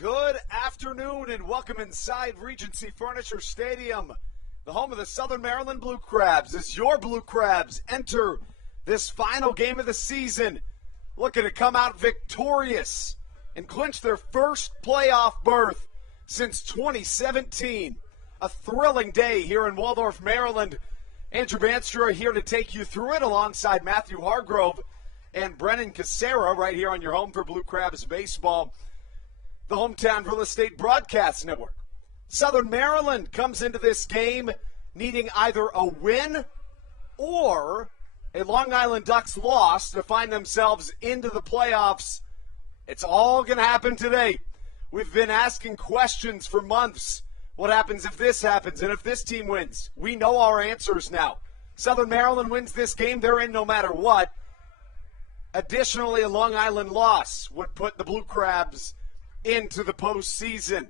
Good afternoon and welcome inside Regency Furniture Stadium, the home of the Southern Maryland Blue Crabs, as your Blue Crabs enter this final game of the season, looking to come out victorious and clinch their first playoff berth since 2017. A thrilling day here in Waldorf, Maryland. Andrew Banstra here to take you through it alongside Matthew Hargrove and Brennan Casera right here on your home for Blue Crabs baseball, the Hometown Real Estate Broadcast Network. Southern Maryland comes into this game needing either a win or a Long Island Ducks loss to find themselves into the playoffs. It's all going to happen today. We've been asking questions for months. What happens if this happens and if this team wins? We know our answers now. Southern Maryland wins this game, they're in no matter what. Additionally, a Long Island loss would put the Blue Crabs into the postseason.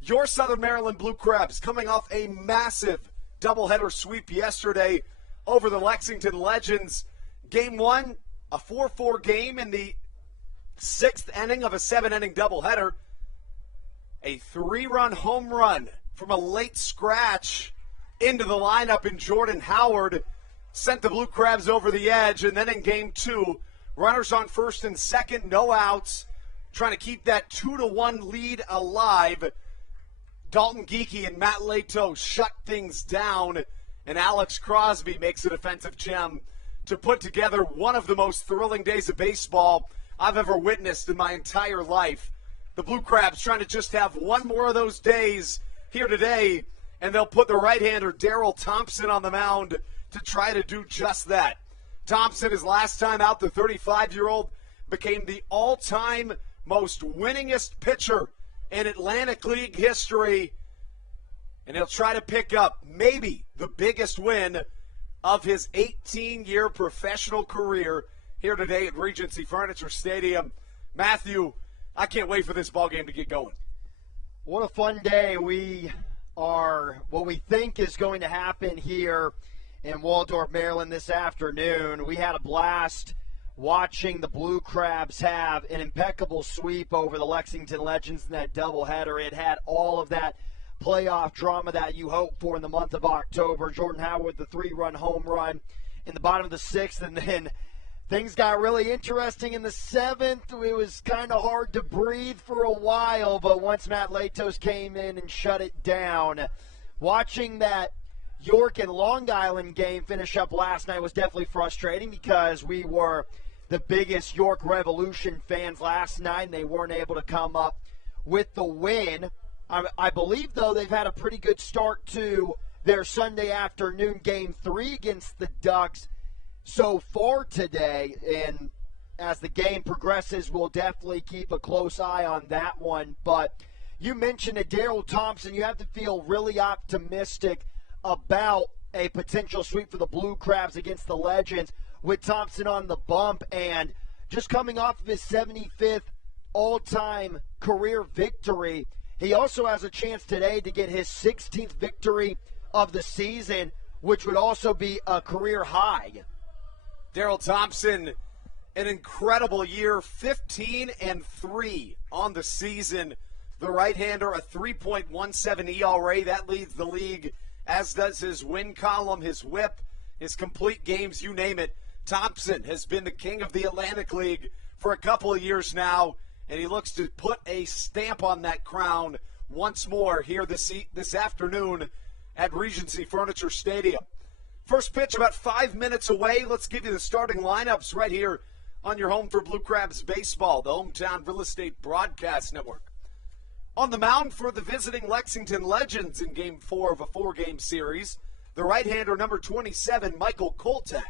Your Southern Maryland Blue Crabs coming off a massive doubleheader sweep yesterday over the Lexington Legends. Game one, a 4-4 game in the sixth inning of a 7-inning doubleheader. A 3-run home run from a late scratch into the lineup in Jordan Howard sent the Blue Crabs over the edge. And then in game two, runners on first and second, no outs, trying to keep that 2-1 lead alive. Dalton Geeky and Matt Leto shut things down, and Alex Crosby makes a defensive gem to put together one of the most thrilling days of baseball I've ever witnessed in my entire life. The Blue Crabs trying to just have one more of those days here today, and they'll put the right-hander Daryl Thompson on the mound to try to do just that. Thompson, his last time out, the 35-year-old, became the all-time most winningest pitcher in Atlantic League history, and he'll try to pick up maybe the biggest win of his 18-year professional career here today at Regency Furniture Stadium. Matthew, I can't wait for this ballgame to get going. What a fun day. What we think is going to happen here in Waldorf, Maryland this afternoon. We had a blast watching the Blue Crabs have an impeccable sweep over the Lexington Legends in that doubleheader. It had all of that playoff drama that you hope for in the month of October. Jordan Howard, the 3-run home run in the bottom of the sixth, and then things got really interesting in the seventh. It was kind of hard to breathe for a while, but once Matt Latos came in and shut it down, watching that York and Long Island game finish up last night was definitely frustrating because we were the biggest York Revolution fans last night, and they weren't able to come up with the win. I believe, though, they've had a pretty good start to their Sunday afternoon Game 3 against the Ducks so far today, and as the game progresses, we'll definitely keep a close eye on that one. But you mentioned that Daryl Thompson, you have to feel really optimistic about a potential sweep for the Blue Crabs against the Legends with Thompson on the bump and just coming off of his 75th all-time career victory. He also has a chance today to get his 16th victory of the season, which would also be a career high. Daryl Thompson, an incredible year, 15-3 on the season. The right-hander, a 3.17 ERA. That leads the league, as does his win column, his whip, his complete games, you name it. Thompson has been the king of the Atlantic League for a couple of years now, and he looks to put a stamp on that crown once more here this afternoon at Regency Furniture Stadium. First pitch about 5 minutes away. Let's give you the starting lineups right here on your home for Blue Crabs baseball, the Hometown Real Estate Broadcast Network. On the mound for the visiting Lexington Legends in Game 4 of a 4-game series, the right-hander number 27, Michael Koltak.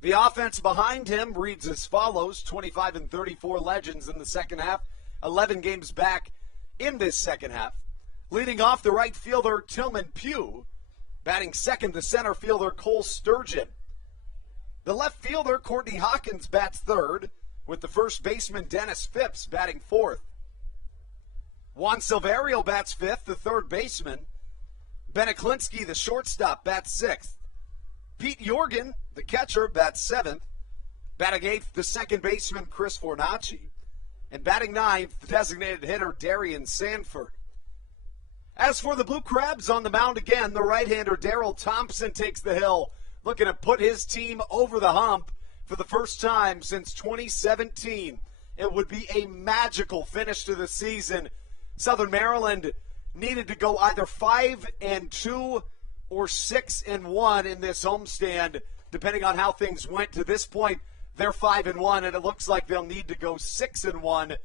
The offense behind him reads as follows: 25-34 Legends in the second half, 11 games back in this second half. Leading off, the right fielder, Tillman Pugh. Batting second, the center fielder, Cole Sturgeon. The left fielder, Courtney Hawkins, bats third, with the first baseman, Dennis Phipps, batting fourth. Juan Silverio bats fifth, the third baseman. Beneklinski, the shortstop, bats sixth. Pete Jorgen, the catcher, bats seventh. Batting eighth, the second baseman, Chris Fornacci. And batting ninth, the designated hitter, Darian Sanford. As for the Blue Crabs on the mound again, the right-hander Daryl Thompson takes the hill, looking to put his team over the hump for the first time since 2017. It would be a magical finish to the season. Southern Maryland needed to go either 5-2 or 6-1 in this homestand, depending on how things went. To this point, they're 5-1, and it looks like they'll need to go 6-1.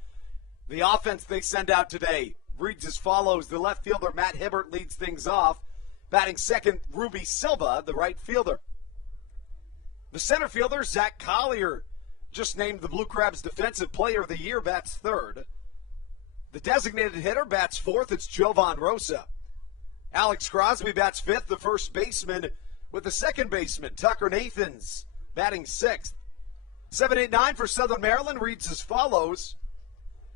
The offense they send out today reads as follows. The left fielder, Matt Hibbert, leads things off. Batting second, Ruby Silva, the right fielder. The center fielder, Zach Collier, just named the Blue Crabs Defensive Player of the Year, bats third. The designated hitter bats fourth. It's Jovan Rosa. Alex Crosby bats fifth, the first baseman, with the second baseman, Tucker Nathans, batting sixth. 7-8-9 for Southern Maryland reads as follows.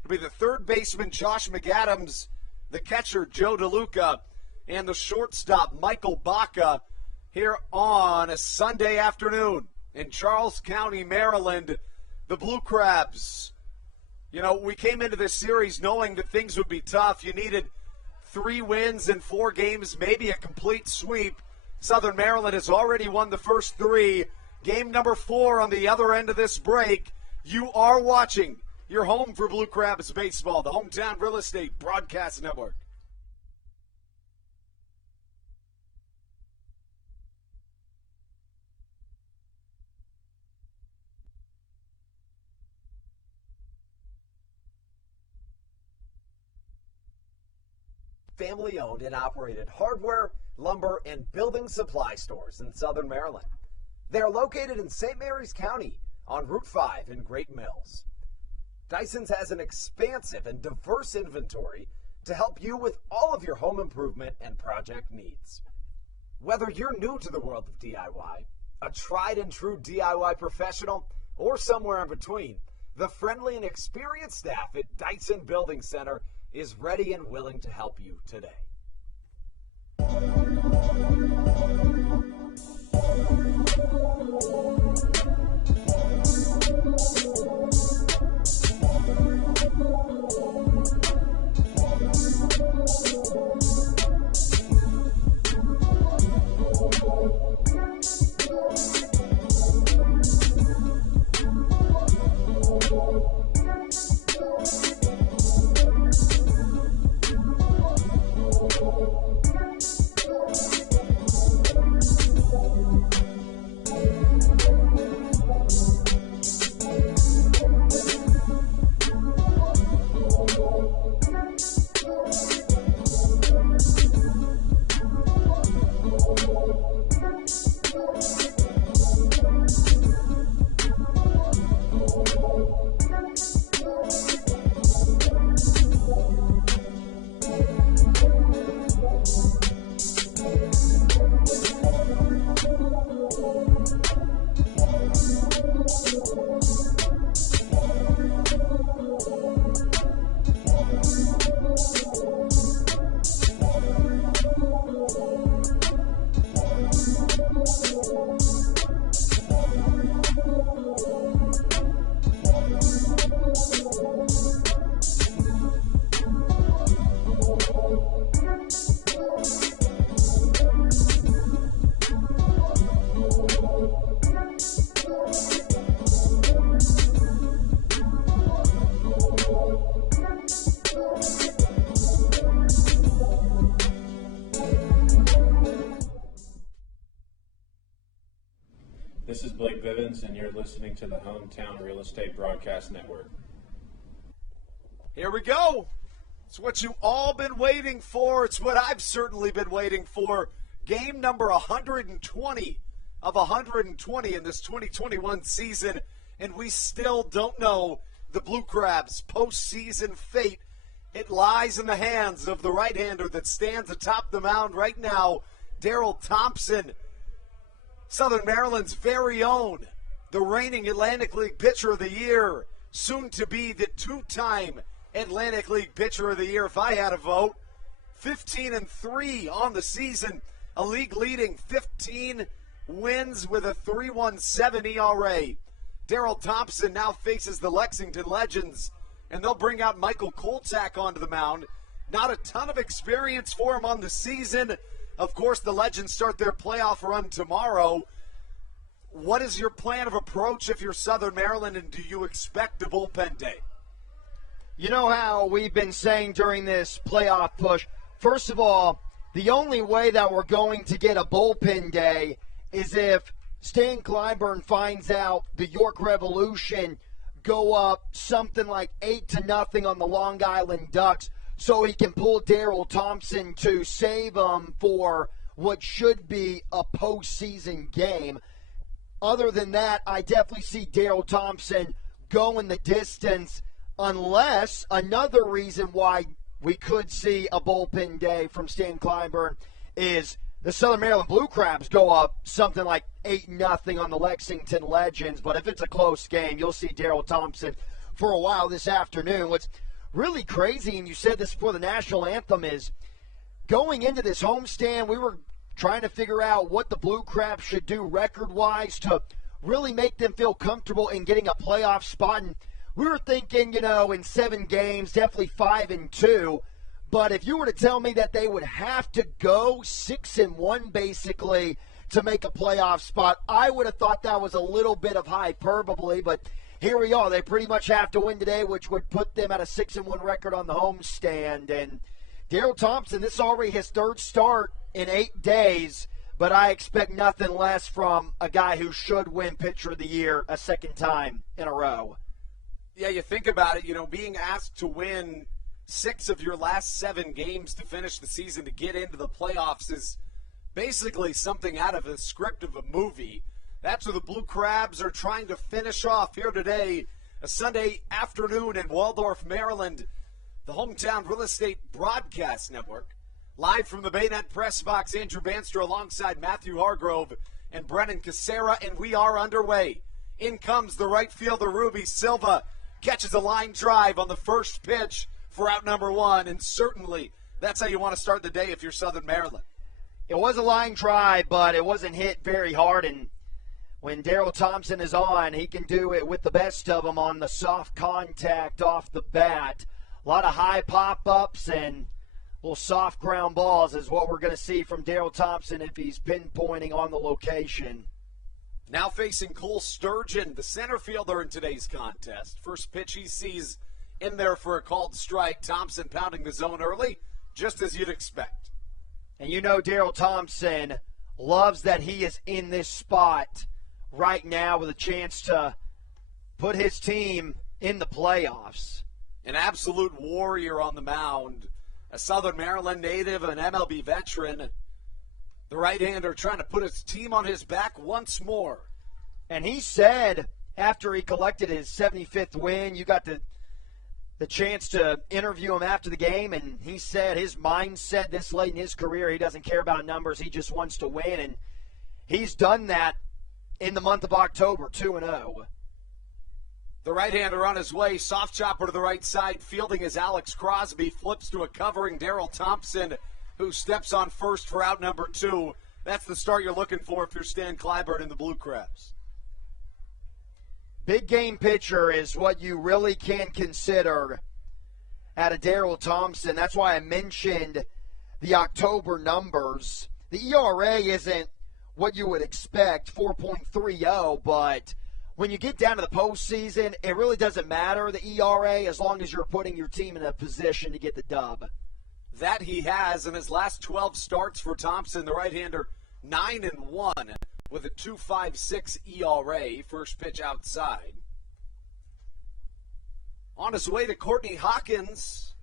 It'll be the third baseman, Josh McAdams, the catcher, Joe DeLuca, and the shortstop, Michael Baca, here on a Sunday afternoon in Charles County, Maryland. The Blue Crabs, we came into this series knowing that things would be tough. You needed 3 wins in 4 games, maybe a complete sweep. Southern Maryland has already won the first 3. Game number 4 on the other end of this break. You are watching your home for Blue Crabs baseball, the Hometown Real Estate Broadcast Network. Family-owned and operated hardware, lumber, and building supply stores in Southern Maryland. They are located in St. Mary's County on Route 5 in Great Mills. Dyson's has an expansive and diverse inventory to help you with all of your home improvement and project needs. Whether you're new to the world of DIY, a tried and true DIY professional, or somewhere in between, the friendly and experienced staff at Dyson Building Center is ready and willing to help you today. This is Blake Vivens, and you're listening to the Hometown Real Estate Broadcast Network. Here we go. It's what you've all been waiting for. It's what I've certainly been waiting for. Game number 120 of 120 in this 2021 season, and we still don't know the Blue Crabs' postseason fate. It lies in the hands of the right-hander that stands atop the mound right now, Daryl Thompson, Southern Maryland's very own, the reigning Atlantic League Pitcher of the Year, soon to be the 2-time Atlantic League Pitcher of the Year if I had a vote. 15-3 on the season, a league-leading 15 wins with a 3.17 ERA. Daryl Thompson now faces the Lexington Legends and they'll bring out Michael Kolchak onto the mound. Not a ton of experience for him on the season. Of course, the Legends start their playoff run tomorrow. What is your plan of approach if you're Southern Maryland, and do you expect a bullpen day? You know how we've been saying during this playoff push, first of all, the only way that we're going to get a bullpen day is if Stan Clyburn finds out the York Revolution go up something like 8-0 on the Long Island Ducks, so he can pull Daryl Thompson to save them for what should be a postseason game. Other than that, I definitely see Daryl Thompson going the distance, unless another reason why we could see a bullpen day from Stan Clyburn is the Southern Maryland Blue Crabs go up something like 8-0 on the Lexington Legends. But if it's a close game, you'll see Daryl Thompson for a while this afternoon. What's really crazy, and you said this before the national anthem, is going into this homestand, we were trying to figure out what the Blue Crabs should do record-wise to really make them feel comfortable in getting a playoff spot. And we were thinking, in 7 games, definitely 5-2. But if you were to tell me that they would have to go 6-1 basically to make a playoff spot, I would have thought that was a little bit of hyperbole. But here we are. They pretty much have to win today, which would put them at a 6-1 record on the homestand. And Daryl Thompson, this is already his 3rd start in 8 days. But I expect nothing less from a guy who should win Pitcher of the Year a 2nd time in a row. Yeah, you think about it, being asked to win 6 of your last 7 games to finish the season to get into the playoffs is basically something out of a script of a movie. That's what the Blue Crabs are trying to finish off here today, a Sunday afternoon in Waldorf, Maryland, the Hometown Real Estate Broadcast Network. Live from the Baynet Press Box, Andrew Banster alongside Matthew Hargrove and Brennan Casera, and we are underway. In comes the right fielder, Ruby Silva, catches a line drive on the first pitch for out number 1, and certainly that's how you want to start the day if you're Southern Maryland. It was a line drive, but it wasn't hit very hard, and when Daryl Thompson is on, he can do it with the best of them on the soft contact off the bat. A lot of high pop-ups and little soft ground balls is what we're going to see from Daryl Thompson if he's pinpointing on the location. Now facing Cole Sturgeon, the center fielder in today's contest. First pitch he sees in there for a called strike. Thompson pounding the zone early, just as you'd expect. And Daryl Thompson loves that he is in this spot right now with a chance to put his team in the playoffs. An absolute warrior on the mound. A Southern Maryland native, an MLB veteran. The right-hander trying to put his team on his back once more. And he said after he collected his 75th win, you got the chance to interview him after the game, and he said his mindset this late in his career, he doesn't care about numbers, he just wants to win, and he's done that in the month of October, 2-0. The right-hander on his way, soft chopper to the right side, fielding as Alex Crosby flips to a covering Daryl Thompson, who steps on first for out number 2. That's the start you're looking for if you're Stan Clyburn and the Blue Crabs. Big game pitcher is what you really can consider out of Daryl Thompson. That's why I mentioned the October numbers. The ERA isn't what you would expect, 4.30, but when you get down to the postseason, it really doesn't matter, the ERA, as long as you're putting your team in a position to get the dub. That he has in his last 12 starts for Thompson, the right-hander, 9-1 with a 2.56 ERA. First pitch outside. On his way to Courtney Hawkins.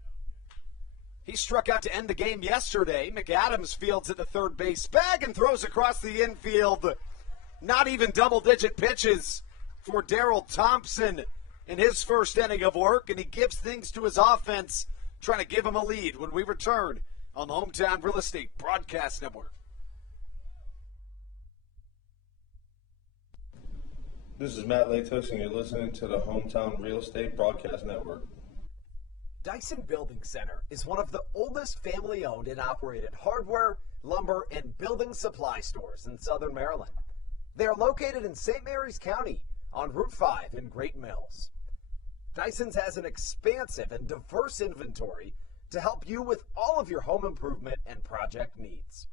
He struck out to end the game yesterday. McAdams fields at the third base bag and throws across the infield. Not even double-digit pitches for Daryl Thompson in his first inning of work, and he gives things to his offense, trying to give him a lead when we return on the Hometown Real Estate Broadcast Network. This is Matt Latos, and you're listening to the Hometown Real Estate Broadcast Network. Dyson Building Center is one of the oldest family-owned and operated hardware, lumber, and building supply stores in Southern Maryland. They are located in St. Mary's County on Route 5 in Great Mills. Dyson's has an expansive and diverse inventory to help you with all of your home improvement and project needs.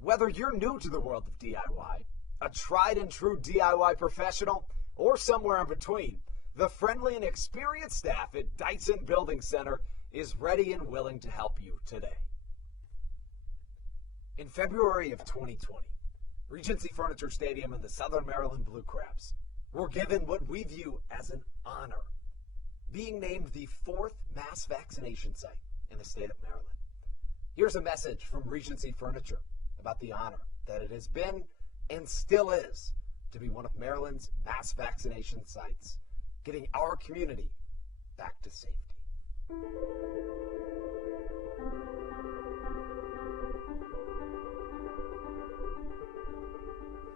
Whether you're new to the world of DIY, a tried and true DIY professional, or somewhere in between, the friendly and experienced staff at Dyson Building Center is ready and willing to help you today. In February of 2020, Regency Furniture Stadium and the Southern Maryland Blue Crabs were given what we view as an honor, being named the 4th mass vaccination site in the state of Maryland. Here's a message from Regency Furniture about the honor that it has been and still is to be one of Maryland's mass vaccination sites, getting our community back to safety.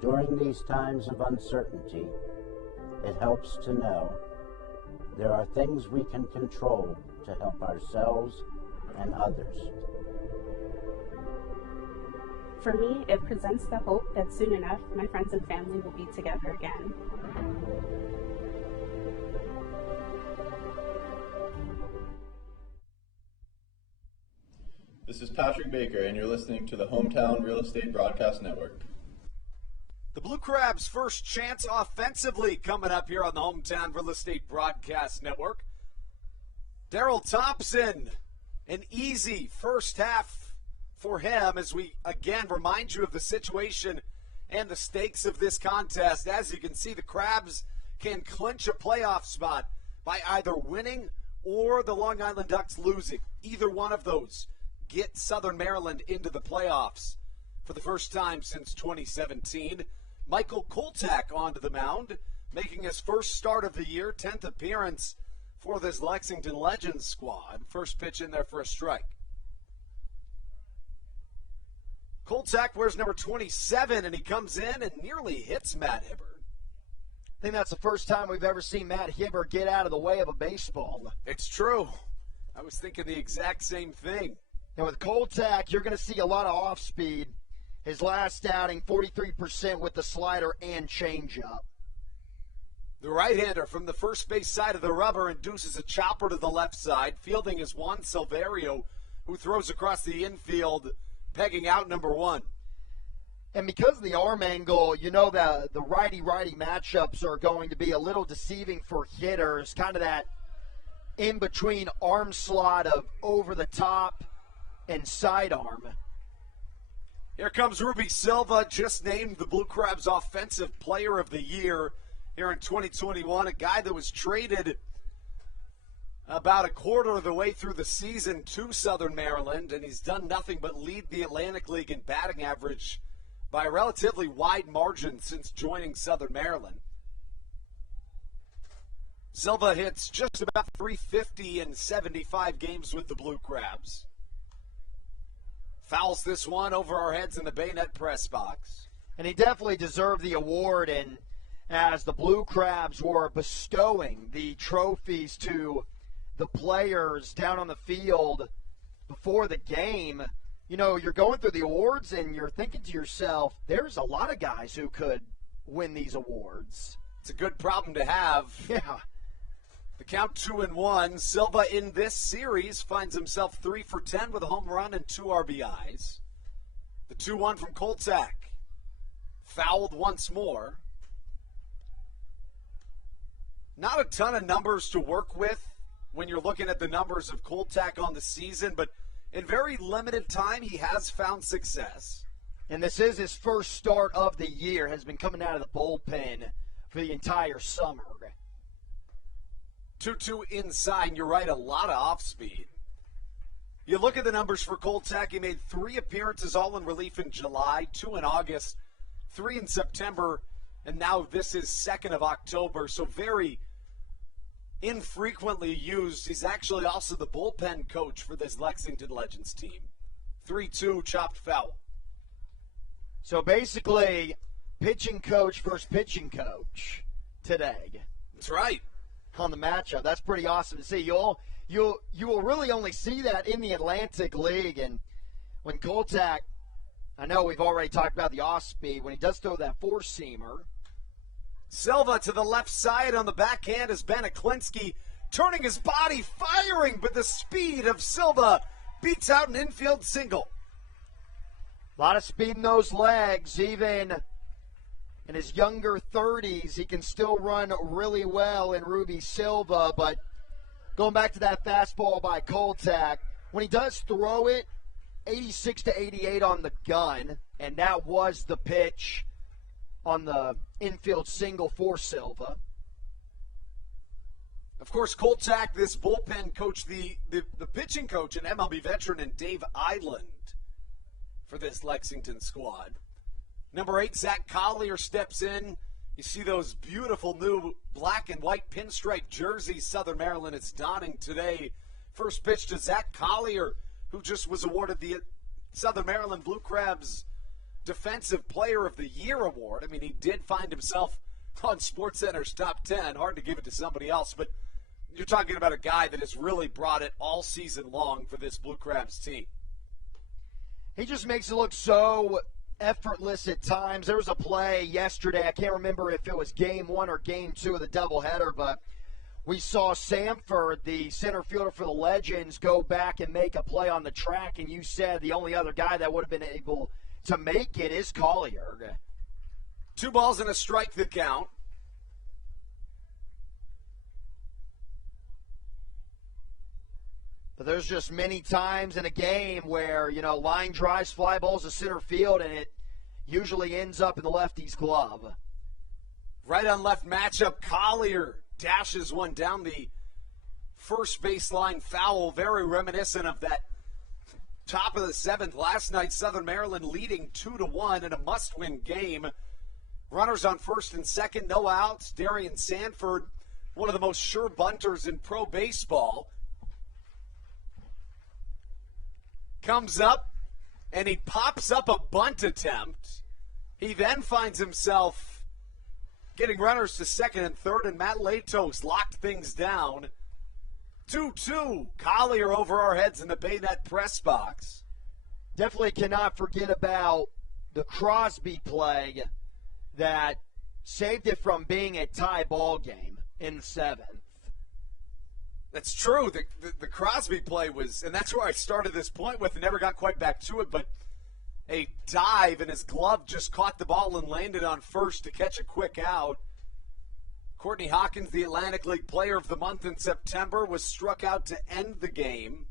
During these times of uncertainty, it helps to know there are things we can control to help ourselves and others. For me, it presents the hope that soon enough, my friends and family will be together again. This is Patrick Baker, and you're listening to the Hometown Real Estate Broadcast Network. The Blue Crabs' first chance offensively coming up here on the Hometown Real Estate Broadcast Network. Daryl Thompson, an easy first half for him as we again remind you of the situation and the stakes of this contest. As you can see, the Crabs can clinch a playoff spot by either winning or the Long Island Ducks losing. Either one of those get Southern Maryland into the playoffs for the first time since 2017. Michael Koltak onto the mound, making his first start of the year, 10th appearance for this Lexington Legends squad. First pitch in there for a strike. Koltak wears number 27, and he comes in and nearly hits Matt Hibbert. I think that's the first time we've ever seen Matt Hibbert get out of the way of a baseball. It's true. I was thinking the exact same thing. And with Koltak, you're going to see a lot of off-speed. His last outing, 43% with the slider and changeup. The right-hander from the first base side of the rubber induces a chopper to the left side. Fielding is Juan Silverio, who throws across the infield, pegging out number 1. And because of the arm angle, you know the righty-righty matchups are going to be a little deceiving for hitters. Kind of that in-between arm slot of over the top and sidearm. Here comes Ruby Silva, just named the Blue Crabs Offensive Player of the Year here in 2021. A guy that was traded about a quarter of the way through the season to Southern Maryland, and he's done nothing but lead the Atlantic League in batting average by a relatively wide margin since joining Southern Maryland. Silva hits just about .350 in 75 games with the Blue Crabs. Fouls this one over our heads in the Bayonet press box. And he definitely deserved the award, and as the Blue Crabs were bestowing the trophies to the players down on the field before the game, you know, you're going through the awards and you're thinking to yourself, there's a lot of guys who could win these awards. It's a good problem to have. Yeah. The count 2-1. Silva in this series finds himself 3 for 10 with a home run and 2 RBIs. The 2-1 from Koltak. Fouled once more. Not a ton of numbers to work with when you're looking at the numbers of Koltak on the season, but in very limited time he has found success. And this is his first start of the year, has been coming out of the bullpen for the entire summer. 2-2 inside, and you're right, a lot of off-speed. You look at the numbers for Koltak. He made 3 appearances all in relief in July, 2 in August, 3 in September, and now this is 2nd of October, so very infrequently used. He's actually also the bullpen coach for this Lexington Legends team. 3-2, chopped foul. So basically, pitching coach versus pitching coach today. That's right. On the matchup. That's pretty awesome to see. You will really only see that in the Atlantic League. And when Koltak, I know we've already talked about the off speed, when he does throw that four-seamer. Silva to the left side on the backhand is Ben Aklinski. turning his body, firing, but the speed of Silva beats out an infield single. A lot of speed in those legs. Even in his younger 30s, he can still run really well in Ruby Silva. But going back to that fastball by Koltak, when he does throw it, 86 to 88 on the gun, and that was the pitch on the infield single for Silva. Of course, Koltak, this bullpen coach, the pitching coach, an MLB veteran, and Dave Island for this Lexington squad. Number 8, Zach Collier steps in. You see those beautiful new black and white pinstripe jerseys Southern Maryland is donning today. First pitch to Zach Collier, who just was awarded the Southern Maryland Blue Crabs Defensive Player of the Year award. I mean, he did find himself on SportsCenter's top 10. Hard to give it to somebody else, but you're talking about a guy that has really brought it all season long for this Blue Crabs team. He just makes it look so effortless at times. There was a play yesterday, I can't remember if it was game 1 or game 2 of the doubleheader, but we saw Samford, the center fielder for the Legends, go back and make a play on the track, and you said the only other guy that would have been able to make it is Collier. 2 balls and a strike the count. But there's just many times in a game where, line drives, fly balls to center field, and it usually ends up in the lefty's glove. Right on left matchup, Collier dashes one down the first baseline foul, very reminiscent of that top of the 7th last night. Southern Maryland leading 2-1 in a must-win game. Runners on first and second, no outs. Darian Sanford, one of the most sure bunters in pro baseball, comes up and he pops up a bunt attempt. He then finds himself getting runners to second and third, and Matt Latos locked things down. 2-2. Collier over our heads in the Baynet press box. Definitely cannot forget about the Crosby play that saved it from being a tie ball game in the 7th. That's true. The Crosby play was, and that's where I started this point with, and never got quite back to it, but a dive and his glove just caught the ball and landed on first to catch a quick out. Courtney Hawkins, the Atlantic League Player of the Month in September, was struck out to end the game.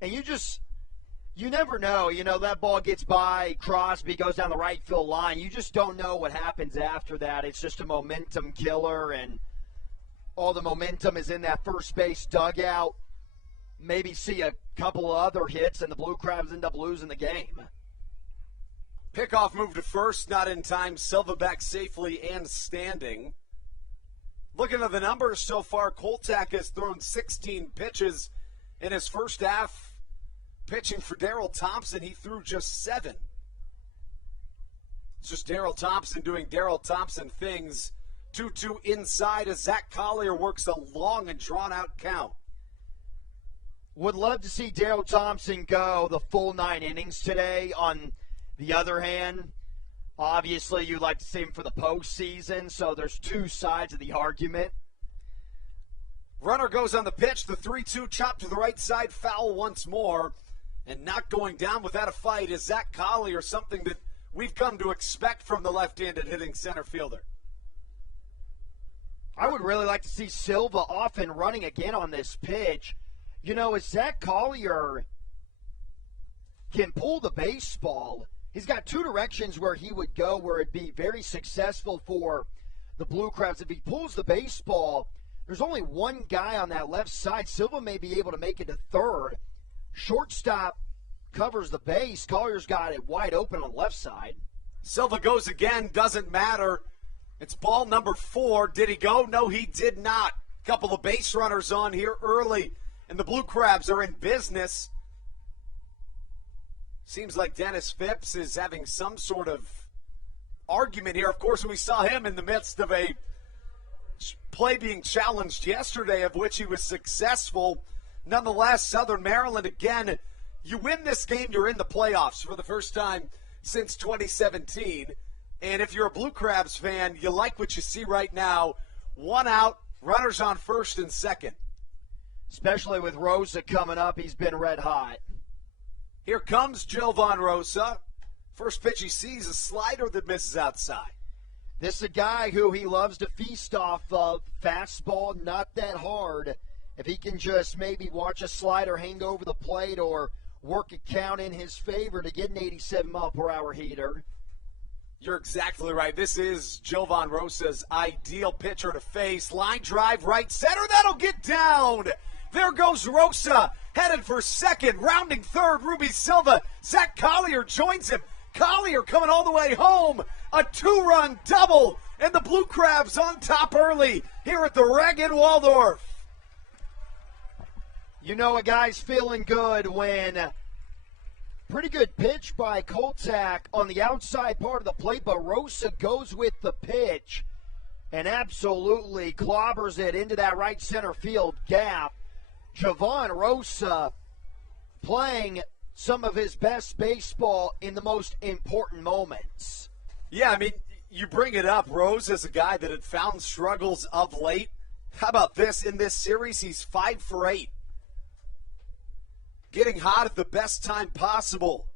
And you never know. That ball gets by Crosby, goes down the right field line. You just don't know what happens after that. It's just a momentum killer, and all the momentum is in that first base dugout. Maybe see a couple of other hits, and the Blue Crabs end up losing the game. Pickoff move to first, not in time. Silva back safely and standing. Looking at the numbers so far, Koltak has thrown 16 pitches in his first half. Pitching for Daryl Thompson, he threw just 7. It's just Daryl Thompson doing Daryl Thompson things. 2-2 inside as Zach Collier works a long and drawn-out count. Would love to see Daryl Thompson go the full 9 innings today. On the other hand, obviously you'd like to see him for the postseason, so there's 2 sides of the argument. Runner goes on the pitch, the 3-2 chop to the right side, foul once more, and not going down without a fight is Zach Collier, something that we've come to expect from the left-handed hitting center fielder. I would really like to see Silva off and running again on this pitch. As Zach Collier can pull the baseball, he's got 2 directions where he would go where it'd be very successful for the Blue Crabs. If he pulls the baseball, there's only one guy on that left side. Silva may be able to make it to third. Shortstop covers the base. Collier's got it wide open on the left side. Silva goes again, doesn't matter. It's ball number 4. Did he go? No, he did not. Couple of base runners on here early, and the Blue Crabs are in business. Seems like Dennis Phipps is having some sort of argument here. Of course, we saw him in the midst of a play being challenged yesterday, of which he was successful. Nonetheless, Southern Maryland, again, you win this game, you're in the playoffs for the first time since 2017. And if you're a Blue Crabs fan, you like what you see right now. 1 out, Runners on first and second. Especially with Rosa coming up, he's been red hot. Here comes Jovan Rosa. First pitch he sees, a slider that misses outside. This is a guy who he loves to feast off of. Fastball, not that hard. If he can just maybe watch a slider hang over the plate or work a count in his favor to get an 87-mile-per-hour heater. You're exactly right. This is Jovan Rosa's ideal pitcher to face. Line drive right center. That'll get down. There goes Rosa, headed for second, rounding third. Ruby Silva. Zach Collier joins him. Collier coming all the way home. A 2-run double, and the Blue Crabs on top early here at the Reg in Waldorf. You know a guy's feeling good when pretty good pitch by Koltak on the outside part of the plate, but Rosa goes with the pitch and absolutely clobbers it into that right center field gap. Jovan Rosa playing some of his best baseball in the most important moments. Yeah, I mean, you bring it up. Rose is a guy that had found struggles of late. How about this? In this series, he's 5 for 8. Getting hot at the best time possible.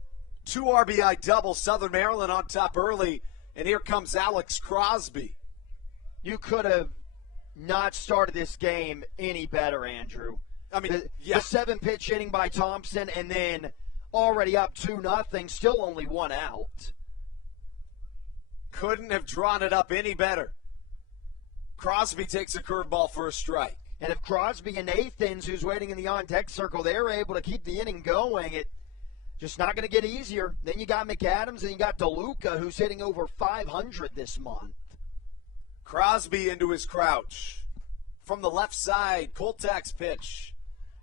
2 RBI double, Southern Maryland on top early. And here comes Alex Crosby. You could have not started this game any better, Andrew. I mean, the 7-pitch inning by Thompson, and then already up 2-0, still only 1 out. Couldn't have drawn it up any better. Crosby takes a curveball for a strike. And if Crosby and Nathans, who's waiting in the on-deck circle, they're able to keep the inning going, it just not going to get easier. Then you got McAdams and you got DeLuca, who's hitting over 500 this month. Crosby into his crouch. From the left side, Koltak's pitch.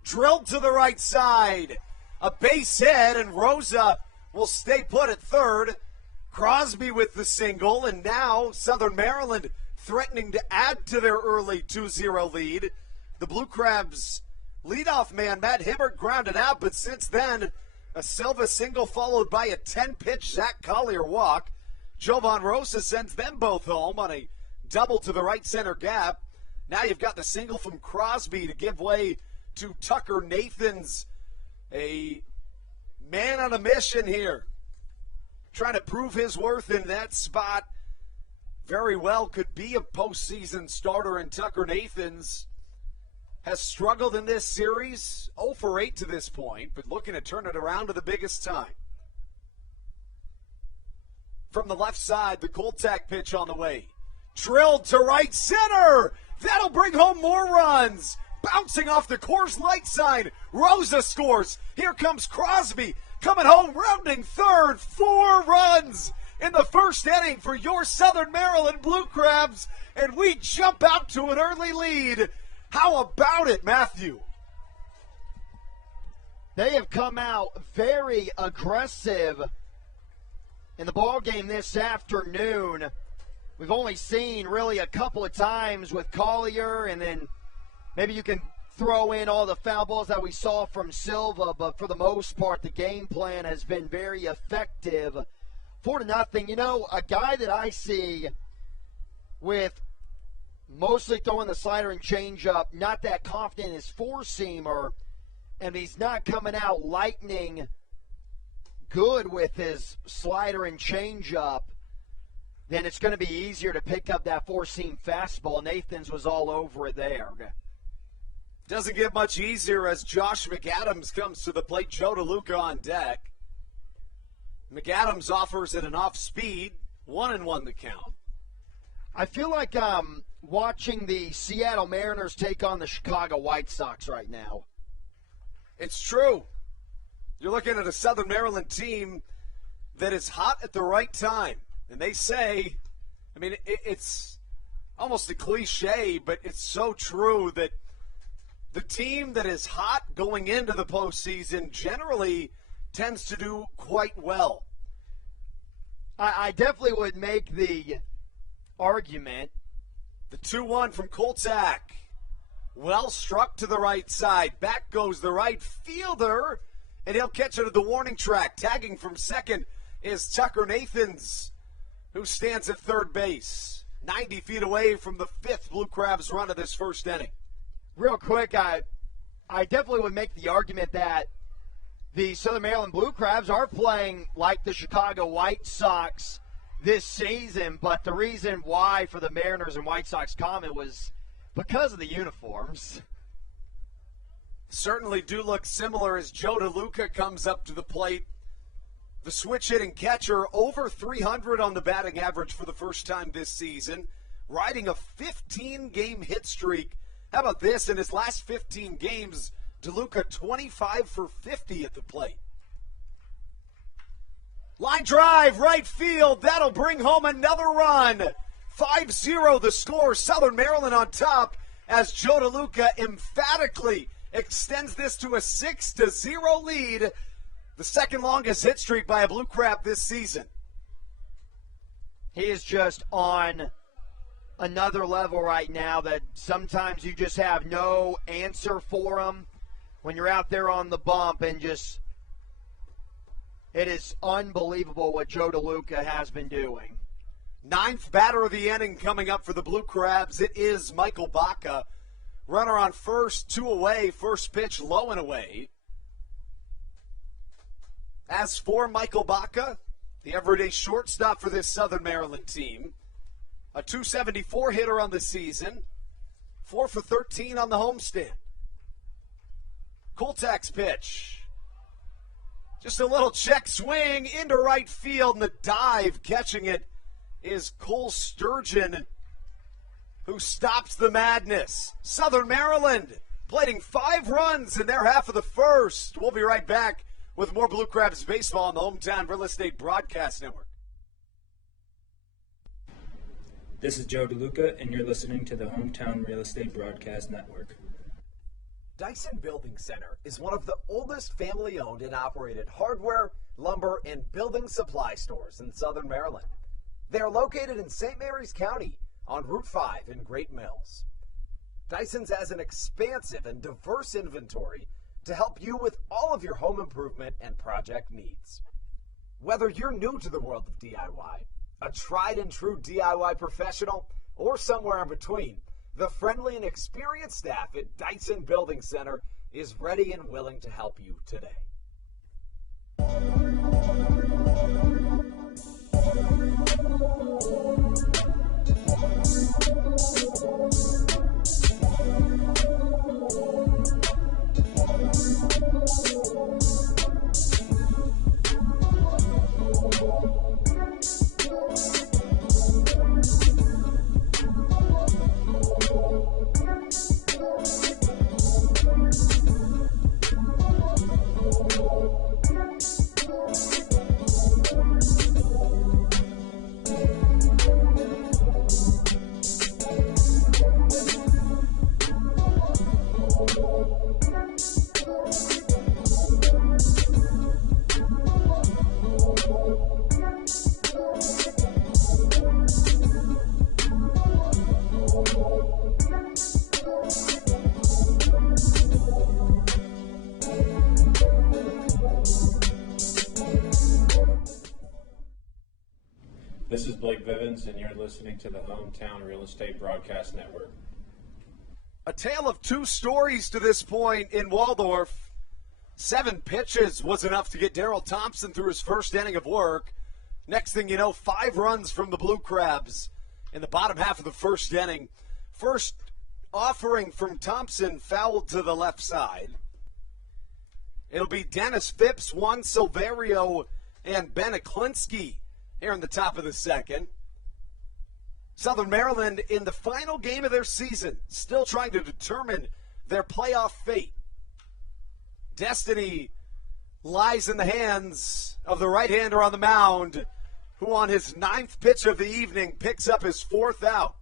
Drilled to the right side. A base hit, and Rosa will stay put at third. Crosby with the single, and now Southern Maryland threatening to add to their early 2-0 lead. The Blue Crabs leadoff man, Matt Hibbert, grounded out, but since then, a Silva single followed by a 10-pitch Zach Collier walk. Jovan Rosa sends them both home on a double to the right center gap. Now you've got the single from Crosby to give way to Tucker Nathans. A man on a mission here, trying to prove his worth in that spot. Very well could be a postseason starter, and Tucker Nathans has struggled in this series, 0 for 8 to this point, but looking to turn it around to the biggest time. From the left side, the Koltak pitch on the way. Drilled to right center. That'll bring home more runs. Bouncing off the Coors Light sign. Rosa scores. Here comes Crosby coming home, rounding third. 4 runs in the first inning for your Southern Maryland Blue Crabs, and we jump out to an early lead. How about it, Matthew? They have come out very aggressive in the ballgame this afternoon. We've only seen really a couple of times with Collier, and then maybe you can throw in all the foul balls that we saw from Silva, but for the most part, the game plan has been very effective. 4-0. You know, a guy that I see with mostly throwing the slider and changeup, not that confident in his four-seamer, and he's not coming out lightning good with his slider and changeup, then it's going to be easier to pick up that four-seam fastball. Nathans was all over it there. Doesn't get much easier as Josh McAdams comes to the plate. Joe DeLuca on deck. McAdams offers at an off-speed, 1-1 the count. I feel like I'm watching the Seattle Mariners take on the Chicago White Sox right now. It's true. You're looking at a Southern Maryland team that is hot at the right time. And they say, I mean, it's almost a cliche, but it's so true that the team that is hot going into the postseason generally tends to do quite well. I definitely would make the argument. The 2-1 from Koltak. Well struck to the right side. Back goes the right fielder, and he'll catch it at the warning track. Tagging from second is Tucker Nathans, who stands at third base. 90 feet away from the fifth Blue Crabs run of this first inning. Real quick, I definitely would make the argument that the Southern Maryland Blue Crabs are playing like the Chicago White Sox this season, but the reason why for the Mariners and White Sox comment was because of the uniforms. Certainly do look similar as Joe DeLuca comes up to the plate. The switch-hitting catcher, over 300 on the batting average for the first time this season, riding a 15-game hit streak. How about this? In his last 15 games, DeLuca 25 for 50 at the plate. Line drive, right field. That'll bring home another run. 5-0 the score. Southern Maryland on top as Joe DeLuca emphatically extends this to a 6-0 lead. The second longest hit streak by a Blue Crab this season. He is just on another level right now that sometimes you just have no answer for him when you're out there on the bump, and just it is unbelievable what Joe DeLuca has been doing. Ninth batter of the inning coming up for the Blue Crabs. It is Michael Baca. Runner on first, 2 away. First pitch low and away. As for Michael Baca, the everyday shortstop for this Southern Maryland team, a .274 hitter on the season, 4 for 13 on the homestand. Coltack's pitch. Just a little check swing into right field, and the dive catching it is Cole Sturgeon, who stops the madness. Southern Maryland plating 5 runs in their half of the first. We'll be right back with more Blue Crabs baseball on the Hometown Real Estate Broadcast Network. This is Joe DeLuca, and you're listening to the Hometown Real Estate Broadcast Network. Dyson Building Center is one of the oldest family-owned and operated hardware, lumber, and building supply stores in Southern Maryland. They are located in St. Mary's County on Route 5 in Great Mills. Dyson's has an expansive and diverse inventory to help you with all of your home improvement and project needs. Whether you're new to the world of DIY, a tried and true DIY professional, or somewhere in between, the friendly and experienced staff at Dyson Building Center is ready and willing to help you today. This is Blake Vivens, and you're listening to the Hometown Real Estate Broadcast Network. A tale of 2 stories to this point in Waldorf. 7 pitches was enough to get Daryl Thompson through his first inning of work. Next thing you know, 5 runs from the Blue Crabs in the bottom half of the first inning. First offering from Thompson fouled to the left side. It'll be Dennis Phipps, Juan Silverio, and Ben Aklinski here in the top of the second. Southern Maryland in the final game of their season, still trying to determine their playoff fate. Destiny lies in the hands of the right-hander on the mound, who on his 9th pitch of the evening picks up his 4th out.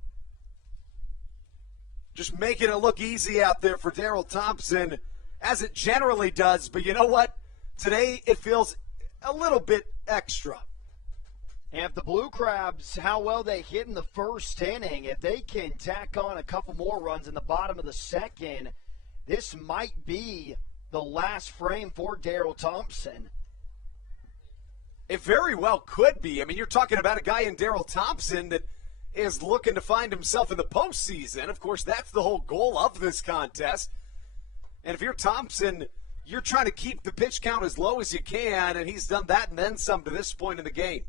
Just making it look easy out there for Daryl Thompson, as it generally does. But you know what? Today it feels a little bit extra. And if the Blue Crabs, how well they hit in the first inning, if they can tack on a couple more runs in the bottom of the second, this might be the last frame for Daryl Thompson. It very well could be. I mean, you're talking about a guy in Daryl Thompson that is looking to find himself in the postseason. Of course, that's the whole goal of this contest. And if you're Thompson, you're trying to keep the pitch count as low as you can, and he's done that and then some to this point in the game.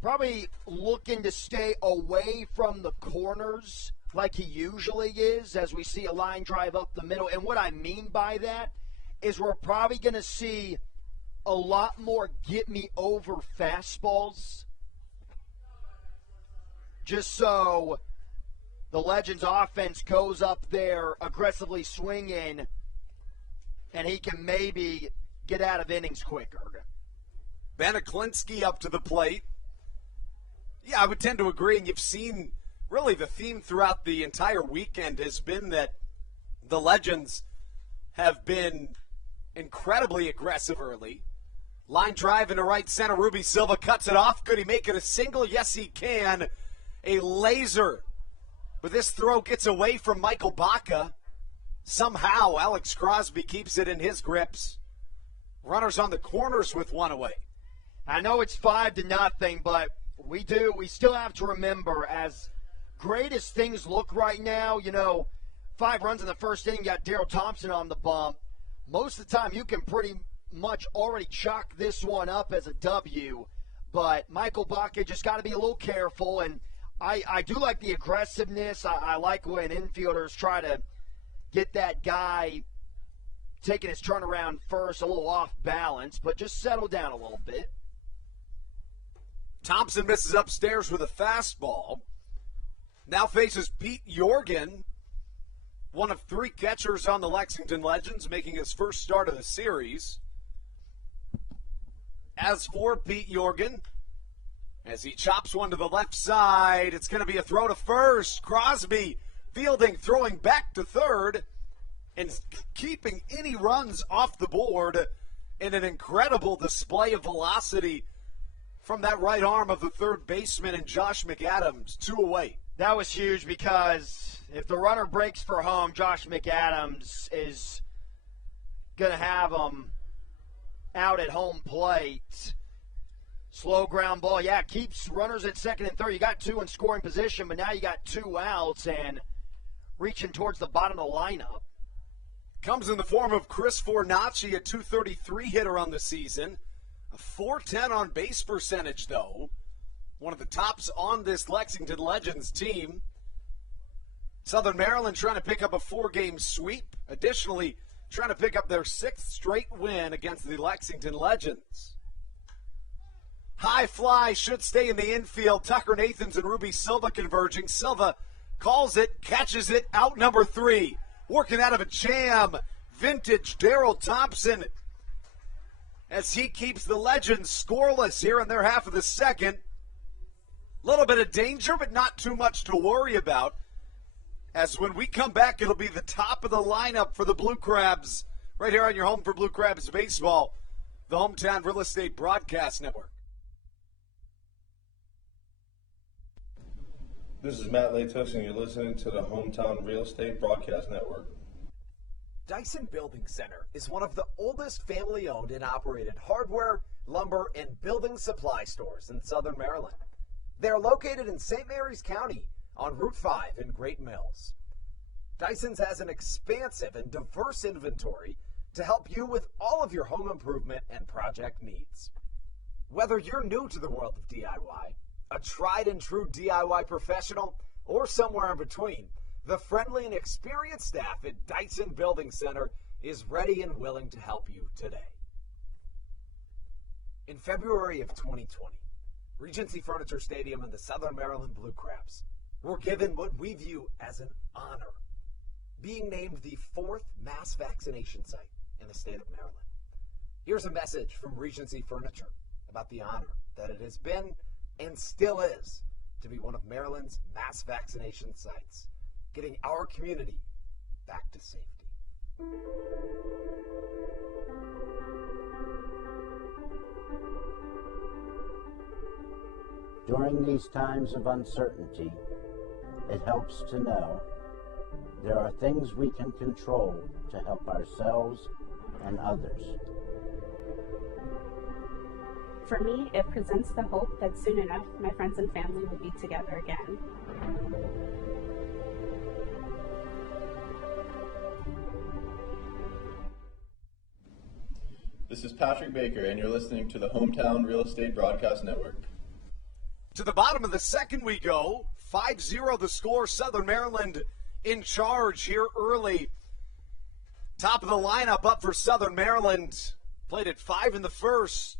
Probably looking to stay away from the corners like he usually is as we see a line drive up the middle. And what I mean by that is we're probably going to see a lot more get-me-over fastballs just so the Legends offense goes up there aggressively swinging and he can maybe get out of innings quicker. Beniklinski up to the plate. Yeah, I would tend to agree, and you've seen really the theme throughout the entire weekend has been that the Legends have been incredibly aggressive early. Line drive into right center. Ruby Silva cuts it off. Could he make it a single? Yes, he can. A laser. But this throw gets away from Michael Baca. Somehow, Alex Crosby keeps it in his grips. Runners on the corners with one away. I know it's 5-0, but we still have to remember, as great as things look right now, 5 runs in the first inning, you got Daryl Thompson on the bump. Most of the time, you can pretty much already chalk this one up as a W, but Michael Baca just got to be a little careful, and I do like the aggressiveness. I like when infielders try to get that guy taking his turnaround first, a little off balance, but just settle down a little bit. Thompson misses upstairs with a fastball. Now faces Pete Jorgen, one of 3 catchers on the Lexington Legends, making his first start of the series. As for Pete Jorgen, as he chops one to the left side, it's going to be a throw to first. Crosby fielding, throwing back to third, and keeping any runs off the board in an incredible display of velocity from that right arm of the third baseman and Josh McAdams, 2 away. That was huge because if the runner breaks for home, Josh McAdams is going to have him out at home plate. Slow ground ball. Yeah, it keeps runners at second and third. You got 2 in scoring position, but now you got 2 outs and reaching towards the bottom of the lineup. Comes in the form of Chris Fornacci, a .233 hitter on the season. A .410 on base percentage, though. One of the tops on this Lexington Legends team. Southern Maryland trying to pick up a 4-game sweep. Additionally, trying to pick up their 6th straight win against the Lexington Legends. High fly should stay in the infield. Tucker Nathans and Ruby Silva converging. Silva calls it, catches it, out number 3. Working out of a jam. Vintage Daryl Thompson as he keeps the Legends scoreless here in their half of the second. Little bit of danger, but not too much to worry about. As when we come back, it'll be the top of the lineup for the Blue Crabs. Right here on your home for Blue Crabs Baseball, the Hometown Real Estate Broadcast Network. This is Matt Latos, and you're listening to the Hometown Real Estate Broadcast Network. Dyson Building Center is one of the oldest family-owned and operated hardware, lumber, and building supply stores in Southern Maryland. They are located in St. Mary's County on Route 5 in Great Mills. Dyson's has an expansive and diverse inventory to help you with all of your home improvement and project needs. Whether you're new to the world of DIY, a tried and true DIY professional, or somewhere in between, the friendly and experienced staff at Dyson Building Center is ready and willing to help you today. In February of 2020, Regency Furniture Stadium and the Southern Maryland Blue Crabs were given what we view as an honor, being named the 4th mass vaccination site in the state of Maryland. Here's a message from Regency Furniture about the honor that it has been and still is to be one of Maryland's mass vaccination sites, getting our community back to safety. During these times of uncertainty, it helps to know there are things we can control to help ourselves and others. For me, it presents the hope that soon enough my friends and family will be together again. This is Patrick Baker, and you're listening to the Hometown Real Estate Broadcast Network. To the bottom of the second we go. 5-0 the score. Southern Maryland in charge here early. Top of the lineup up for Southern Maryland. Played at 5 in the first.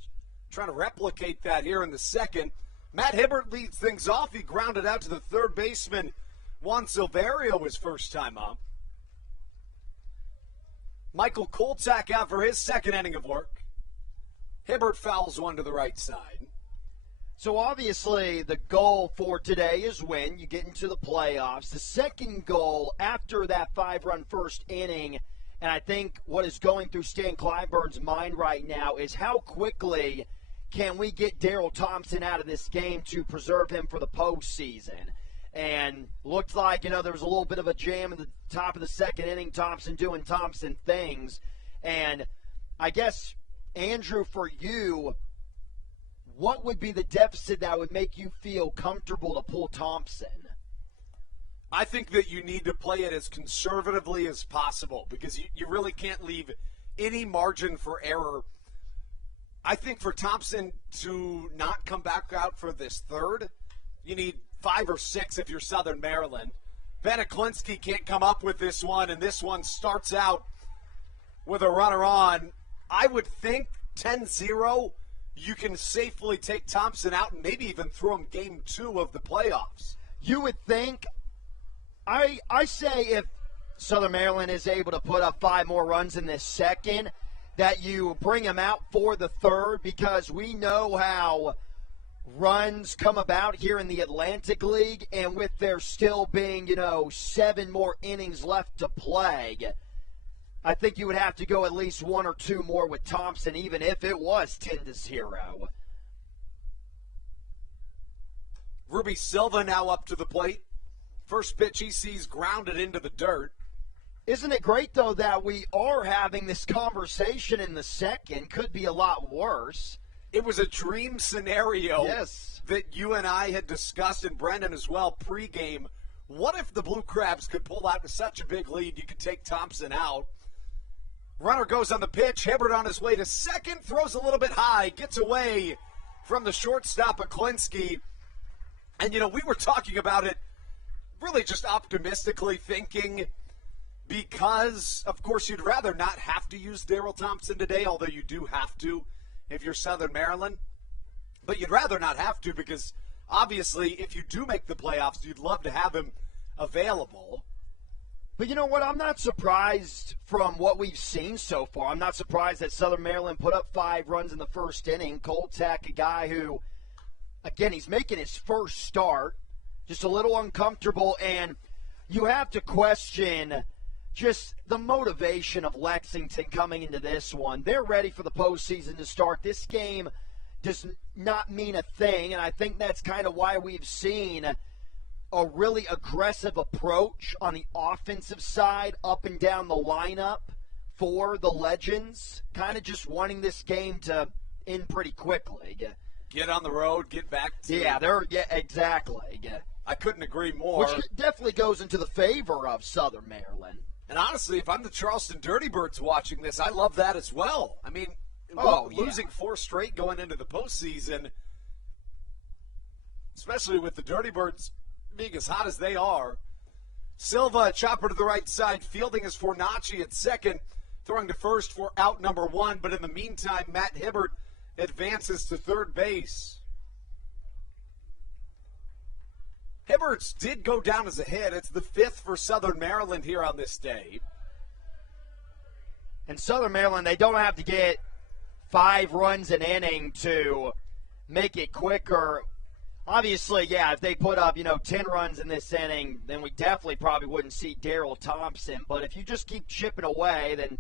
Trying to replicate that here in the second. Matt Hibbert leads things off. He grounded out to the third baseman, Juan Silverio, his first time up. Michael Kolchak out for his second inning of work. Hibbert fouls one to the right side. So obviously the goal for today is win. You get into the playoffs. The second goal after that 5-run first inning, and I think what is going through Stan Kleinburn's mind right now is how quickly can we get Daryl Thompson out of this game to preserve him for the postseason. And looked like, there was a little bit of a jam in the top of the second inning, Thompson doing Thompson things. And I guess, Andrew, for you, what would be the deficit that would make you feel comfortable to pull Thompson? I think that you need to play it as conservatively as possible because you really can't leave any margin for error. I think for Thompson to not come back out for this third, you need 5 or 6 if you're Southern Maryland. Ben Aklinski can't come up with this one, and this one starts out with a runner on. I would think 10-0, you can safely take Thompson out and maybe even throw him game 2 of the playoffs. You would think. I say if Southern Maryland is able to put up 5 more runs in this second, that you bring him out for the third, because we know how runs come about here in the Atlantic League, and with there still being, 7 more innings left to play, I think you would have to go at least 1 or 2 more with Thompson, even if it was 10-0. Ruby Silva now up to the plate. First pitch he sees grounded into the dirt. Isn't it great, though, that we are having this conversation in the second? Could be a lot worse. It was a dream scenario yes. that you and I had discussed, and Brendan as well, pregame. What if the Blue Crabs could pull out such a big lead you could take Thompson out? Runner goes on the pitch. Hibbert on his way to second, throws a little bit high, gets away from the shortstop, Aklinski. And, we were talking about it really just optimistically thinking, because, of course, you'd rather not have to use Daryl Thompson today, although you do have to if you're Southern Maryland. But you'd rather not have to because, obviously, if you do make the playoffs, you'd love to have him available. But you know what? I'm not surprised from what we've seen so far. I'm not surprised that Southern Maryland put up 5 runs in the first inning. Kolchak, a guy who, again, he's making his first start, just a little uncomfortable, and you have to question just the motivation of Lexington coming into this one. They're ready for the postseason to start. This game does not mean a thing, and I think that's kind of why we've seen a really aggressive approach on the offensive side up and down the lineup for the Legends, kind of just wanting this game to end pretty quickly. Get on the road, get back to Yeah, exactly. I couldn't agree more. Which definitely goes into the favor of Southern Maryland. And honestly, if I'm the Charleston Dirty Birds watching this, I love that as well. I mean, losing 4 straight going into the postseason, especially with the Dirty Birds being as hot as they are. Silva, a chopper to the right side. Fielding is Fornacci at second, throwing to first for out number 1. But in the meantime, Matt Hibbert advances to third base. Hibbert's did go down as a hit. It's the 5th for Southern Maryland here on this day. And Southern Maryland, they don't have to get 5 runs an inning to make it quicker. Obviously, if they put up, 10 runs in this inning, then we definitely probably wouldn't see Daryl Thompson. But if you just keep chipping away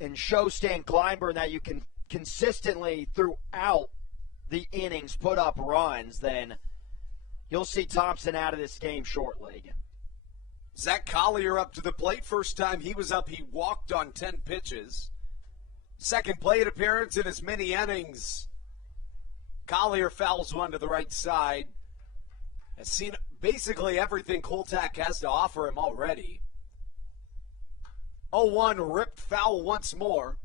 and show Stan Kleinburn that you can consistently throughout the innings put up runs, then you'll see Thompson out of this game shortly. Zach Collier up to the plate. First time he was up, he walked on 10 pitches. Second plate appearance in as many innings Collier fouls one to the right side. Has seen basically everything Koltak has to offer him already. 0-1 ripped foul once more.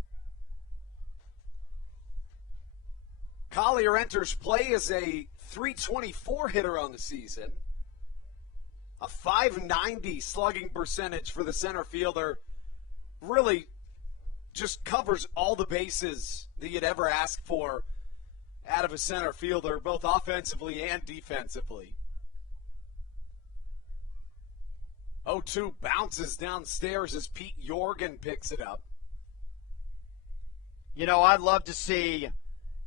Collier enters play as a .324 hitter on the season. A .590 slugging percentage for the center fielder. Really just covers all the bases that you'd ever ask for out of a center fielder, both offensively and defensively. 0-2 bounces downstairs as Pete Jorgen picks it up. You know, I'd love to see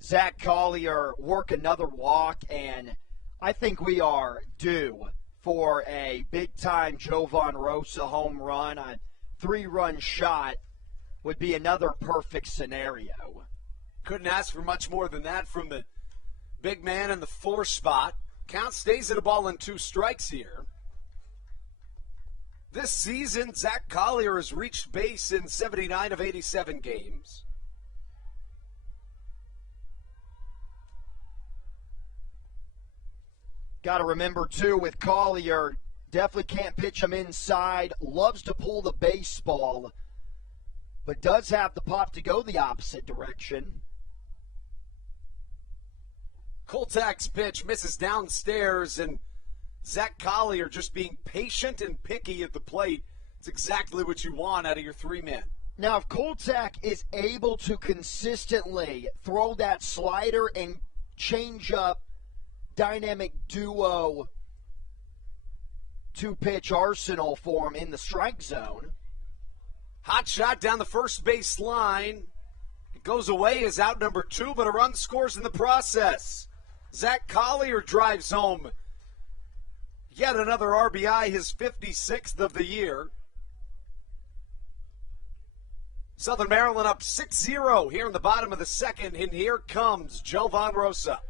Zach Collier work another walk, and I think we are due for a big-time Jovan Rosa home run. A 3-run shot would be another perfect scenario. Couldn't ask for much more than that from the big man in the 4 spot. Count stays at a ball and 2 strikes here. This season, Zach Collier has reached base in 79 of 87 games. Got to remember, too, with Collier, definitely can't pitch him inside. Loves to pull the baseball, but does have the pop to go the opposite direction. Koltak's pitch misses downstairs, and Zach Collier just being patient and picky at the plate. It's exactly what you want out of your 3-man. Now, if Koltak is able to consistently throw that slider and change up dynamic duo 2-pitch arsenal for him in the strike zone. Hot shot down the first base line. It goes away as out number 2, but a run scores in the process. Zach Collier drives home yet another RBI, his 56th of the year. Southern Maryland up 6-0 here in the bottom of the second, and here comes Jovan Rosa.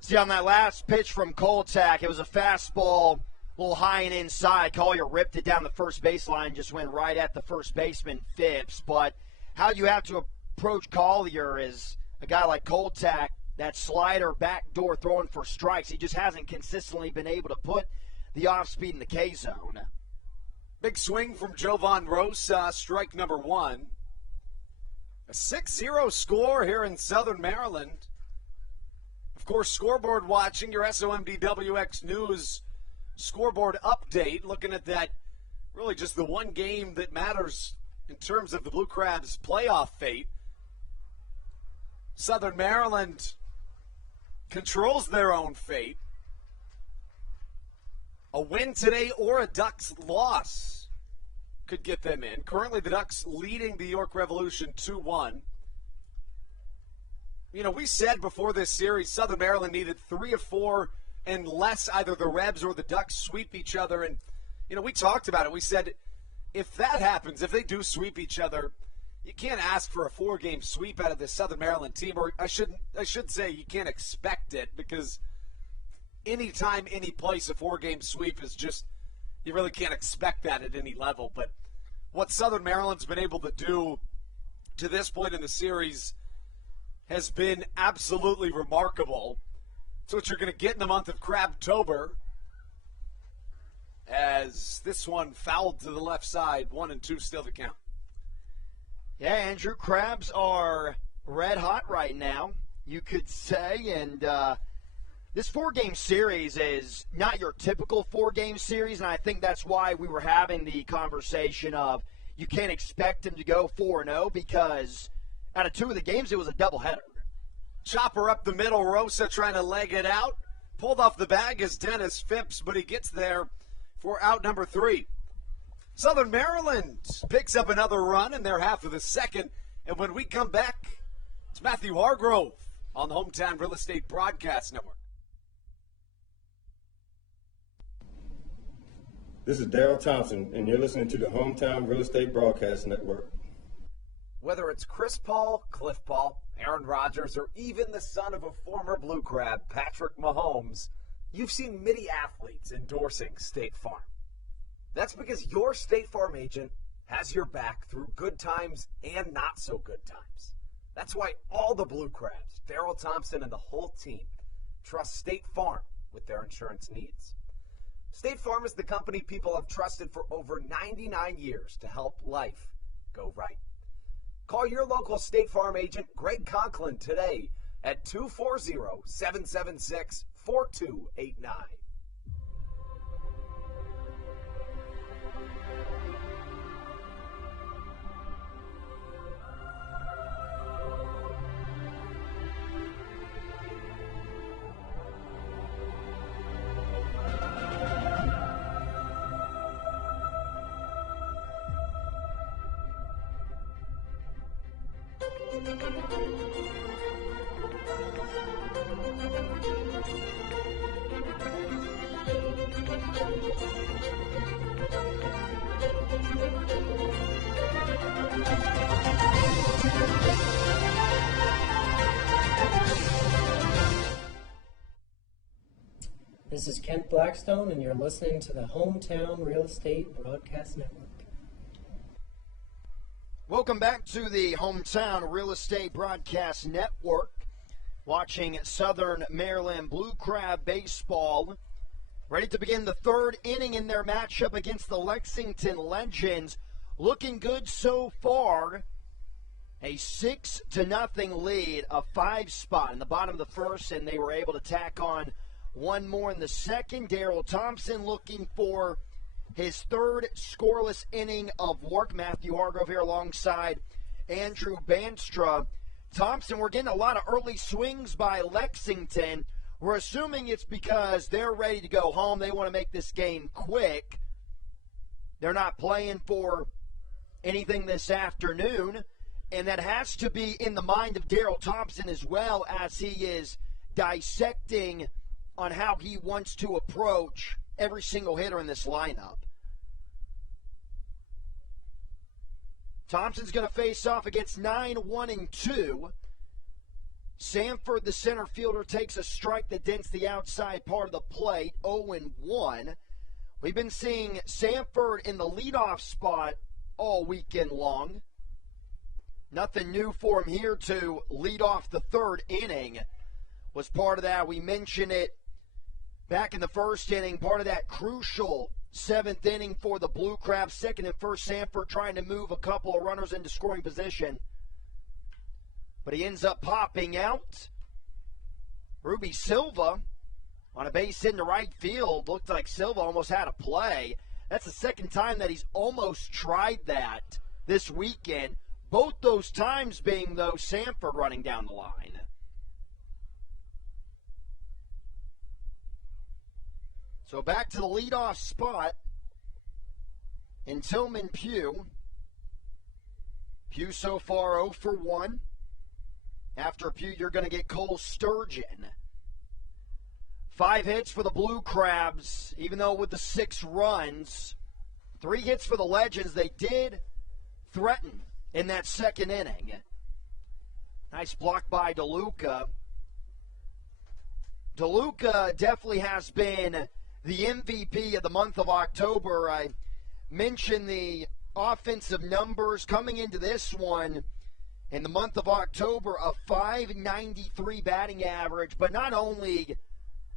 See, on that last pitch from Koltak, it was a fastball, a little high and inside. Collier ripped it down the first baseline, just went right at the first baseman, Phipps. But how you have to approach Collier is a guy like Koltak, that slider backdoor throwing for strikes. He just hasn't consistently been able to put the off-speed in the K-zone. Big swing from Jovan Rosa, strike number 1. A 6-0 score here in Southern Maryland. Of course, scoreboard watching, your SOMDWX News scoreboard update, looking at that, really just the one game that matters in terms of the Blue Crabs' playoff fate. Southern Maryland controls their own fate. A win today or a Ducks loss could get them in. Currently, the Ducks leading the York Revolution 2-1. You know, we said before this series, Southern Maryland needed 3 of 4 unless either the Rebs or the Ducks sweep each other. And, you know, we talked about it. We said if that happens, if they do sweep each other, you can't ask for a 4-game sweep out of this Southern Maryland team. Or I should say you can't expect it, because anytime, any place, a 4-game sweep is just, you really can't expect that at any level. But what Southern Maryland's been able to do to this point in the series has been absolutely remarkable. It's what you're going to get in the month of Crabtober, as this one fouled to the left side, 1-2 still to count. Yeah, Andrew, Crabs are red hot right now, you could say, and this 4-game series is not your typical 4-game series, and I think that's why we were having the conversation of you can't expect them to go 4-0, because out of 2 of the games, it was a doubleheader. Chopper up the middle, Rosa trying to leg it out. Pulled off the bag is Dennis Phipps, but he gets there for out number 3. Southern Maryland picks up another run in their half of the second, and when we come back, it's Matthew Hargrove on the Hometown Real Estate Broadcast Network. This is Daryl Thompson, and you're listening to the Hometown Real Estate Broadcast Network. Whether it's Chris Paul, Cliff Paul, Aaron Rodgers, or even the son of a former Blue Crab, Patrick Mahomes, you've seen many athletes endorsing State Farm. That's because your State Farm agent has your back through good times and not so good times. That's why all the Blue Crabs, Daryl Thompson and the whole team, trust State Farm with their insurance needs. State Farm is the company people have trusted for over 99 years to help life go right. Call your local State Farm agent, Greg Conklin, today at 240-776-4289. This is Kent Blackstone, and you're listening to the Hometown Real Estate Broadcast Network. Welcome back to the Hometown Real Estate Broadcast Network. Watching Southern Maryland Blue Crab baseball. Ready to begin the third inning in their matchup against the Lexington Legends. Looking good so far. A 6-0 lead, a 5-spot in the bottom of the first, and they were able to tack on one more in the second. Daryl Thompson looking for his third scoreless inning of work. Matthew Hargrove here alongside Andrew Banstra. Thompson, we're getting a lot of early swings by Lexington. We're assuming it's because they're ready to go home. They want to make this game quick. They're not playing for anything this afternoon. And that has to be in the mind of Daryl Thompson as well, as he is dissecting on how he wants to approach every single hitter in this lineup. Thompson's going to face off against 9-1-2. Sanford, the center fielder, takes a strike that dents the outside part of the plate, 0-1. We've been seeing Sanford in the leadoff spot all weekend long. Nothing new for him here to lead off the third inning. Was part of that. We mentioned it back in the first inning, part of that crucial seventh inning for the Blue Crabs. Second and first, Sanford trying to move a couple of runners into scoring position. But he ends up popping out. Ruby Silva on a base hit into right field. Looked like Silva almost had a play. That's the second time that he's almost tried that this weekend. Both those times being, though, Sanford running down the line. So back to the leadoff spot in Tillman Pugh. Pugh so far 0 for 1. After Pugh, you're going to get Cole Sturgeon. 5 hits for the Blue Crabs, even though with the 6 runs. 3 hits for the Legends. They did threaten in that second inning. Nice block by DeLuca. DeLuca definitely has been the MVP of the month of October. I mentioned the offensive numbers coming into this one in the month of October, a .593 batting average. But not only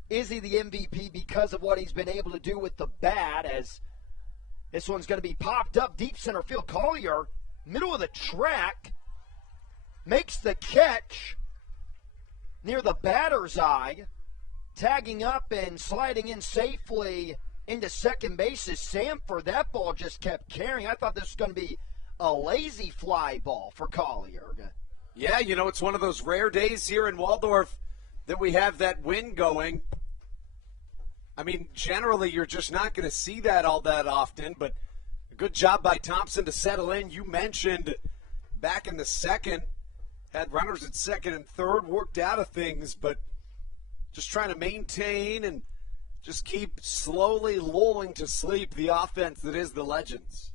is he the MVP because of what he's been able to do with the bat, as this one's going to be popped up deep center field. Collier, middle of the track, makes the catch near the batter's eye. Tagging up and sliding in safely into second base is Sanford. That ball just kept carrying. I thought this was going to be a lazy fly ball for Collier. Yeah, you know, it's one of those rare days here in Waldorf that we have that wind going. I mean, generally you're just not going to see that all that often, but a good job by Thompson to settle in. You mentioned back in the second, had runners at second and third, worked out of things, but just trying to maintain and just keep slowly lulling to sleep the offense that is the Legends.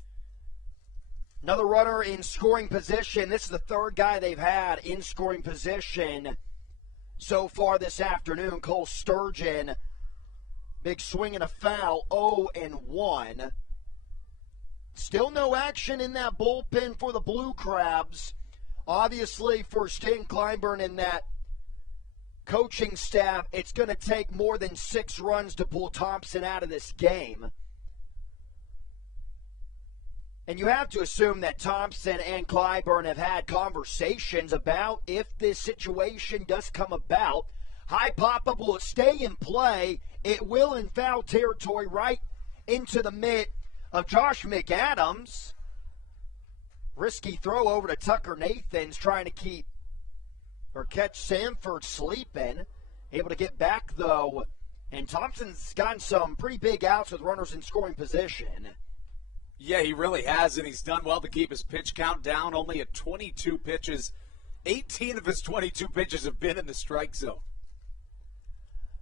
Another runner in scoring position. This is the third guy they've had in scoring position so far this afternoon. Cole Sturgeon, big swing and a foul, 0-1. Still no action in that bullpen for the Blue Crabs. Obviously, for Stan Kleinburn in that coaching staff, it's going to take more than 6 runs to pull Thompson out of this game. And you have to assume that Thompson and Clyburn have had conversations about if this situation does come about. High pop-up, will it stay in play? It will in foul territory right into the mitt of Josh McAdams. Risky throw over to Tucker Nathans, trying to keep or catch Sanford sleeping. Able to get back, though. And Thompson's gotten some pretty big outs with runners in scoring position. Yeah, he really has, and he's done well to keep his pitch count down, only at 22 pitches. 18 of his 22 pitches have been in the strike zone.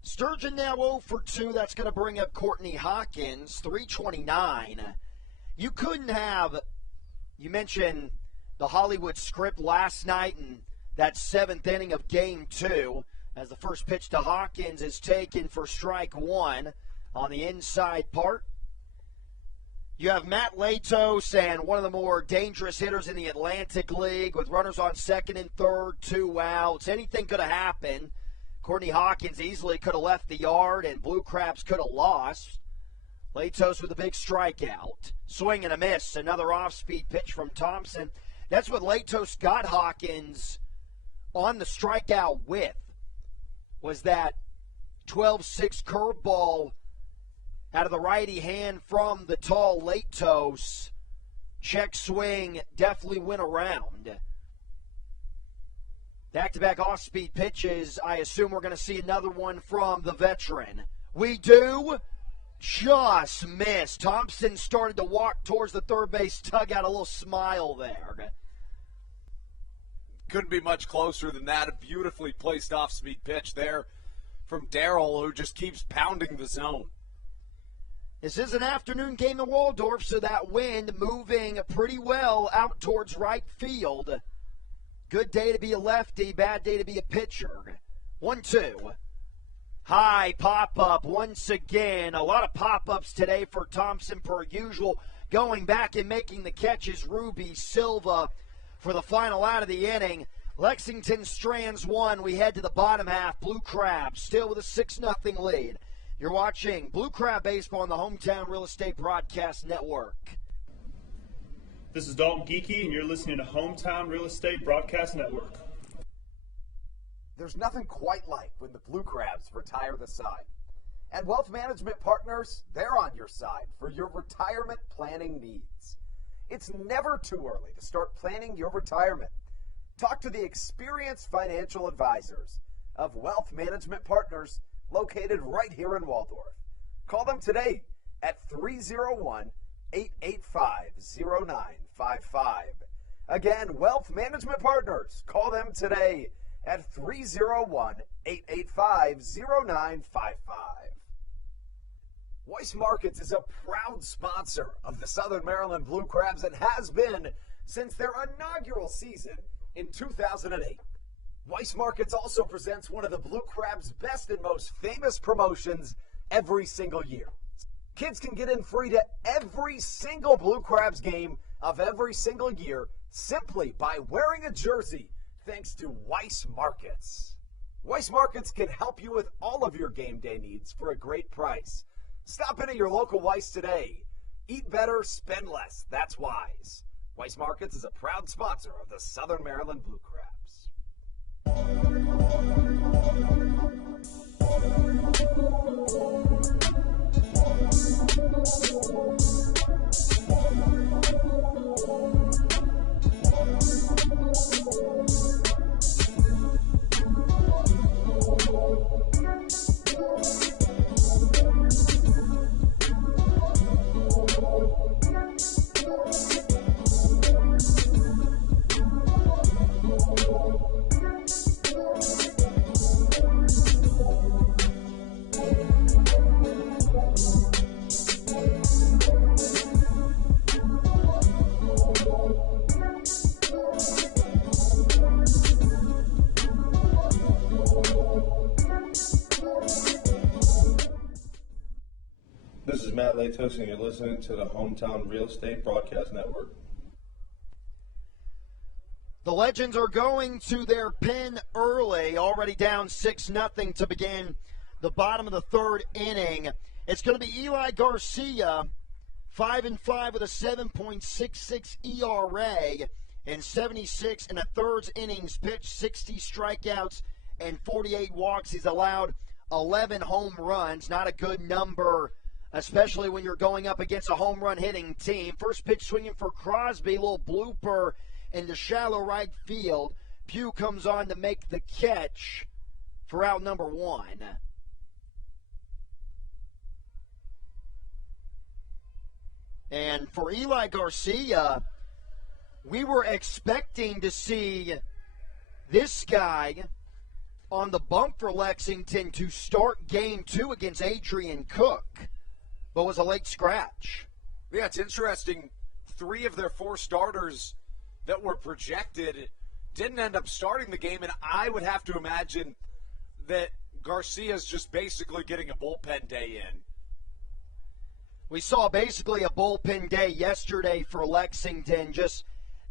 Sturgeon now 0 for 2. That's going to bring up Courtney Hawkins, 329. You couldn't have, you mentioned the Hollywood script last night and that 7th inning of Game 2, as the first pitch to Hawkins is taken for strike 1 on the inside part. You have Matt Latos, and one of the more dangerous hitters in the Atlantic League, with runners on second and third, 2 outs. Anything could have happened. Courtney Hawkins easily could have left the yard, and Blue Crabs could have lost. Latos with a big strikeout. Swing and a miss. Another off-speed pitch from Thompson. That's what Latos got Hawkins on the strikeout with, was that 12-6 curveball out of the righty hand from the tall Latos. Check swing definitely went around. Back-to-back off-speed pitches. I assume we're going to see another one from the veteran. We do. Just missed. Thompson started to walk towards the third base dugout. A little smile there. Couldn't be much closer than that. A beautifully placed off-speed pitch there from Daryl, who just keeps pounding the zone. This is an afternoon game in Waldorf, so that wind moving pretty well out towards right field. Good day to be a lefty, bad day to be a pitcher. 1-2. High pop-up once again. A lot of pop-ups today for Thompson per usual. Going back and making the catches, Ruby Silva for the final out of the inning. Lexington strands 1. We head to the bottom half. Blue Crabs still with a 6-0 lead. You're watching Blue Crab Baseball on the Hometown Real Estate Broadcast Network. This is Dalton Geeky, and you're listening to Hometown Real Estate Broadcast Network. There's nothing quite like when the Blue Crabs retire the side. And Wealth Management Partners, they're on your side for your retirement planning needs. It's never too early to start planning your retirement. Talk to the experienced financial advisors of Wealth Management Partners located right here in Waldorf. Call them today at 301-885-0955. Again, Wealth Management Partners. Call them today at 301-885-0955. Weiss Markets is a proud sponsor of the Southern Maryland Blue Crabs and has been since their inaugural season in 2008. Weiss Markets also presents one of the Blue Crabs' best and most famous promotions every single year. Kids can get in free to every single Blue Crabs game of every single year simply by wearing a jersey, thanks to Weiss Markets. Weiss Markets can help you with all of your game day needs for a great price. Stop in at your local Weiss today. Eat better, spend less. That's wise. Weiss Markets is a proud sponsor of the Southern Maryland Blue Crabs. This is Matt Latos, and you're listening to the Hometown Real Estate Broadcast Network. The Legends are going to their pen early, already down 6-0 to begin the bottom of the third inning. It's going to be Eli Garcia, 5-5 with a 7.66 ERA and 76 in a third innings pitched, 60 strikeouts and 48 walks. He's allowed 11 home runs. Not a good number, especially when you're going up against a home run hitting team. First pitch swinging for Crosby, little blooper into shallow right field. Pugh comes on to make the catch for out number 1. And for Eli Garcia, we were expecting to see this guy on the bump for Lexington to start game 2 against Adrian Cook, but was a late scratch. Yeah, it's interesting. 3 of their 4 starters that were projected didn't end up starting the game, and I would have to imagine that Garcia's just basically getting a bullpen day in. We saw basically a bullpen day yesterday for Lexington, just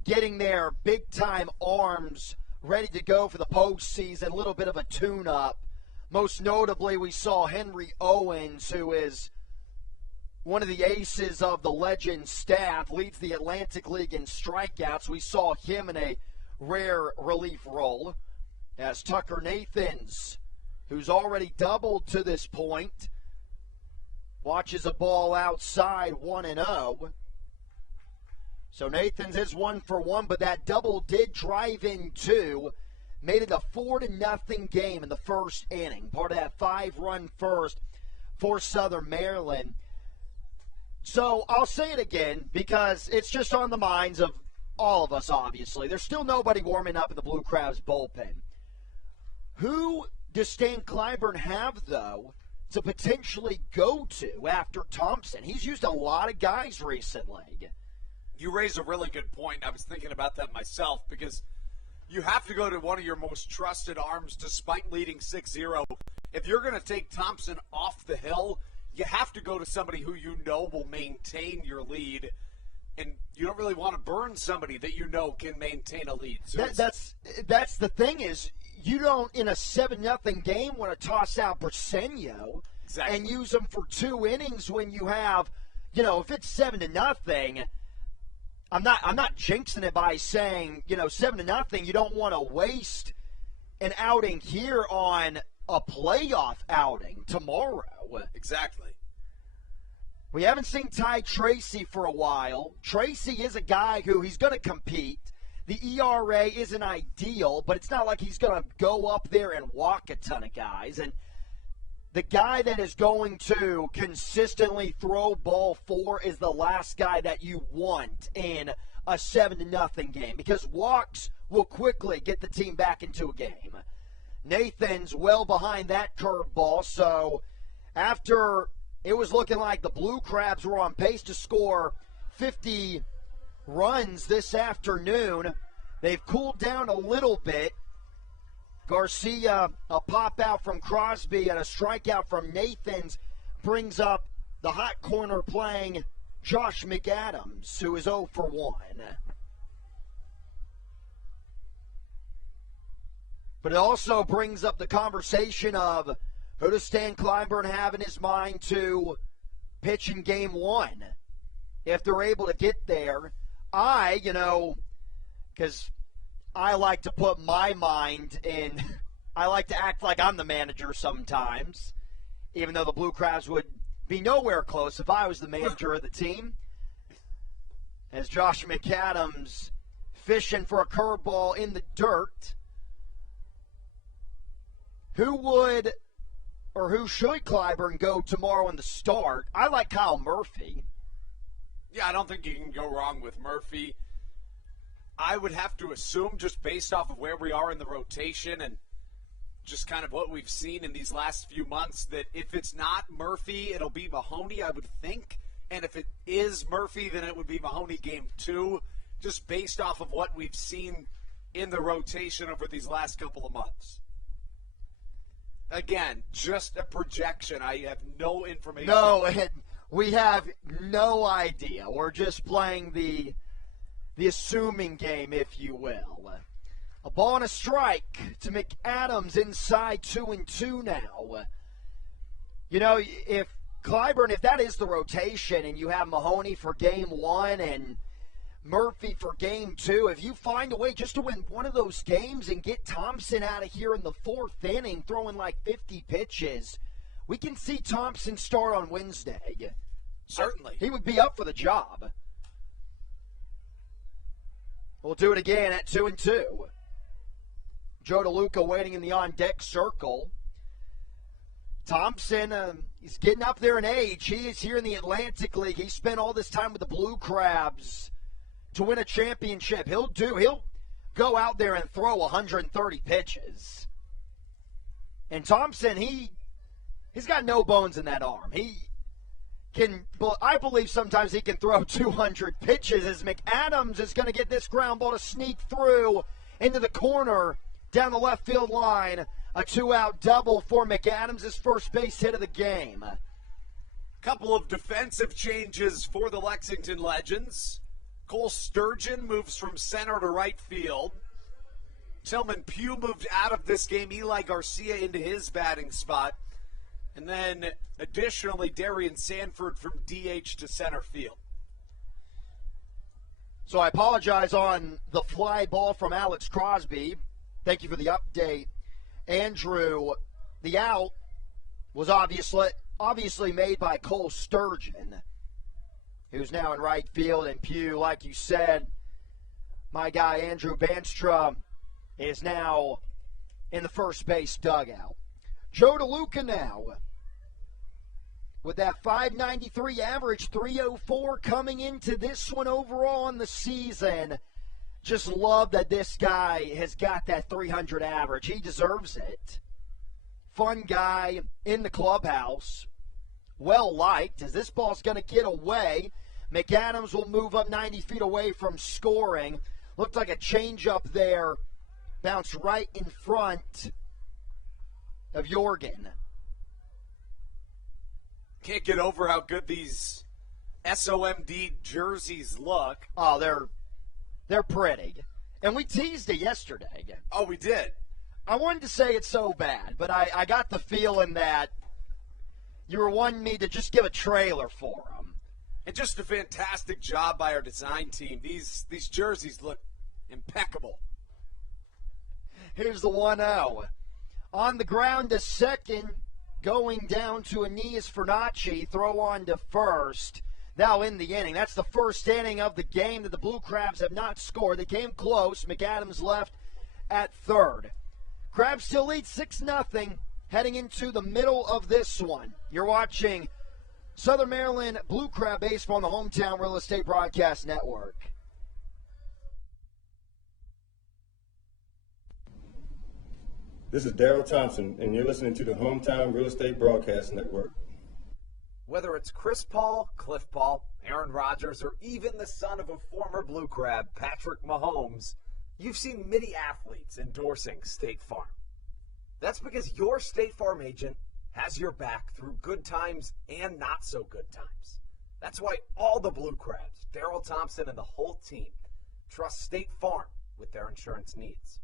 getting their big-time arms ready to go for the postseason, a little bit of a tune-up. Most notably, we saw Henry Owens, who is one of the aces of the Legends staff, leads the Atlantic League in strikeouts. We saw him in a rare relief role as Tucker Nathans, who's already doubled to this point, watches a ball outside 1-0. So Nathans is 1 for 1, but that double did drive in 2. Made it a 4-0 game in the first inning. Part of that 5-run first for Southern Maryland. So I'll say it again because it's just on the minds of all of us, obviously. There's still nobody warming up in the Blue Crabs bullpen. Who does Stan Clyburn have, though, to potentially go to after Thompson? He's used a lot of guys recently. You raise a really good point. I was thinking about that myself because you have to go to one of your most trusted arms despite leading 6-0. If you're going to take Thompson off the hill, you have to go to somebody who you know will maintain your lead, and you don't really want to burn somebody that you know can maintain a lead. So that's the thing is you don't, in a 7-0 game, want to toss out Briseño and use him for 2 innings when you have, if it's 7-0, I'm not jinxing it by saying, 7-0, you don't want to waste an outing here on a playoff outing tomorrow. Exactly. We haven't seen Ty Tracy for a while. Tracy is a guy who he's going to compete. The ERA isn't ideal, but it's not like he's going to go up there and walk a ton of guys. And the guy that is going to consistently throw ball 4 is the last guy that you want in a 7-0 game because walks will quickly get the team back into a game. Nathan's well behind that curveball, so after it was looking like the Blue Crabs were on pace to score 50 runs this afternoon, they've cooled down a little bit. Garcia, a pop out from Crosby and a strikeout from Nathans brings up the hot corner playing Josh McAdams, who is 0 for 1. But it also brings up the conversation of who does Stan Clyburn have in his mind to pitch in game 1 if they're able to get there. Because I like to put my mind in, I like to act like I'm the manager sometimes, even though the Blue Crabs would be nowhere close if I was the manager of the team. As Josh McAdams fishing for a curveball in the dirt. Who should Clyburn go tomorrow in the start? I like Kyle Murphy. Yeah, I don't think you can go wrong with Murphy. I would have to assume, just based off of where we are in the rotation and just kind of what we've seen in these last few months, that if it's not Murphy, it'll be Mahoney, I would think. And if it is Murphy, then it would be Mahoney game 2, just based off of what we've seen in the rotation over these last couple of months. Again, just a projection. I have no information. No, we have no idea. We're just playing the assuming game, if you will. A ball and a strike to McAdams inside 2-2 now. You know, if Clyburn, if that is the rotation and you have Mahoney for game 1 and Murphy for game 2, if you find a way just to win one of those games and get Thompson out of here in the 4th inning throwing like 50 pitches, we can see Thompson start on Wednesday. Certainly. He would be up for the job. We'll do it again at 2-2. Joe DeLuca waiting in the on-deck circle. Thompson, he's getting up there in age. He is here in the Atlantic League. He spent all this time with the Blue Crabs to win a championship. He'll go out there and throw 130 pitches. And Thompson, he's got no bones in that arm. I believe sometimes he can throw 200 pitches as McAdams is going to get this ground ball to sneak through into the corner down the left field line. A 2-out double for McAdams, his first base hit of the game. Couple of defensive changes for the Lexington Legends. Cole Sturgeon moves from center to right field. Tillman Pugh moved out of this game. Eli Garcia into his batting spot. And then, additionally, Darian Sanford from DH to center field. So I apologize on the fly ball from Alex Crosby. Thank you for the update. Andrew, the out was obviously made by Cole Sturgeon, who's now in right field. And Pugh, like you said, my guy Andrew Banstra is now in the first base dugout. Joe DeLuca now with that .593 average, 304 coming into this one overall in the season. Just love that this guy has got that 300 average. He deserves it. Fun guy in the clubhouse. Well liked as this ball's going to get away. McAdams will move up 90 feet away from scoring. Looked like a changeup there. Bounced right in front of Jorgen. Can't get over how good these SOMD jerseys look. Oh, they're pretty. And we teased it yesterday. Oh, we did. I wanted to say it's so bad, but I got the feeling that you were wanting me to just give a trailer for them. And just a fantastic job by our design team. These jerseys look impeccable. Here's the 1-0. On the ground to second, going down to Aeneas Fernacci, throw on to first. Now in the inning. That's the first inning of the game that the Blue Crabs have not scored. They came close. McAdams left at third. Crabs still lead 6-0 heading into the middle of this one. You're watching Southern Maryland Blue Crab Baseball on the Hometown Real Estate Broadcast Network. This is Daryl Thompson, and you're listening to the Hometown Real Estate Broadcast Network. Whether it's Chris Paul, Cliff Paul, Aaron Rodgers, or even the son of a former Blue Crab, Patrick Mahomes, you've seen many athletes endorsing State Farm. That's because your State Farm agent has your back through good times and not so good times. That's why all the Blue Crabs, Daryl Thompson and the whole team, trust State Farm with their insurance needs.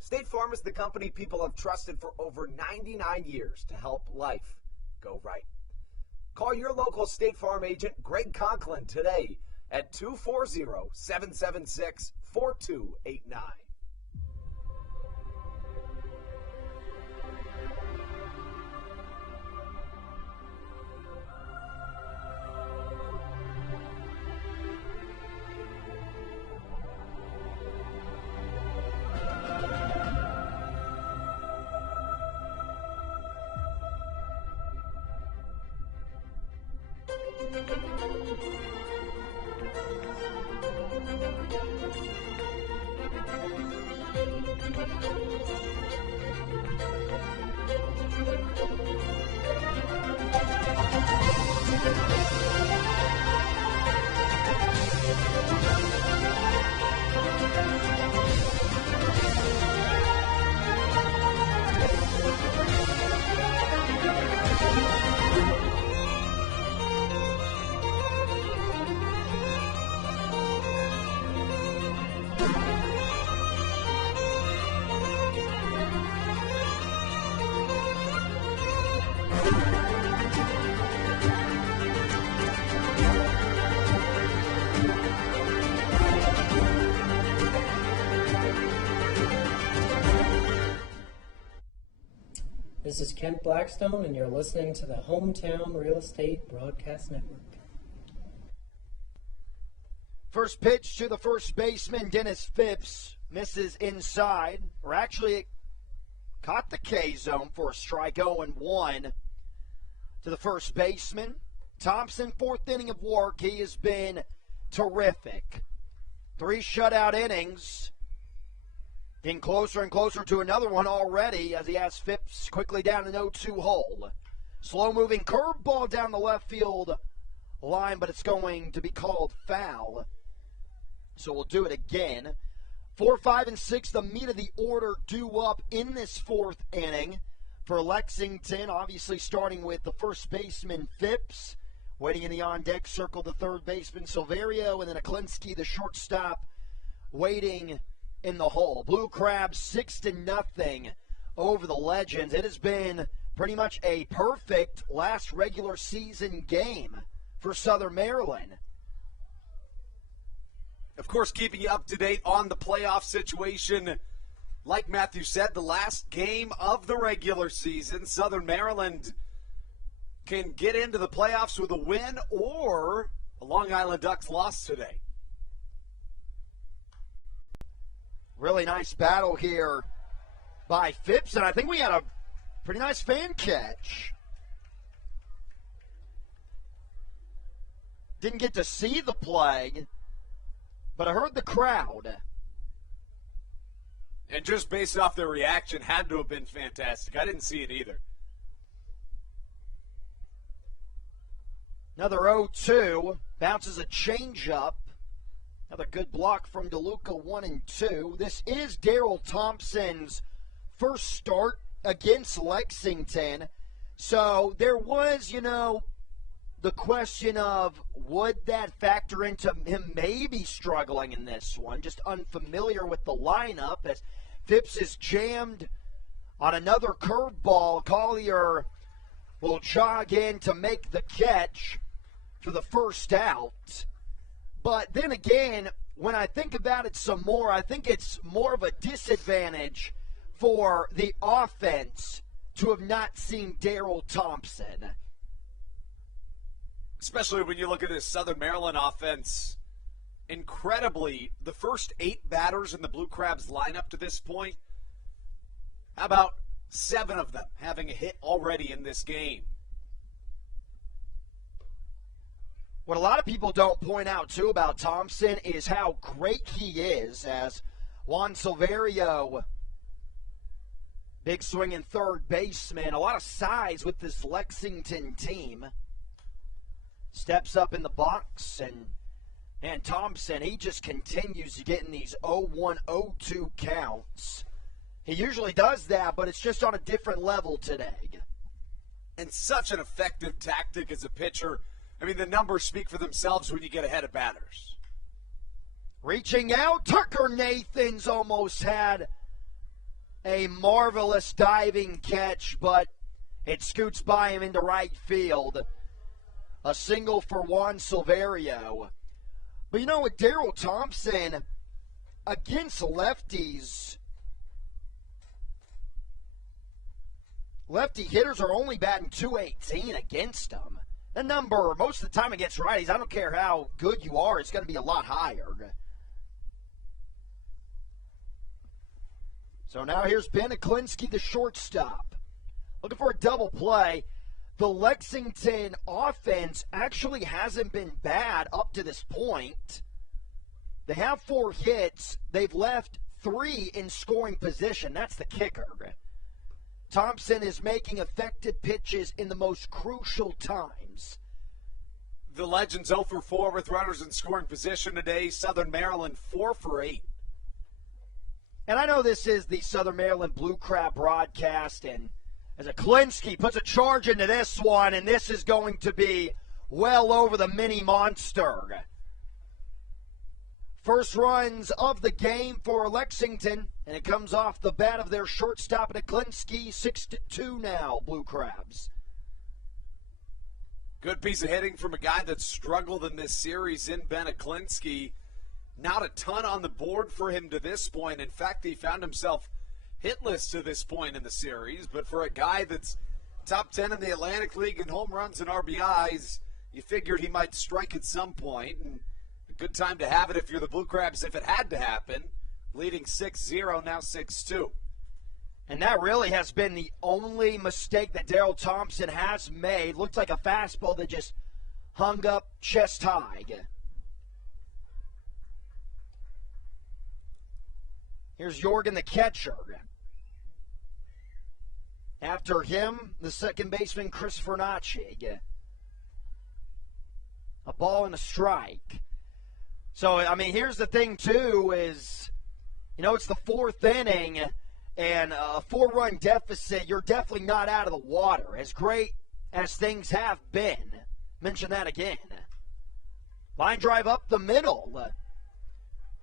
State Farm is the company people have trusted for over 99 years to help life go right. Call your local State Farm agent, Greg Conklin, today at 240-776-4289. This is Kent Blackstone, and you're listening to the Hometown Real Estate Broadcast Network. First pitch to the first baseman, Dennis Phipps, misses inside, or actually it caught the K zone for a strike. 0-1 to the first baseman. Thompson, fourth inning of work. He has been terrific. 3 shutout innings. Getting closer and closer to another one already as he has Phipps quickly down an 0-2 hole. Slow-moving curveball down the left field line, but it's going to be called foul. So we'll do it again. 4, 5, and 6, the meat of the order due up in this fourth inning for Lexington. Obviously starting with the first baseman, Phipps. Waiting in the on-deck circle, the third baseman, Silverio, and then Aklinski, the shortstop, waiting in the hole. Blue Crabs 6-0 over the Legends. It has been pretty much a perfect last regular season game for Southern Maryland. Of course, keeping you up to date on the playoff situation. Like Matthew said, the last game of the regular season, Southern Maryland can get into the playoffs with a win, or the Long Island Ducks lost today. Really nice battle here by Phipps, and I think we had a pretty nice fan catch. Didn't get to see the play, but I heard the crowd. And just based off their reaction, had to have been fantastic. I didn't see it either. Another 0-2. Bounces a changeup. Another good block from DeLuca, 1-2. This is Daryl Thompson's first start against Lexington. So there was, the question of would that factor into him maybe struggling in this one, just unfamiliar with the lineup as Phipps is jammed on another curveball. Collier will jog in to make the catch for the first out. But then again, when I think about it some more, I think it's more of a disadvantage for the offense to have not seen Daryl Thompson. Especially when you look at this Southern Maryland offense. Incredibly, the first 8 batters in the Blue Crabs lineup to this point, how about 7 of them having a hit already in this game? What a lot of people don't point out, too, about Thompson is how great he is as Juan Silverio, big swinging third baseman, a lot of size with this Lexington team. Steps up in the box, and Thompson, he just continues to get in these 0-1, 0-2 counts. He usually does that, but it's just on a different level today. And such an effective tactic as a pitcher. I mean, the numbers speak for themselves when you get ahead of batters. Reaching out, Tucker Nathans almost had a marvelous diving catch, but it scoots by him into right field. A single for Juan Silverio. But you know what, Daryl Thompson, against lefties, lefty hitters are only batting .218 against them. The number, most of the time against righties, I don't care how good you are, it's going to be a lot higher. So now here's Ben Aklinski, the shortstop. Looking for a double play. The Lexington offense actually hasn't been bad up to this point. They have 4 hits. They've left 3 in scoring position. That's the kicker. Thompson is making effective pitches in the most crucial times. The Legends 0 for 4 with runners in scoring position today. Southern Maryland 4 for 8. And I know this is the Southern Maryland Blue Crab broadcast, and as Aklinski puts a charge into this one, and this is going to be well over the mini monster. First runs of the game for Lexington, and it comes off the bat of their shortstop, Aklinski, 6-2 now, Blue Crabs. Good piece of hitting from a guy that struggled in this series in Ben Aklinski. Not a ton on the board for him to this point. In fact, he found himself hitless to this point in the series, but for a guy that's top 10 in the Atlantic League in home runs and RBIs, you figured he might strike at some point, and a good time to have it if you're the Blue Crabs if it had to happen, leading 6-0, now 6-2. And that really has been the only mistake that Daryl Thompson has made. Looked like a fastball that just hung up chest high. Here's Jorgen, the catcher. After him, the second baseman, Chris Fernacci. A ball and a strike. So, I mean, here's the thing, too, is, it's the fourth inning, and a 4-run deficit, you're definitely not out of the water. As great as things have been, mention that again. Line drive up the middle.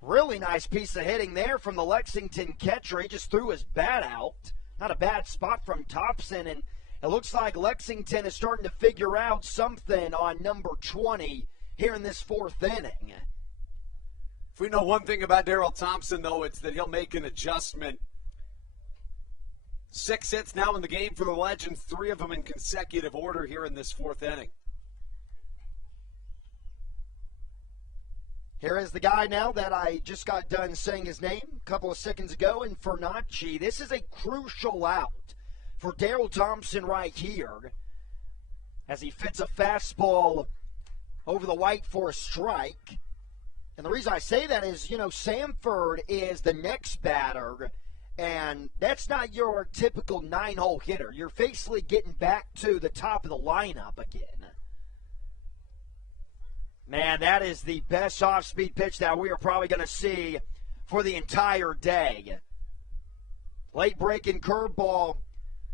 Really nice piece of hitting there from the Lexington catcher. He just threw his bat out. Not a bad spot from Thompson, and it looks like Lexington is starting to figure out something on number 20 here in this fourth inning. If we know one thing about Daryl Thompson, though, it's that he'll make an adjustment. 6 hits now in the game for the Legends, 3 of them in consecutive order here in this fourth inning. Here is the guy now that I just got done saying his name a couple of seconds ago, and Fernacci. This is a crucial out for Daryl Thompson right here as he fits a fastball over the white for a strike. And the reason I say that is, Samford is the next batter, and that's not your typical 9-hole hitter. You're basically getting back to the top of the lineup again. Man, that is the best off-speed pitch that we are probably going to see for the entire day. Late breaking curveball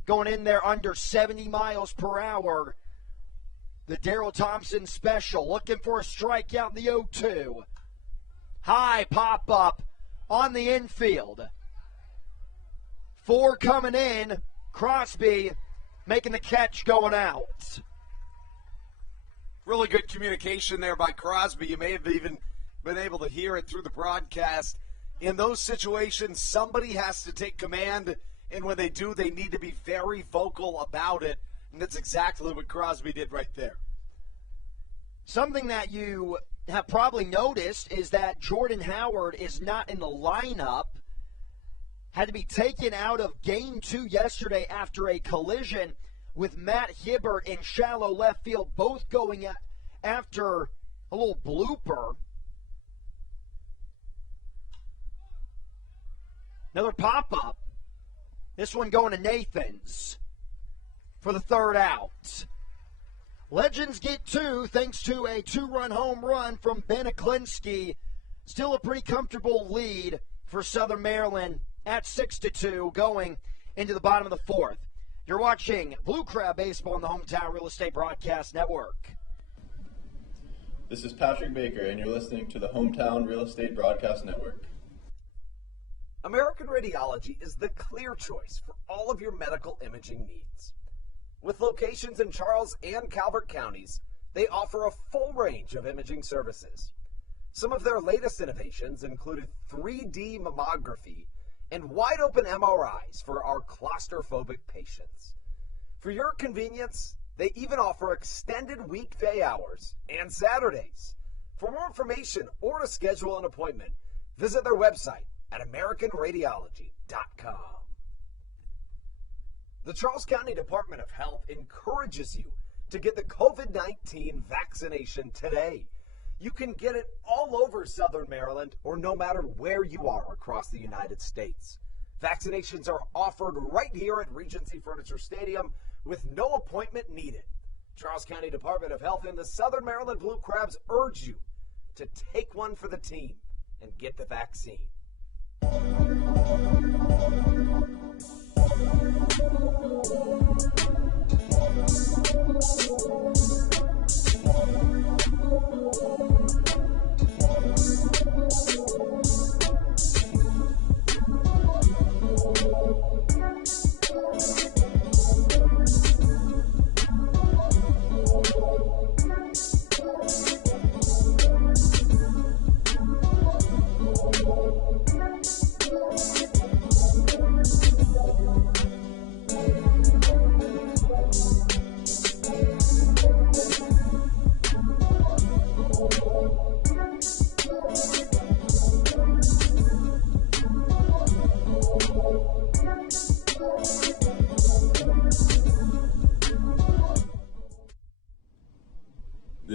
going in there under 70 miles per hour. The Daryl Thompson special, looking for a strikeout in the 0-2. High pop-up on the infield. 4 coming in. Crosby making the catch going out. Really good communication there by Crosby. You may have even been able to hear it through the broadcast. In those situations, somebody has to take command, and when they do, they need to be very vocal about it, and that's exactly what Crosby did right there. Something that you have probably noticed is that Jordan Howard is not in the lineup. Had to be taken out of Game 2 yesterday after a collision with Matt Hibbert in shallow left field, both going after a little blooper. Another pop-up. This one going to Nathans for the third out. Legends get 2 thanks to a 2-run home run from Ben Aklinski. Still a pretty comfortable lead for Southern Maryland at 6-2 going into the bottom of the fourth. You're watching Blue Crab Baseball on the Hometown Real Estate Broadcast Network. This is Patrick Baker, and you're listening to the Hometown Real Estate Broadcast Network. American Radiology is the clear choice for all of your medical imaging needs. With locations in Charles and Calvert counties, they offer a full range of imaging services. Some of their latest innovations included 3D mammography and wide-open MRIs for our claustrophobic patients. For your convenience, they even offer extended weekday hours and Saturdays. For more information or to schedule an appointment, visit their website at AmericanRadiology.com. The Charles County Department of Health encourages you to get the COVID-19 vaccination today. You can get it all over Southern Maryland or no matter where you are across the United States. Vaccinations are offered right here at Regency Furniture Stadium with no appointment needed. Charles County Department of Health and the Southern Maryland Blue Crabs urge you to take one for the team and get the vaccine.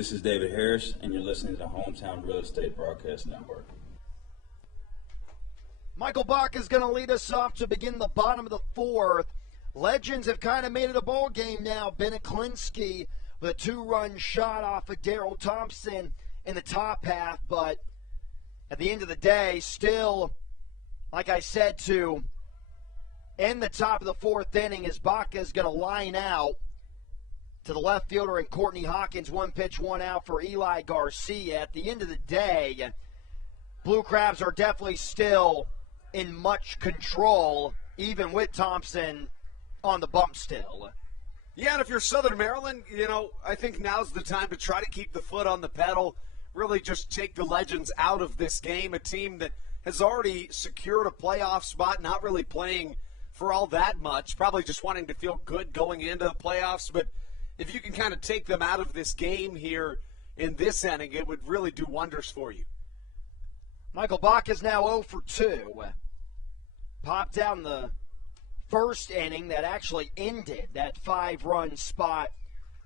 This is David Harris, and you're listening to the Hometown Real Estate Broadcast Network. Michael Bach is going to lead us off to begin the bottom of the fourth. Legends have kind of made it a ball game now. Bennett Klinsky with a two-run shot off of Daryl Thompson in the top half, but at the end of the day, still, like I said, to end the top of the fourth inning as Baca is going to line out to the left fielder and Courtney Hawkins, one pitch, one out for Eli Garcia. At the end of the day, Blue Crabs are definitely still in much control, even with Thompson on the bump still. Yeah, and if you're Southern Maryland, I think now's the time to try to keep the foot on the pedal, really just take the Legends out of this game, a team that has already secured a playoff spot, not really playing for all that much, probably just wanting to feel good going into the playoffs. But if you can kind of take them out of this game here in this inning, it would really do wonders for you. Michael Bach is now 0 for 2. Popped down the first inning that actually ended that 5-run spot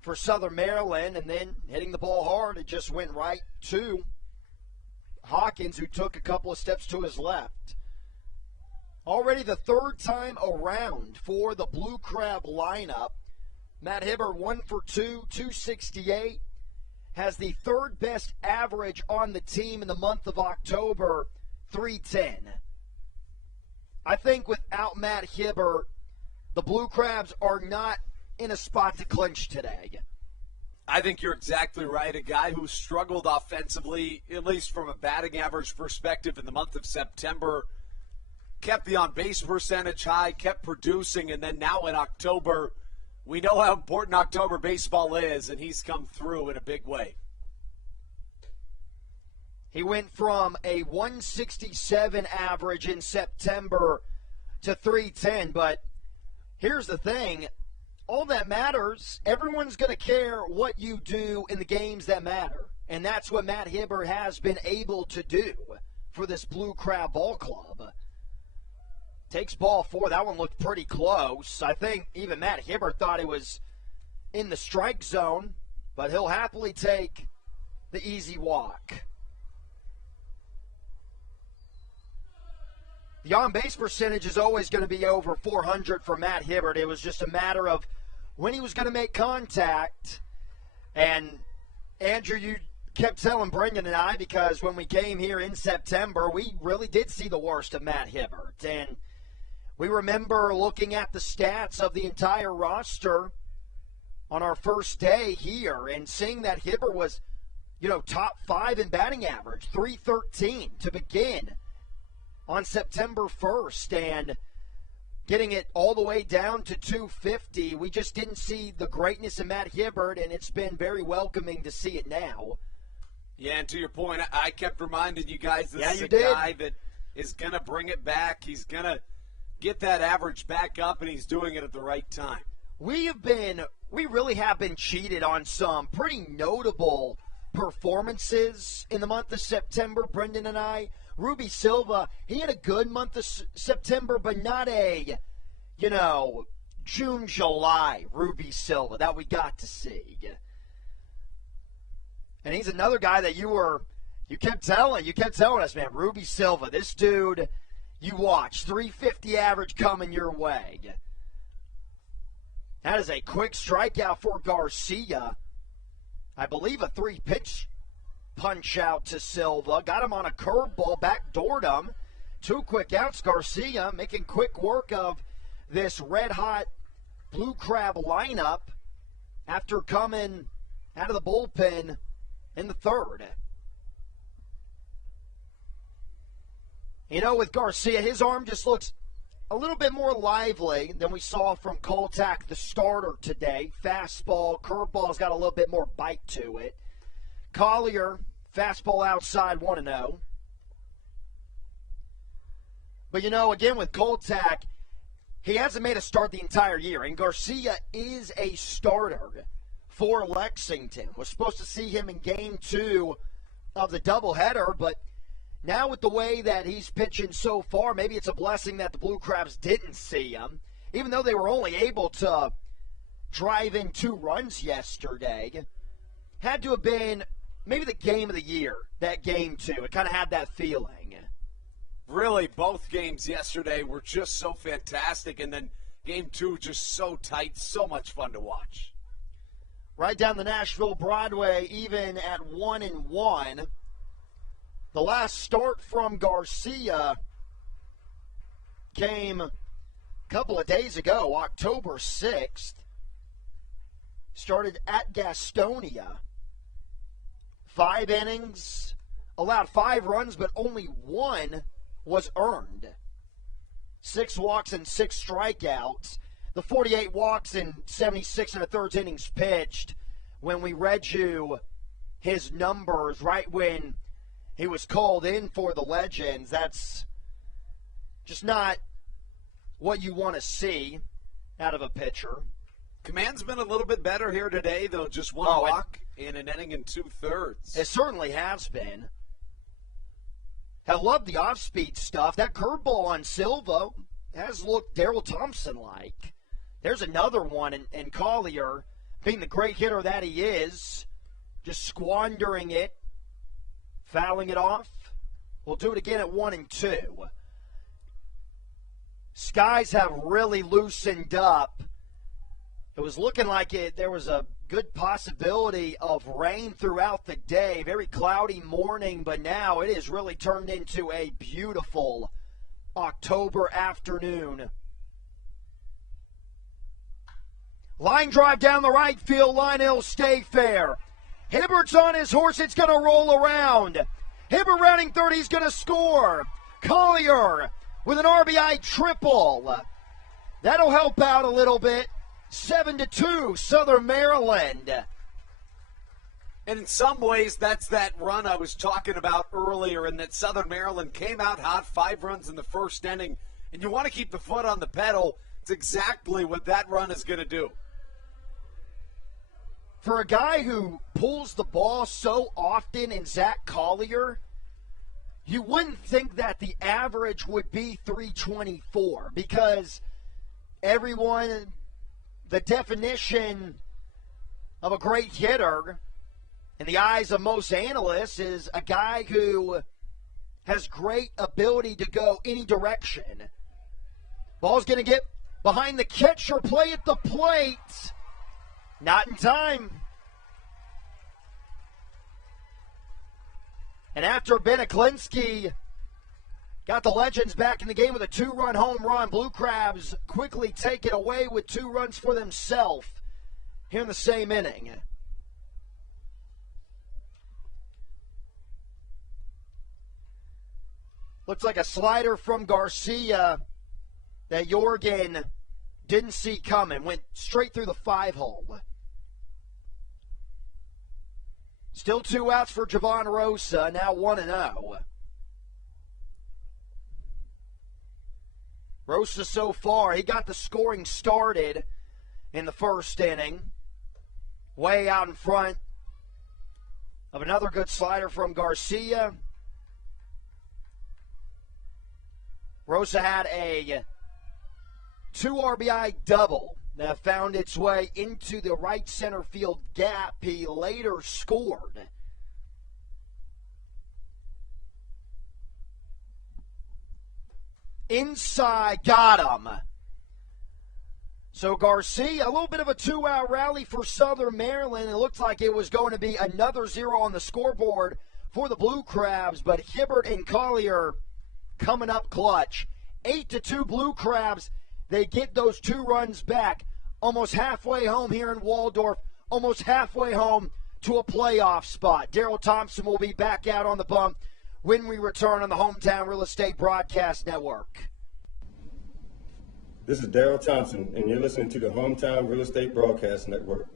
for Southern Maryland, and then hitting the ball hard, it just went right to Hawkins, who took a couple of steps to his left. Already the third time around for the Blue Crab lineup. Matt Hibbert 1 for 2, 268, has the third best average on the team in the month of October, 310. I think without Matt Hibbert, the Blue Crabs are not in a spot to clinch today. I think you're exactly right. A guy who struggled offensively, at least from a batting average perspective in the month of September, kept the on-base percentage high, kept producing, and then now in October, we know how important October baseball is, and he's come through in a big way. He went from a 167 average in September to 310, but here's the thing. All that matters, everyone's going to care what you do in the games that matter, and that's what Matt Hibbert has been able to do for this Blue Crab ball club. Takes ball 4. That one looked pretty close. I think even Matt Hibbert thought it was in the strike zone, but he'll happily take the easy walk. The on-base percentage is always going to be over 400 for Matt Hibbert. It was just a matter of when he was going to make contact. And, Andrew, you kept telling Brendan and I, because when we came here in September, we really did see the worst of Matt Hibbert. And we remember looking at the stats of the entire roster on our first day here and seeing that Hibbert was, top 5 in batting average, 313 to begin on September 1st, and getting it all the way down to 250. We just didn't see the greatness of Matt Hibbert, and it's been very welcoming to see it now. Yeah, and to your point, I kept reminding you guys this is a did. guy that is going to bring it back. He's going to get that average back up, and he's doing it at the right time. We really have been cheated on some pretty notable performances in the month of September, Brendan and I. Ruby Silva, he had a good month of September, but not a, June, July Ruby Silva that we got to see. And he's another guy that you kept telling us, man, Ruby Silva, this dude, you watch, 350 average coming your way. That is a quick strikeout for Garcia. I believe a 3-pitch punch out to Silva. Got him on a curveball, backdoored him. 2 quick outs. Garcia making quick work of this red-hot Blue Crab lineup after coming out of the bullpen in the third. With Garcia, his arm just looks a little bit more lively than we saw from Koltak, the starter today. Fastball, curveball's got a little bit more bite to it. Collier, fastball outside, 1-0. But, again, with Koltak, he hasn't made a start the entire year, and Garcia is a starter for Lexington. We're supposed to see him in Game 2 of the doubleheader, but now with the way that he's pitching so far, maybe it's a blessing that the Blue Crabs didn't see him, even though they were only able to drive in 2 runs yesterday. had to have been maybe the game of the year, that game two. It kind of had that feeling. Really, both games yesterday were just so fantastic, and then game two just so tight, so much fun to watch. Right down the Nashville Broadway, even at 1-1. The last start from Garcia came a couple of days ago, October 6th. Started at Gastonia. 5 innings, allowed 5 runs, but only 1 was earned. 6 walks and 6 strikeouts. The 48 walks in 76 1/3 innings pitched. When we read you his numbers right when he was called in for the Legends, that's just not what you want to see out of a pitcher. Command's been a little bit better here today, though. Just 1 walk in an inning and 2/3. It certainly has been. I love the off-speed stuff. That curveball on Silva has looked Daryl Thompson-like. There's another one, and Collier, being the great hitter that he is, just squandering it, fouling it off. We'll do it again at 1-2. Skies have really loosened up. It was looking like there was a good possibility of rain throughout the day. Very cloudy morning, but now it has really turned into a beautiful October afternoon. Line drive down the right field line. It'll stay fair. Hibbert's on his horse. It's going to roll around. Hibbert rounding third. He's going to score. Collier with an RBI triple. That'll help out a little bit. 7-2, Southern Maryland. And in some ways, that's that run I was talking about earlier, in that Southern Maryland came out hot, 5 runs in the first inning, and you want to keep the foot on the pedal. It's exactly what that run is going to do. For a guy who pulls the ball so often in Zach Collier, you wouldn't think that the average would be 324, because everyone, the definition of a great hitter in the eyes of most analysts is a guy who has great ability to go any direction. Ball's going to get behind the catcher, play at the plate. Not in time. And after Beneklinski got the Legends back in the game with a 2-run home run, Blue Crabs quickly take it away with 2 runs for themselves here in the same inning. Looks like a slider from Garcia that Jorgen didn't see coming. Went straight through the 5-hole. Still 2 outs for Javon Rosa, now 1-0. Rosa so far, he got the scoring started in the first inning. Way out in front of another good slider from Garcia. Rosa had a 2 RBI double that found its way into the right center field gap. He later scored. Inside, got him. So Garcia, a little bit of a 2-out rally for Southern Maryland. It looked like it was going to be another 0 on the scoreboard for the Blue Crabs, but Hibbert and Collier coming up clutch. 8-2 Blue Crabs. They get those 2 runs back. Almost halfway home here in Waldorf. Almost halfway home to a playoff spot. Daryl Thompson will be back out on the bump when we return on the Hometown Real Estate Broadcast Network. This is Daryl Thompson, and you're listening to the Hometown Real Estate Broadcast Network.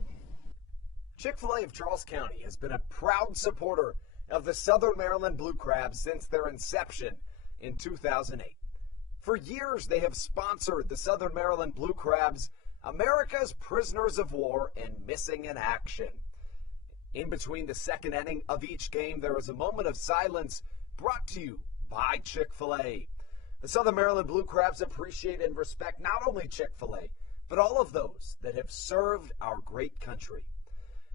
Chick-fil-A of Charles County has been a proud supporter of the Southern Maryland Blue Crabs since their inception in 2008. For years, they have sponsored the Southern Maryland Blue Crabs, America's prisoners of war and missing in action. In between the second inning of each game, there is a moment of silence brought to you by Chick-fil-A. The Southern Maryland Blue Crabs appreciate and respect not only Chick-fil-A, but all of those that have served our great country.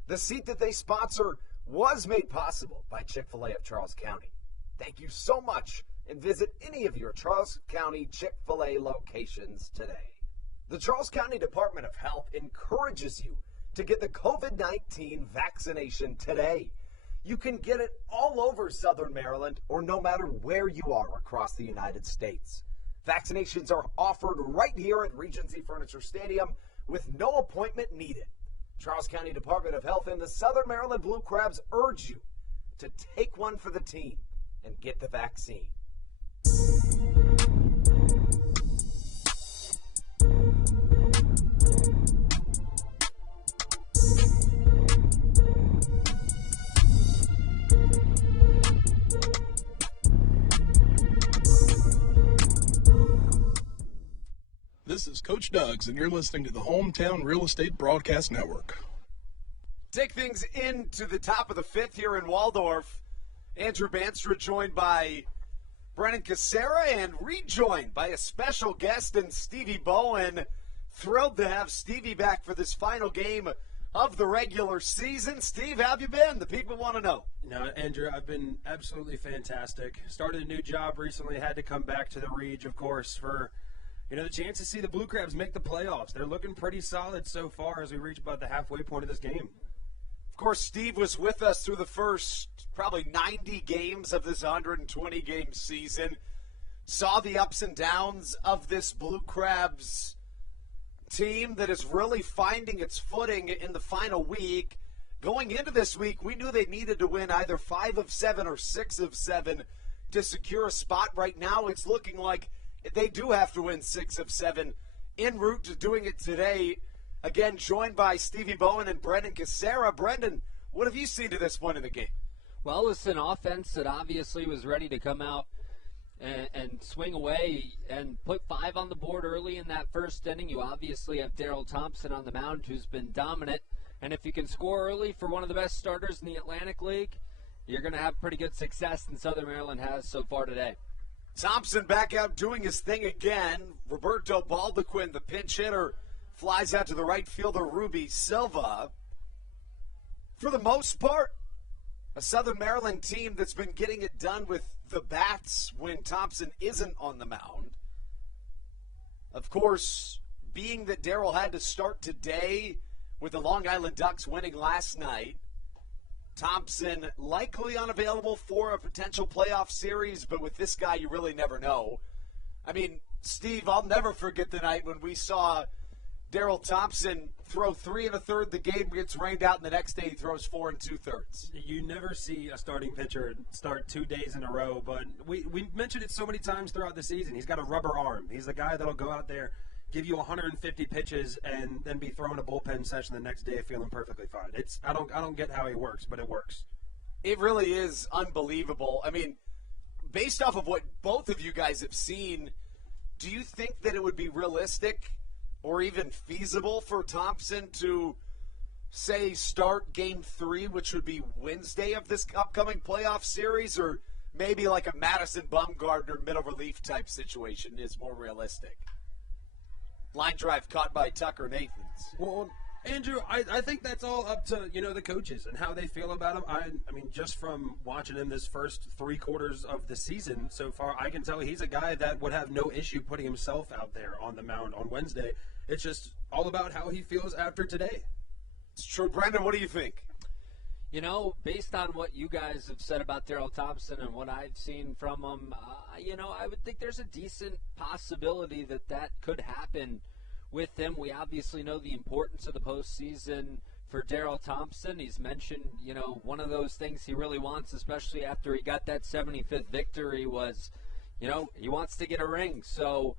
The seat that they sponsor was made possible by Chick-fil-A of Charles County. Thank you so much, and visit any of your Charles County Chick-fil-A locations today. The Charles County Department of Health encourages you to get the COVID-19 vaccination today. You can get it all over Southern Maryland or no matter where you are across the United States. Vaccinations are offered right here at Regency Furniture Stadium with no appointment needed. Charles County Department of Health and the Southern Maryland Blue Crabs urge you to take one for the team and get the vaccine. This is Coach Doug's, and you're listening to the Hometown Real Estate Broadcast Network. Take things into the top of the fifth here in Waldorf. Andrew Banstra joined by Brennan Casera and rejoined by a special guest in Stevie Bowen. Thrilled to have Stevie back for this final game of the regular season. Steve, how have you been? The people want to know. No, Andrew, I've been absolutely fantastic. Started a new job recently. Had to come back to the Reg, of course, for the chance to see the Blue Crabs make the playoffs. They're looking pretty solid so far as we reach about the halfway point of this game. Of course, Steve was with us through the first probably 90 games of this 120-game season. Saw the ups and downs of this Blue Crabs team that is really finding its footing in the final week. Going into this week, we knew they needed to win either 5 of 7 or 6 of 7 to secure a spot. Right now, it's looking like they do have to win 6 of 7 en route to doing it today. Again, joined by Stevie Bowen and Brendan Casera. Brendan, what have you seen to this point in the game? Well, it's an offense that obviously was ready to come out and swing away and put 5 on the board early in that first inning. You obviously have Daryl Thompson on the mound, who's been dominant. And if you can score early for one of the best starters in the Atlantic League, you're going to have pretty good success than Southern Maryland has so far today. Thompson back out doing his thing again. Roberto Baldequin, the pinch hitter, flies out to the right fielder, Ruby Silva. For the most part, a Southern Maryland team that's been getting it done with the bats when Thompson isn't on the mound. Of course, being that Daryl had to start today with the Long Island Ducks winning last night, Thompson likely unavailable for a potential playoff series, but with this guy, you really never know. I mean, Steve, I'll never forget the night when we saw Daryl Thompson throw 3 1/3, the game gets rained out, and the next day he throws 4 2/3. You never see a starting pitcher start 2 days in a row, but we mentioned it so many times throughout the season. He's got a rubber arm. He's the guy that'll go out there, give you 150 pitches, and then be throwing a bullpen session the next day feeling perfectly fine. I don't get how he works, but it works. It really is unbelievable. I mean, based off of what both of you guys have seen, do you think that it would be realistic or even feasible for Thompson to, say, start Game 3, which would be Wednesday of this upcoming playoff series, or maybe like a Madison Bumgarner middle relief type situation is more realistic? Line drive caught by Tucker Nathans. Well, Andrew, I think that's all up to, the coaches and how they feel about him. I mean, just from watching him this first 3 quarters of the season so far, I can tell he's a guy that would have no issue putting himself out there on the mound on Wednesday. It's just all about how he feels after today. It's true. Brendan, what do you think? Based on what you guys have said about Daryl Thompson and what I've seen from him, I would think there's a decent possibility that could happen with him. We obviously know the importance of the postseason for Daryl Thompson. He's mentioned, one of those things he really wants, especially after he got that 75th victory, was, he wants to get a ring. So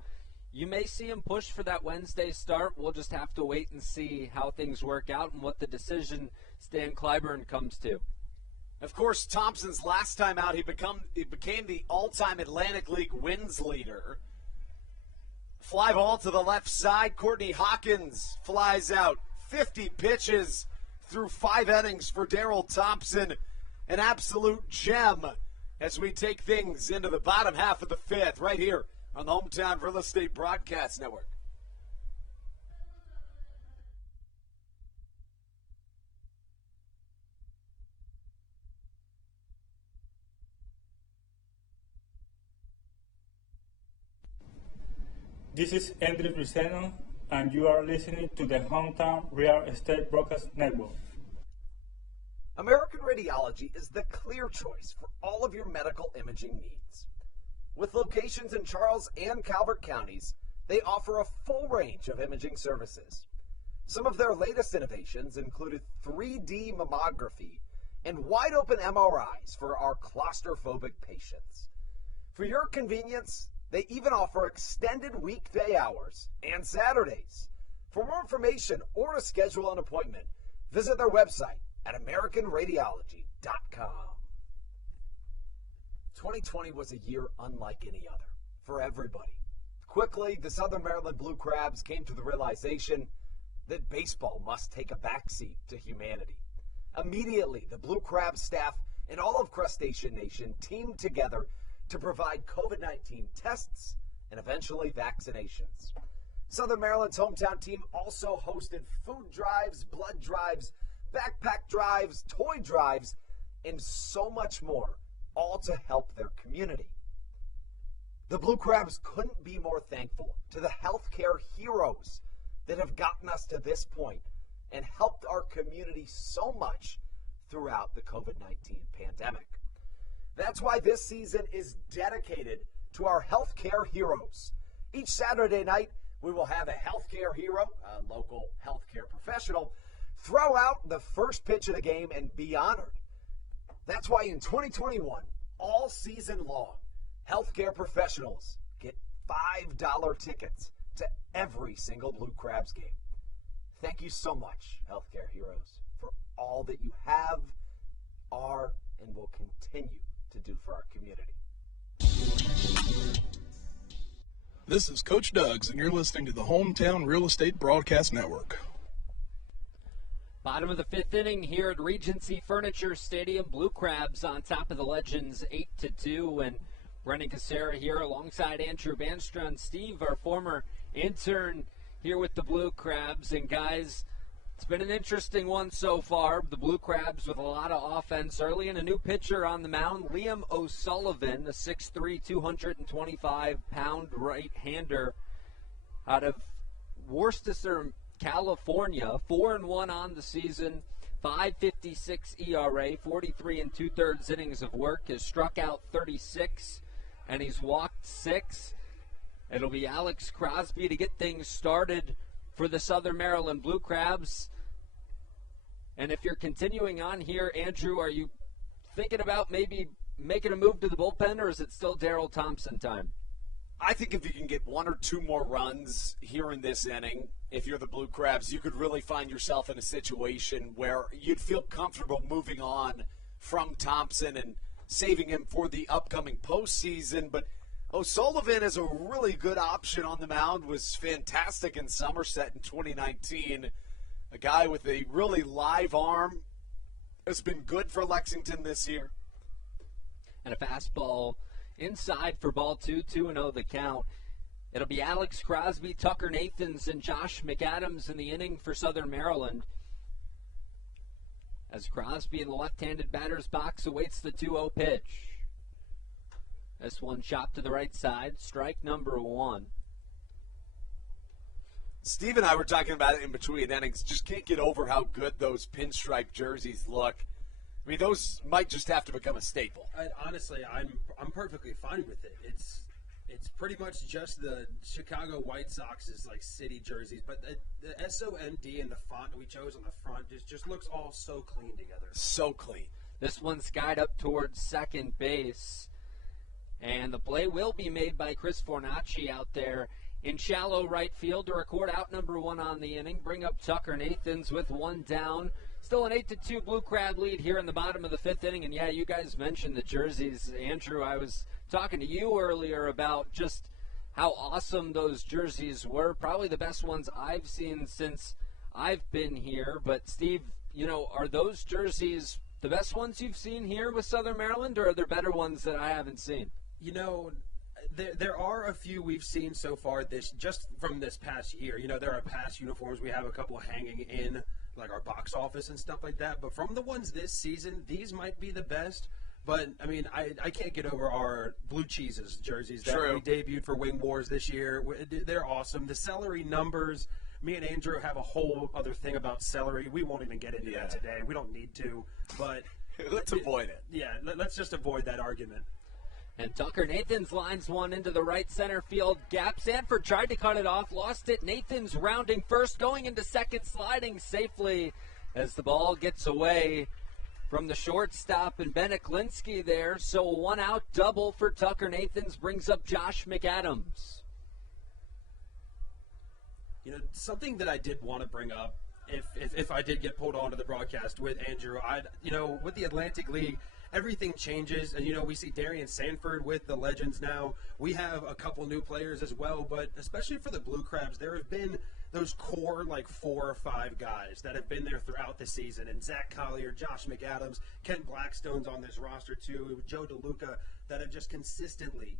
you may see him push for that Wednesday start. We'll just have to wait and see how things work out and what the decision Stan Clyburn comes to. Of course, Thompson's last time out, he became the all-time Atlantic League wins leader. Fly ball to the left side. Courtney Hawkins flies out. 50 pitches through 5 innings for Daryl Thompson. An absolute gem as we take things into the bottom half of the 5th right here on the Hometown Real Estate Broadcast Network. This is Andrew Briceno, and you are listening to the Hometown Real Estate Broadcast Network. American Radiology is the clear choice for all of your medical imaging needs. With locations in Charles and Calvert counties, they offer a full range of imaging services. Some of their latest innovations included 3D mammography and wide-open MRIs for our claustrophobic patients. For your convenience, they even offer extended weekday hours and Saturdays. For more information or to schedule an appointment, visit their website at AmericanRadiology.com. 2020 was a year unlike any other for everybody. Quickly, the Southern Maryland Blue Crabs came to the realization that baseball must take a backseat to humanity. Immediately, the Blue Crabs staff and all of Crustacean Nation teamed together to provide COVID-19 tests and eventually vaccinations. Southern Maryland's hometown team also hosted food drives, blood drives, backpack drives, toy drives, and so much more, all to help their community. The Blue Crabs couldn't be more thankful to the healthcare heroes that have gotten us to this point and helped our community so much throughout the COVID-19 pandemic. That's why this season is dedicated to our healthcare heroes. Each Saturday night, we will have a healthcare hero, a local healthcare professional, throw out the first pitch of the game and be honored. That's why in 2021, all season long, healthcare professionals get $5 tickets to every single Blue Crabs game. Thank you so much, healthcare heroes, for all that you have, are, and will continue to do for our community. This is Coach Doug's, and you're listening to the Hometown Real Estate Broadcast Network. Bottom of the fifth inning here at Regency Furniture Stadium. Blue Crabs on top of the Legends 8-2, and Brendan Casera here alongside Andrew Banstra and Steve, our former intern, here with the Blue Crabs. And guys, it's been an interesting one so far. The Blue Crabs with a lot of offense early, and a new pitcher on the mound, Liam O'Sullivan, a 6'3", 225-pound right-hander out of Worcester, California. 4-1 on the season, 5.56 ERA, 43 2/3 innings of work. Has struck out 36, and he's walked 6. It'll be Alex Crosby to get things started for the Southern Maryland Blue Crabs. And if you're continuing on here, Andrew, are you thinking about maybe making a move to the bullpen, or is it still Daryl Thompson time? I think if you can get 1 or 2 more runs here in this inning, if you're the Blue Crabs, you could really find yourself in a situation where you'd feel comfortable moving on from Thompson and saving him for the upcoming postseason. But O'Sullivan is a really good option on the mound, was fantastic in Somerset in 2019. A guy with a really live arm has been good for Lexington this year. And a fastball inside for ball 2, 2-0 the count. It'll be Alex Crosby, Tucker Nathans, and Josh McAdams in the inning for Southern Maryland, as Crosby in the left-handed batter's box awaits the 2-0 pitch. This one chopped to the right side, strike number 1. Steve and I were talking about it in between innings. Just can't get over how good those pinstripe jerseys look. I mean, those might just have to become a staple. Honestly, I'm perfectly fine with it. It's pretty much just the Chicago White Sox's like city jerseys, but the SOMD and the font we chose on the front just looks all so clean together. So clean. This one's skied up towards second base, and the play will be made by Chris Fornacci out there in shallow right field to record out number 1 on the inning. Bring up Tucker Nathans with 1 down. Still an 8-2 Blue Crab lead here in the bottom of the 5th inning. And yeah, you guys mentioned the jerseys. Andrew, I was talking to you earlier about just how awesome those jerseys were. Probably the best ones I've seen since I've been here. But Steve, are those jerseys the best ones you've seen here with Southern Maryland, or are there better ones that I haven't seen? There are a few we've seen so far just from this past year. There are past uniforms. We have a couple hanging in like our box office and stuff like that. But from the ones this season, these might be the best. But, I mean, I can't get over our Blue Cheeses jerseys that True. we debuted for Wing Wars this year. They're awesome. The celery numbers, me and Andrew have a whole other thing about celery. We won't even get into that today. We don't need to. But let's avoid it. Yeah, let's just avoid that argument. And Tucker Nathans lines one into the right center field gap. Sanford tried to cut it off, lost it. Nathans rounding first, going into second, sliding safely as the ball gets away from the shortstop and Bennett Klinsky there. So a one-out double for Tucker Nathans brings up Josh McAdams. You know, something that I did want to bring up, if I did get pulled onto the broadcast with Andrew, with the Atlantic League, everything changes, and we see Darian Sanford with the Legends now. We have a couple new players as well, but especially for the Blue Crabs, there have been those core 4 or 5 guys that have been there throughout the season, and Zach Collier, Josh McAdams, Kent Blackstone's on this roster too, Joe DeLuca, that have just consistently,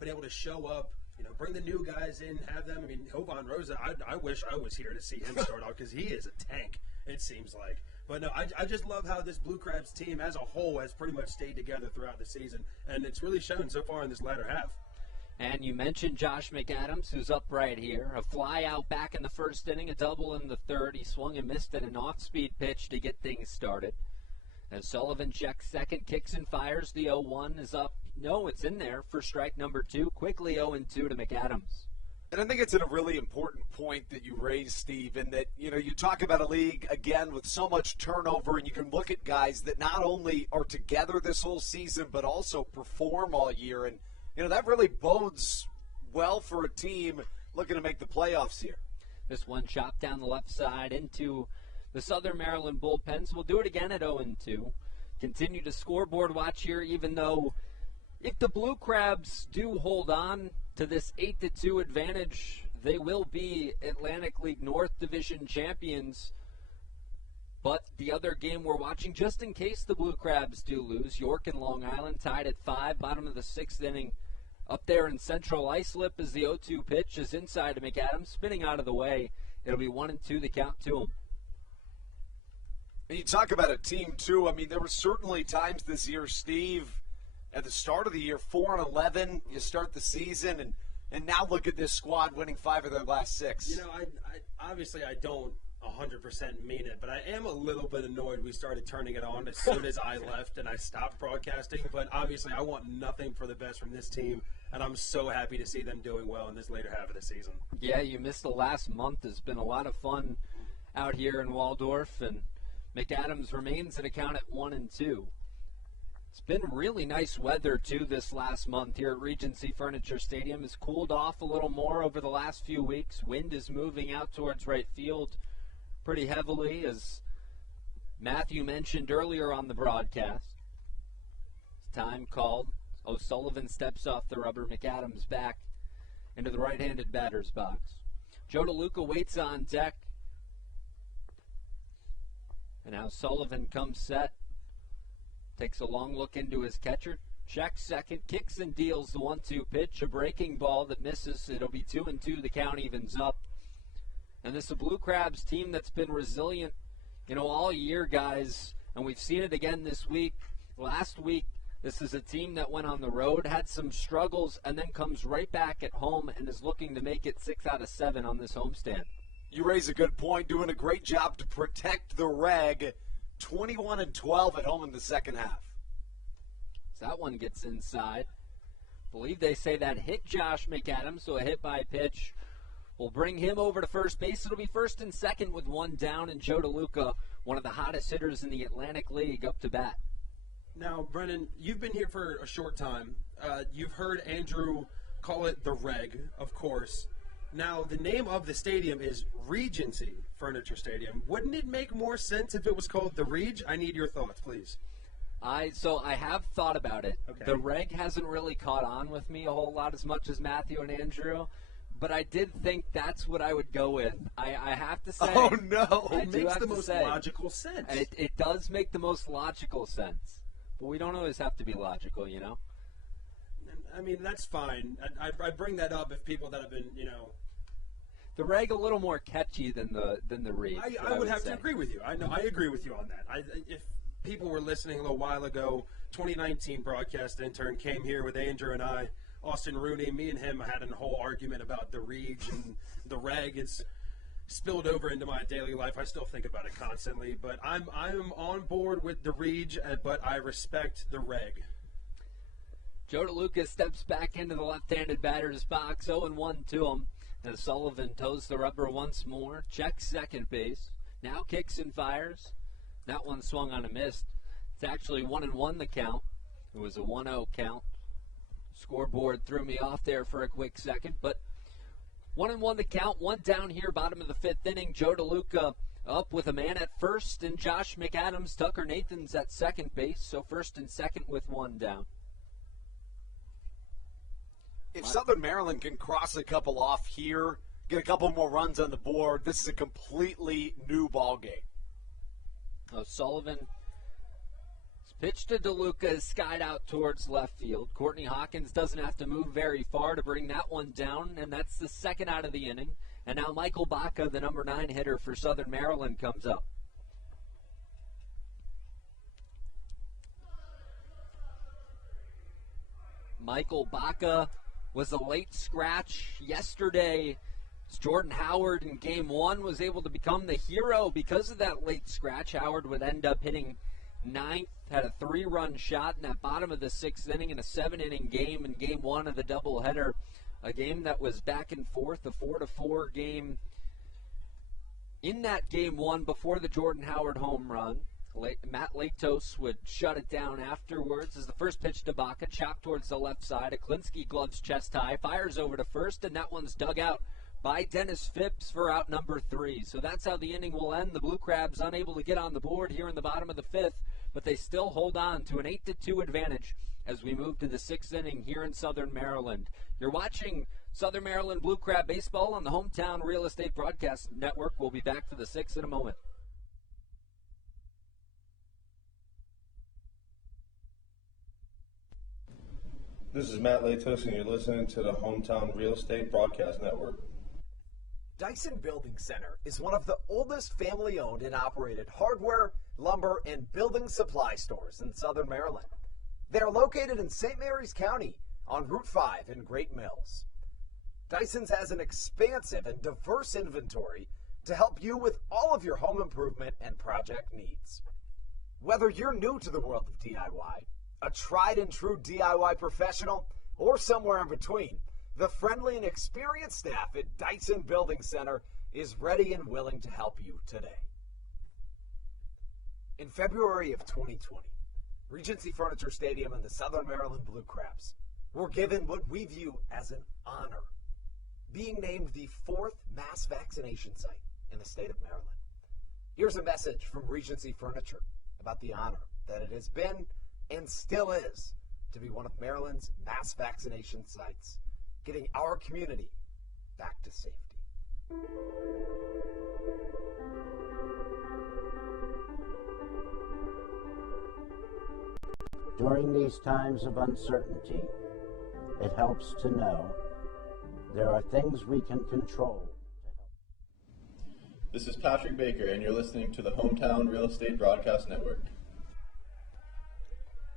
been able to show up, bring the new guys in, have them. I mean, Jovan Rosa, I wish I was here to see him start out because he is a tank, it seems like. But no, I just love how this Blue Crabs team as a whole has pretty much stayed together throughout the season, and it's really shown so far in this latter half. And you mentioned Josh McAdams, who's up right here. A fly out back in the first inning, a double in the third. He swung and missed at an off-speed pitch to get things started. As Sullivan checks second, kicks and fires. The 0-1 is up. No, it's in there for strike number 2. Quickly 0-2 to McAdams. And I think it's a really important point that you raised, Steve, in that, you talk about a league, again, with so much turnover, and you can look at guys that not only are together this whole season, but also perform all year. And, that really bodes well for a team looking to make the playoffs here. This one chopped down the left side into the Southern Maryland bullpens. We'll do it again at 0-2. Continue to scoreboard watch here, even though if the Blue Crabs do hold on to this 8-2 advantage, they will be Atlantic League North Division champions. But the other game we're watching, just in case the Blue Crabs do lose, York and Long Island tied at 5, bottom of the 6th inning. Up there in Central, Islip as the 0-2 pitch is inside to McAdams, spinning out of the way. It'll be 1-2 the count to him. And you talk about a team, too. I mean, there were certainly times this year, Steve, at the start of the year, 4-11, you start the season, and now look at this squad winning 5 of their last 6. I obviously I don't 100% mean it, but I am a little bit annoyed we started turning it on as soon as I left and I stopped broadcasting. But obviously I want nothing for the best from this team, and I'm so happy to see them doing well in this later half of the season. Yeah, you missed the last month. It's been a lot of fun out here in Waldorf, and McAdams remains at a count at 1-2. It's been really nice weather, too, this last month here at Regency Furniture Stadium. It's cooled off a little more over the last few weeks. Wind is moving out towards right field pretty heavily, as Matthew mentioned earlier on the broadcast. It's time called. O'Sullivan steps off the rubber. McAdams back into the right-handed batter's box. Joe DeLuca waits on deck. And now Sullivan comes set. Takes a long look into his catcher. Checks second. Kicks and deals the 1-2 pitch. A breaking ball that misses. It'll be 2-2. The count evens up. And this is a Blue Crabs team that's been resilient, all year, guys. And we've seen it again this week. Last week, this is a team that went on the road, had some struggles, and then comes right back at home and is looking to make it 6 out of 7 on this homestand. You raise a good point, doing a great job to protect the reg. 21-12 at home in the second half. So that one gets inside. I believe they say that hit Josh McAdams, so a hit by pitch will bring him over to first base. It'll be first and second with one down, and Joe DeLuca, one of the hottest hitters in the Atlantic League, up to bat. Now, Brennan, you've been here for a short time. You've heard Andrew call it the Reg, of course. Now, the name of the stadium is Regency Furniture Stadium. Wouldn't it make more sense if it was called the Reg? I need your thoughts, please. So I have thought about it. Okay. The Reg hasn't really caught on with me a whole lot as much as Matthew and Andrew. But I did think that's what I would go with. I have to say. Oh, no. It makes the most logical sense. And it does make the most logical sense. But we don't always have to be logical, I mean, that's fine. I bring that up if people that have been, The Reg a little more catchy than the Reed. I would have to agree with you. I agree with you on that. If people were listening a little while ago 2019 broadcast intern came here with Andrew and I, Austin Rooney. Me and him had a whole argument about the Reg and the Reg. It's spilled over into my daily life. I still think about it constantly, but I'm on board with the Reg, but I respect the Reg. Joe DeLuca steps back into the left-handed batter's box, 0-1 to him. And Sullivan toes the rubber once more, checks second base, now kicks and fires. That one swung on a miss. It's actually 1-1 the count. It was a 1-0 count. Scoreboard threw me off there for a quick second, but 1-1 the count, one down here, bottom of the fifth inning. Joe DeLuca up with a man at first, and Josh McAdams, Tucker Nathan's at second base, so first and second with one down. If Southern Maryland can cross a couple off here, get a couple more runs on the board, this is a completely new ball game. Sullivan pitch to DeLuca is skied out towards left field. Courtney Hawkins doesn't have to move very far to bring that one down, and that's the second out of the inning. And now Michael Baca, the number 9 hitter for Southern Maryland, comes up. Michael Baca was a late scratch yesterday. Jordan Howard in game 1 was able to become the hero because of that late scratch. Howard would end up hitting 9th, had a 3-run shot in that bottom of the 6th inning in a 7-inning game in game 1 of the doubleheader. A game that was back and forth, a 4-4 game in that game 1 before the Jordan Howard home run. Matt Latos would shut it down afterwards as the first pitch to Baca, chopped towards the left side. Aklinski gloves chest high, fires over to first, and that one's dug out by Dennis Phipps for out number 3. So that's how the inning will end. The Blue Crabs unable to get on the board here in the bottom of the 5th, but they still hold on to an 8-2 advantage as we move to the 6th inning here in Southern Maryland. You're watching Southern Maryland Blue Crab baseball on the Hometown Real Estate Broadcast Network. We'll be back for the 6th in a moment. This is Matt Latos, and you're listening to the Hometown Real Estate Broadcast Network. Dyson Building Center is one of the oldest family-owned and operated hardware, lumber, and building supply stores in Southern Maryland. They are located in St. Mary's County on Route 5 in Great Mills. Dyson's has an expansive and diverse inventory to help you with all of your home improvement and project needs. Whether you're new to the world of DIY, a tried and true DIY professional, or somewhere in between, the friendly and experienced staff at Dyson Building Center is ready and willing to help you today. In February of 2020, Regency Furniture Stadium and the Southern Maryland Blue Crabs were given what we view as an honor, being named the 4th mass vaccination site in the state of Maryland. Here's a message from Regency Furniture about the honor that it has been and still is to be one of Maryland's mass vaccination sites, getting our community back to safety. During these times of uncertainty, it helps to know there are things we can control. This is Patrick Baker, and you're listening to the Hometown Real Estate Broadcast Network.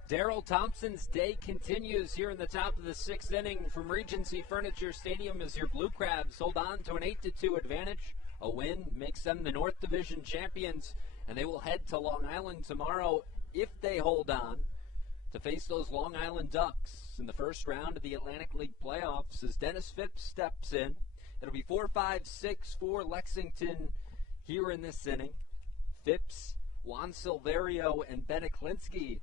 Daryl Thompson's day continues here in the top of the 6th inning from Regency Furniture Stadium as your Blue Crabs hold on to an 8-2 advantage. A win makes them the North Division champions, and they will head to Long Island tomorrow if they hold on to face those Long Island Ducks in the first round of the Atlantic League playoffs as Dennis Phipps steps in. It'll be 4-5-6 for Lexington here in this inning. Phipps, Juan Silverio, and Ben Aklinski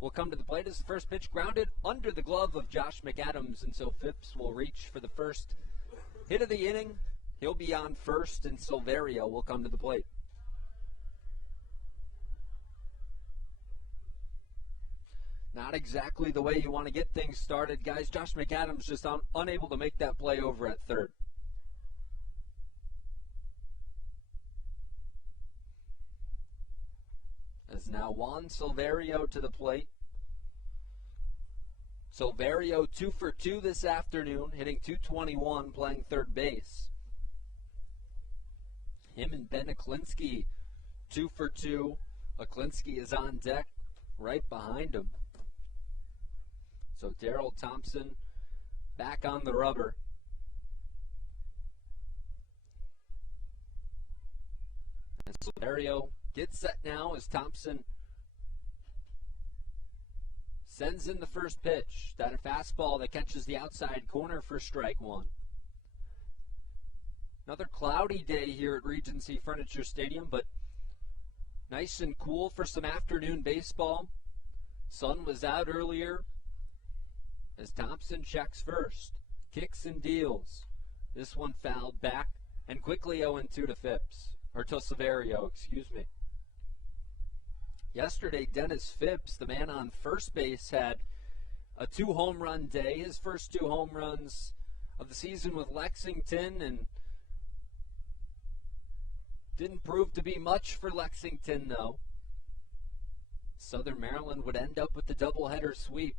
will come to the plate as the first pitch grounded under the glove of Josh McAdams, and so Phipps will reach for the first hit of the inning. He'll be on first, and Silverio will come to the plate. Not exactly the way you want to get things started, guys. Josh McAdams just unable to make that play over at third. As now Juan Silverio to the plate. Silverio 2 for 2 this afternoon, hitting .221, playing third base. Him and Ben Aklinski 2 for 2. Aklinski is on deck right behind him. So Daryl Thompson back on the rubber. And Silverio gets set now as Thompson sends in the first pitch. That a fastball that catches the outside corner for strike one. Another cloudy day here at Regency Furniture Stadium, but nice and cool for some afternoon baseball. Sun was out earlier as Thompson checks first, kicks and deals. This one fouled back and quickly 0-2 to Phipps, or to Silverio, excuse me. Yesterday, Dennis Phipps, the man on first base, had a 2-home run day, his first 2 home runs of the season with Lexington, and didn't prove to be much for Lexington, though. Southern Maryland would end up with the doubleheader sweep.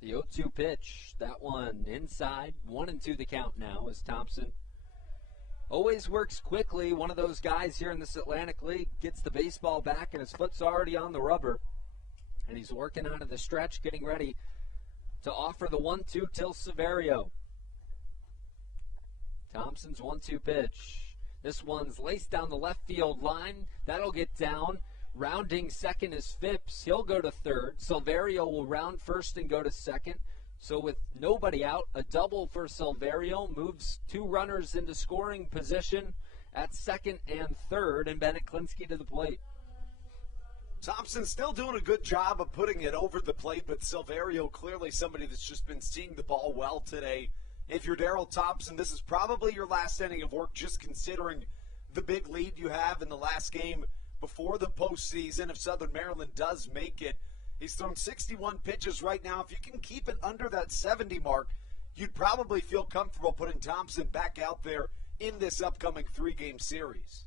The 0-2 pitch, that one inside, 1-2 the count now as Thompson always works quickly. One of those guys here in this Atlantic League gets the baseball back and his foot's already on the rubber. And he's working out of the stretch, getting ready to offer the 1-2 till Silverio. Thompson's 1-2 pitch. This one's laced down the left field line. That'll get down. Rounding second is Phipps. He'll go to third. Silverio will round first and go to second. So with nobody out, a double for Silverio moves 2 runners into scoring position at second and third, and Bennett Klinsky to the plate. Thompson still doing a good job of putting it over the plate, but Silverio clearly somebody that's just been seeing the ball well today. If you're Daryl Thompson, this is probably your last inning of work, just considering the big lead you have in the last game before the postseason. If Southern Maryland does make it, he's thrown 61 pitches right now. If you can keep it under that 70 mark, you'd probably feel comfortable putting Thompson back out there in this upcoming 3-game series.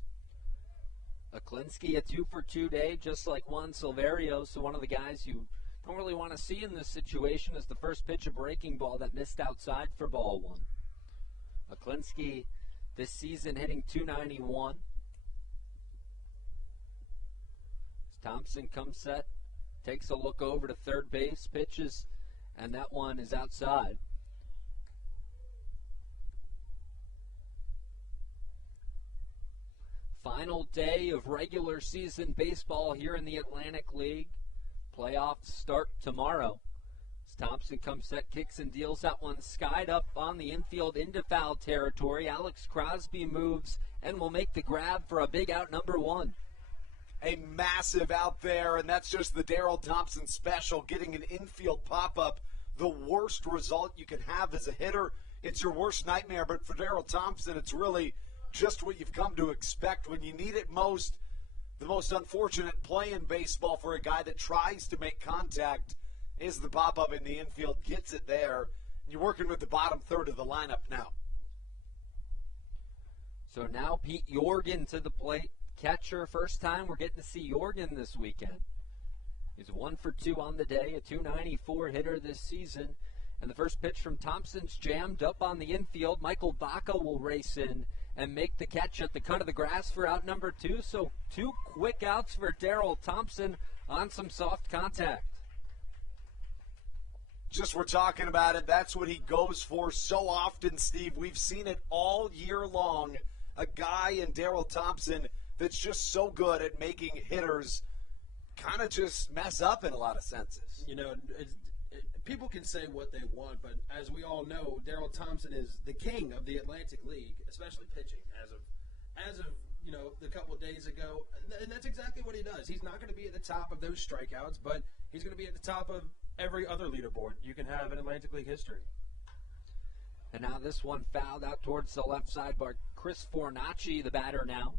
A Klinsky, a 2-for-2 day, just like Juan Silverio. So one of the guys you don't really want to see in this situation is the first pitch, a breaking ball that missed outside for ball 1. A Klinsky this season hitting .291. As Thompson comes set, takes a look over to third base, pitches, and that one is outside. Final day of regular season baseball here in the Atlantic League. Playoffs start tomorrow. As Thompson comes set, kicks and deals. That one skied up on the infield into foul territory. Alex Crosby moves and will make the grab for a big out, number 1. A massive out there, and that's just the Daryl Thompson special, getting an infield pop-up. The worst result you can have as a hitter. It's your worst nightmare, but for Daryl Thompson, it's really just what you've come to expect when you need it most. The most unfortunate play in baseball for a guy that tries to make contact is the pop-up in the infield, gets it there. You're working with the bottom third of the lineup now. So now Pete Jorgen to the plate. Catcher, first time we're getting to see Jorgen this weekend. He's 1-for-2 on the day, a .294 hitter this season. And the first pitch from Thompson's jammed up on the infield. Michael Baca will race in and make the catch at the cut of the grass for out number 2. So 2 quick outs for Daryl Thompson on some soft contact. Just we're talking about it. That's what he goes for so often, Steve. We've seen it all year long. A guy in Daryl Thompson that's just so good at making hitters kind of just mess up in a lot of senses. You know, people can say what they want, but as we all know, Daryl Thompson is the king of the Atlantic League, especially pitching. As of you know, the couple of days ago, and that's exactly what he does. He's not going to be at the top of those strikeouts, but he's going to be at the top of every other leaderboard you can have in Atlantic League history. And now this one fouled out towards the left side by Chris Fornacci, the batter now.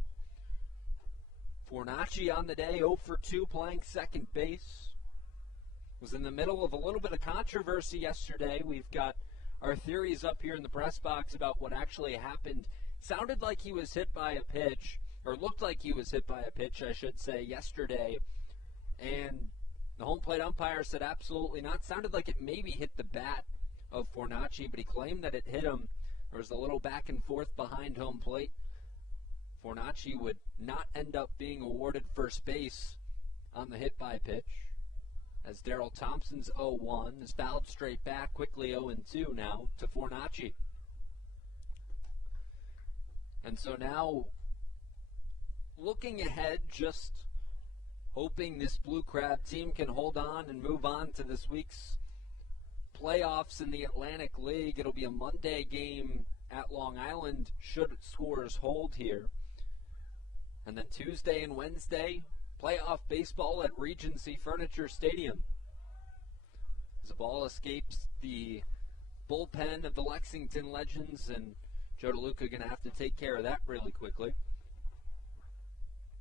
Fornacci on the day, 0-for-2, playing second base. Was in the middle of a little bit of controversy yesterday. We've got our theories up here in the press box about what actually happened. Sounded like he was hit by a pitch, or looked like he was hit by a pitch, I should say, yesterday. And the home plate umpire said absolutely not. Sounded like it maybe hit the bat of Fornacci, but he claimed that it hit him. There was a little back and forth behind home plate. Fornacci would not end up being awarded first base on the hit by pitch. as Daryl Thompson's 0-1 is fouled straight back, quickly 0-2 now to Fornacci. And so now, looking ahead, just hoping this Blue Crab team can hold on and move on to this week's playoffs in the Atlantic League. It'll be a Monday game at Long Island, should scores hold here. And then Tuesday and Wednesday, playoff baseball at Regency Furniture Stadium. As the ball escapes the bullpen of the Lexington Legends, and Joe DeLuca going to have to take care of that really quickly.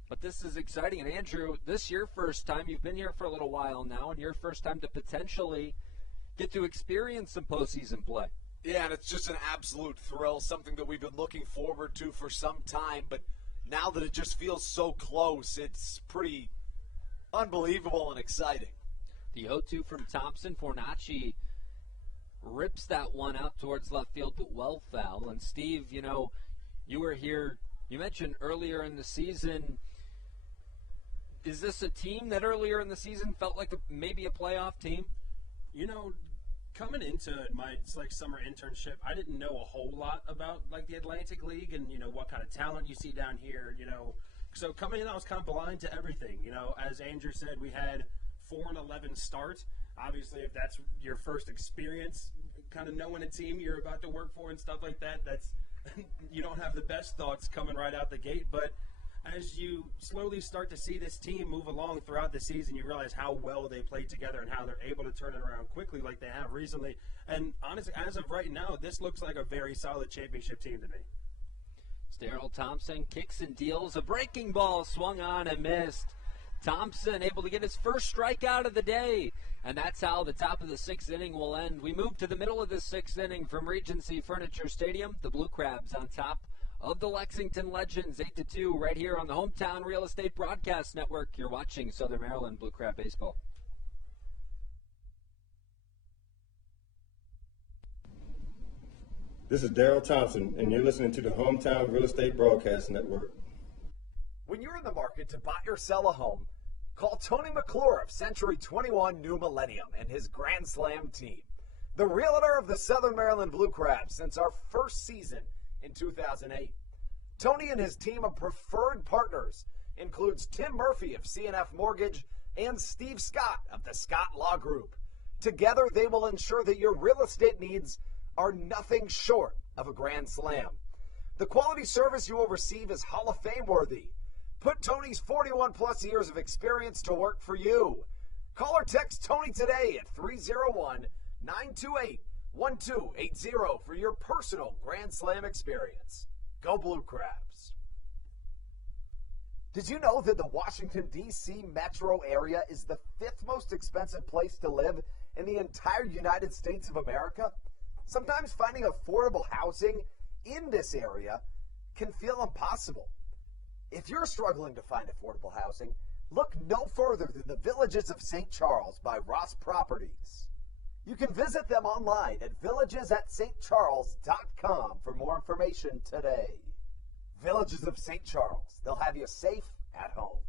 But this is exciting. And Andrew, this is your first time. You've been here for a little while now, and your first time to potentially get to experience some postseason play. Yeah, and it's just an absolute thrill, something that we've been looking forward to for some time. But now that it just feels so close, it's pretty unbelievable and exciting. The 0-2 from Thompson. Fornacci rips that one out towards left field, but well foul. And Steve, you know, you were here. You mentioned earlier in the season, is this a team that earlier in the season felt like maybe a playoff team? You know, coming into my summer internship, I didn't know a whole lot about the Atlantic League and what kind of talent you see down here. So coming in, I was kind of blind to everything. As Andrew said, we had 4-11 start. Obviously, if that's your first experience, kind of knowing a team you're about to work for and stuff like that, that's you don't have the best thoughts coming right out the gate. But as you slowly start to see this team move along throughout the season, you realize how well they play together and how they're able to turn it around quickly like they have recently. And honestly, as of right now, this looks like a very solid championship team to me. Daryl Thompson kicks and deals. A breaking ball swung on and missed. Thompson able to get his first strikeout of the day. And that's how the top of the sixth inning will end. We move to the middle of the sixth inning from Regency Furniture Stadium. The Blue Crabs on top of the Lexington Legends, 8-2, right here on the Hometown Real Estate Broadcast Network. You're watching Southern Maryland Blue Crab Baseball. This is Daryl Thompson, and you're listening to the Hometown Real Estate Broadcast Network. When you're in the market to buy or sell a home, call Tony McClure of Century 21 New Millennium and his Grand Slam team. The realtor of the Southern Maryland Blue Crabs since our first season in 2008. Tony and his team of preferred partners includes Tim Murphy of CNF Mortgage and Steve Scott of the Scott Law Group. Together, they will ensure that your real estate needs are nothing short of a grand slam. The quality service you will receive is Hall of Fame worthy. Put Tony's 41-plus years of experience to work for you. Call or text Tony today at 301-928-1280 for your personal Grand Slam experience. Go Blue Crabs. Did you know that the Washington, D.C. metro area is the 5th most expensive place to live in the entire United States of America? Sometimes finding affordable housing in this area can feel impossible. If you're struggling to find affordable housing, look no further than the Villages of St. Charles by Ross Properties. You can visit them online at villagesatstcharles.com for more information today. Villages of St. Charles. They'll have you safe at home.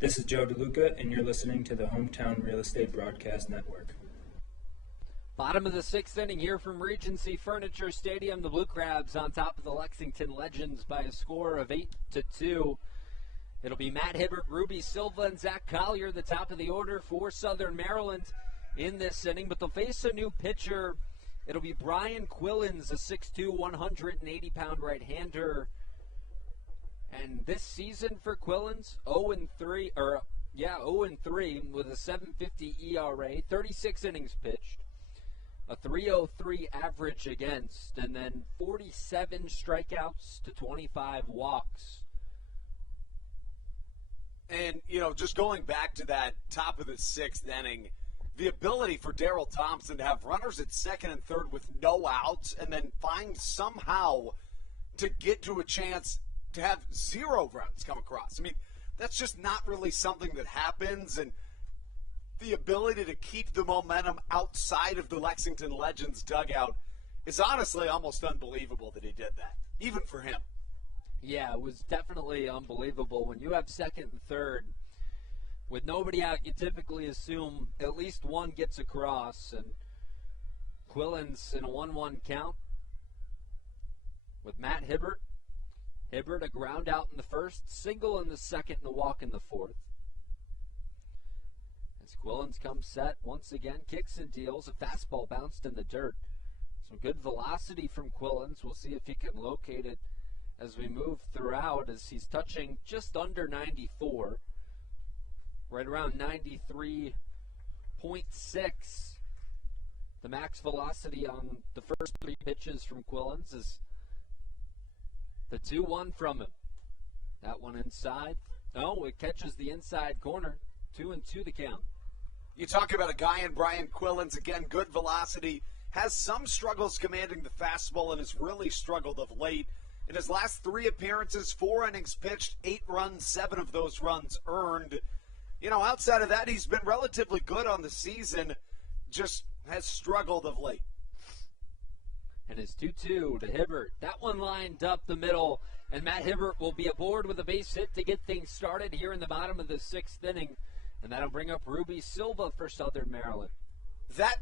This is Joe DeLuca, and you're listening to the Hometown Real Estate Broadcast Network. Bottom of the sixth inning here from Regency Furniture Stadium. The Blue Crabs on top of the Lexington Legends by a score of 8-2. It'll be Matt Hibbert, Ruby Silva, and Zach Collier, the top of the order for Southern Maryland in this inning. But they'll face a new pitcher It'll be Brian Quillens, a 6'2", 180-pound right-hander. And this season for Quillens, 0-3 with a 7.50 ERA, 36 innings pitched, a 3.03 average against, and then 47 strikeouts to 25 walks. And, just going back to that top of the sixth inning, the ability for Daryl Thompson to have runners at second and third with no outs and then find somehow to get to a chance to have 0 runs come across. I mean, that's just not really something that happens, and the ability to keep the momentum outside of the Lexington Legends dugout is honestly almost unbelievable that he did that, even for him. Yeah, it was definitely unbelievable. When you have second and third, with nobody out, you typically assume at least one gets across, and Quillens in a 1-1 count with Matt Hibbert. Hibbert, a ground out in the first, single in the second, and a walk in the fourth. As Quillens comes set, once again, kicks and deals, a fastball bounced in the dirt. Some good velocity from Quillens. We'll see if he can locate it as we move throughout, as he's touching just under 94, right around 93.6. The max velocity on the first 3 pitches from Quillens is the 2-1 from him. That one inside. No, it catches the inside corner. 2-2 the count. You talk about a guy in Brian Quillens, again, good velocity, has some struggles commanding the fastball and has really struggled of late. In his last 3 appearances, 4 innings pitched, 8 runs, 7 of those runs earned. Outside of that, he's been relatively good on the season, just has struggled of late. And his 2-2 to Hibbert. That one lined up the middle, and Matt Hibbert will be aboard with a base hit to get things started here in the bottom of the 6th inning. And that'll bring up Ruby Silva for Southern Maryland. That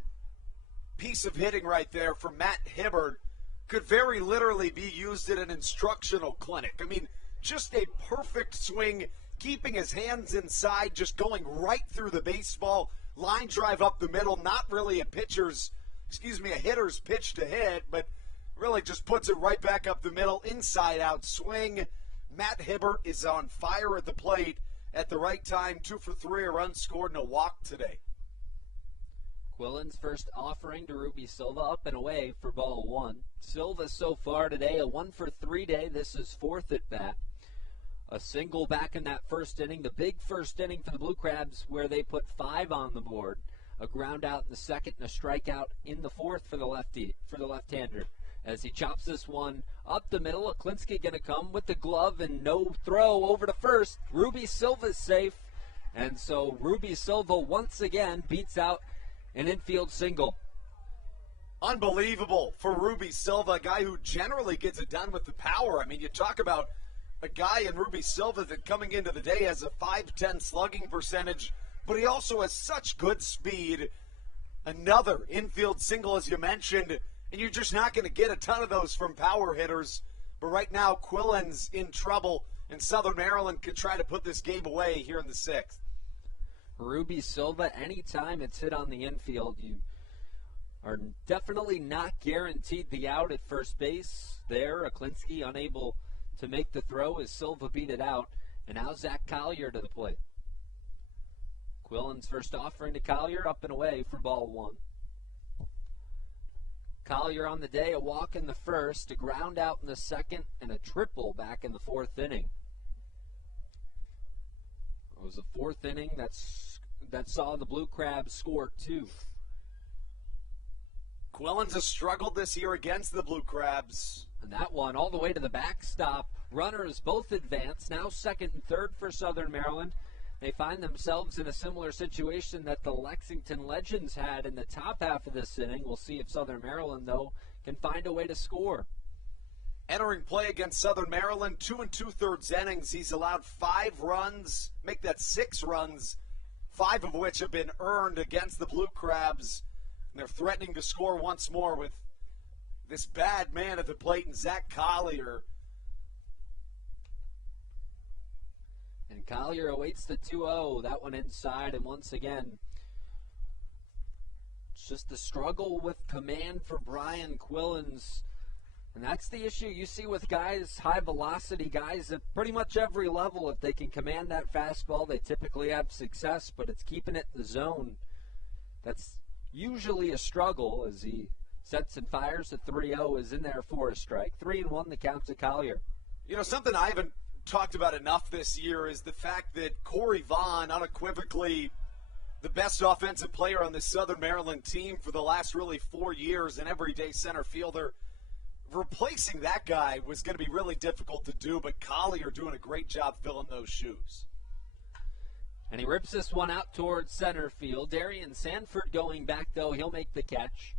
piece of hitting right there from Matt Hibbert could very literally be used at an instructional clinic. I mean, just a perfect swing, keeping his hands inside, just going right through the baseball, line drive up the middle, not really a hitter's pitch to hit, but really just puts it right back up the middle, inside out swing. Matt Hibbert is on fire at the plate at the right time, 2 for 3, a run scored and a walk today. Quillens first offering to Ruby Silva, up and away for ball 1. Silva so far today, a 1 for 3 day. This is 4th at bat. A single back in that first inning, the big first inning for the Blue Crabs, where they put 5 on the board. A ground out in the second and a strikeout in the fourth for the left-hander. As he chops this one up the middle, Aklinski going to come with the glove and no throw over to first. Ruby Silva's safe, and so Ruby Silva once again beats out an infield single. Unbelievable for Ruby Silva, a guy who generally gets it done with the power. I mean, you talk about a guy in Ruby Silva that coming into the day has a .510 slugging percentage, but he also has such good speed. Another infield single, as you mentioned, and you're just not going to get a ton of those from power hitters. But right now, Quillens in trouble, and Southern Maryland could try to put this game away here in the 6th. Ruby Silva, anytime it's hit on the infield, you are definitely not guaranteed the out at first base. There, Aklinski unable to make the throw as Silva beat it out. And now Zach Collier to the plate. Quillens first offering to Collier, up and away for ball 1. Collier on the day, a walk in the first, a ground out in the second, and a triple back in the 4th inning. It was the 4th inning that saw the Blue Crabs score 2. Quillens has struggled this year against the Blue Crabs. And that one all the way to the backstop. Runners both advance, now second and third for Southern Maryland. They find themselves in a similar situation that the Lexington Legends had in the top half of this inning. We'll see if Southern Maryland, though, can find a way to score. Entering play against Southern Maryland, 2 2/3 innings. He's allowed 5 runs, make that 6 runs, 5 of which have been earned against the Blue Crabs. And they're threatening to score once more with this bad man at the plate and Zach Collier. And Collier awaits the 2-0. That one inside, and once again, It's just the struggle with command for Brian Quillens. And that's the issue you see with guys, high-velocity guys at pretty much every level. If they can command that fastball, they typically have success, but it's keeping it in the zone. That's usually a struggle as he sets and fires. The 3-0 is in there for a strike. 3-1 the count to Collier. You know, something I haven't talked about enough this year is the fact that Corey Vaughn, unequivocally the best offensive player on the Southern Maryland team for the last really 4 years, an everyday center fielder. Replacing that guy was going to be really difficult to do, but Collier doing a great job filling those shoes. And he rips this one out towards center field. Darian Sanford going back, though. He'll make the catch.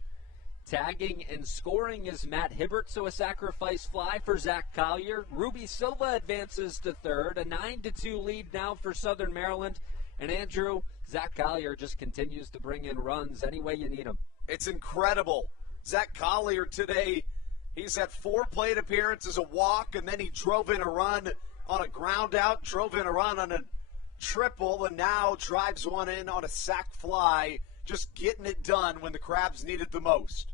Tagging and scoring is Matt Hibbert, so a sacrifice fly for Zach Collier. Ruby Silva advances to third. A 9-2 lead now for Southern Maryland. And Andrew, Zach Collier just continues to bring in runs any way you need him. It's incredible. Zach Collier today, he's had 4 plate appearances, a walk, and then he drove in a run on a ground out, drove in a run on a triple, and now drives one in on a sac fly, just getting it done when the Crabs needed the most.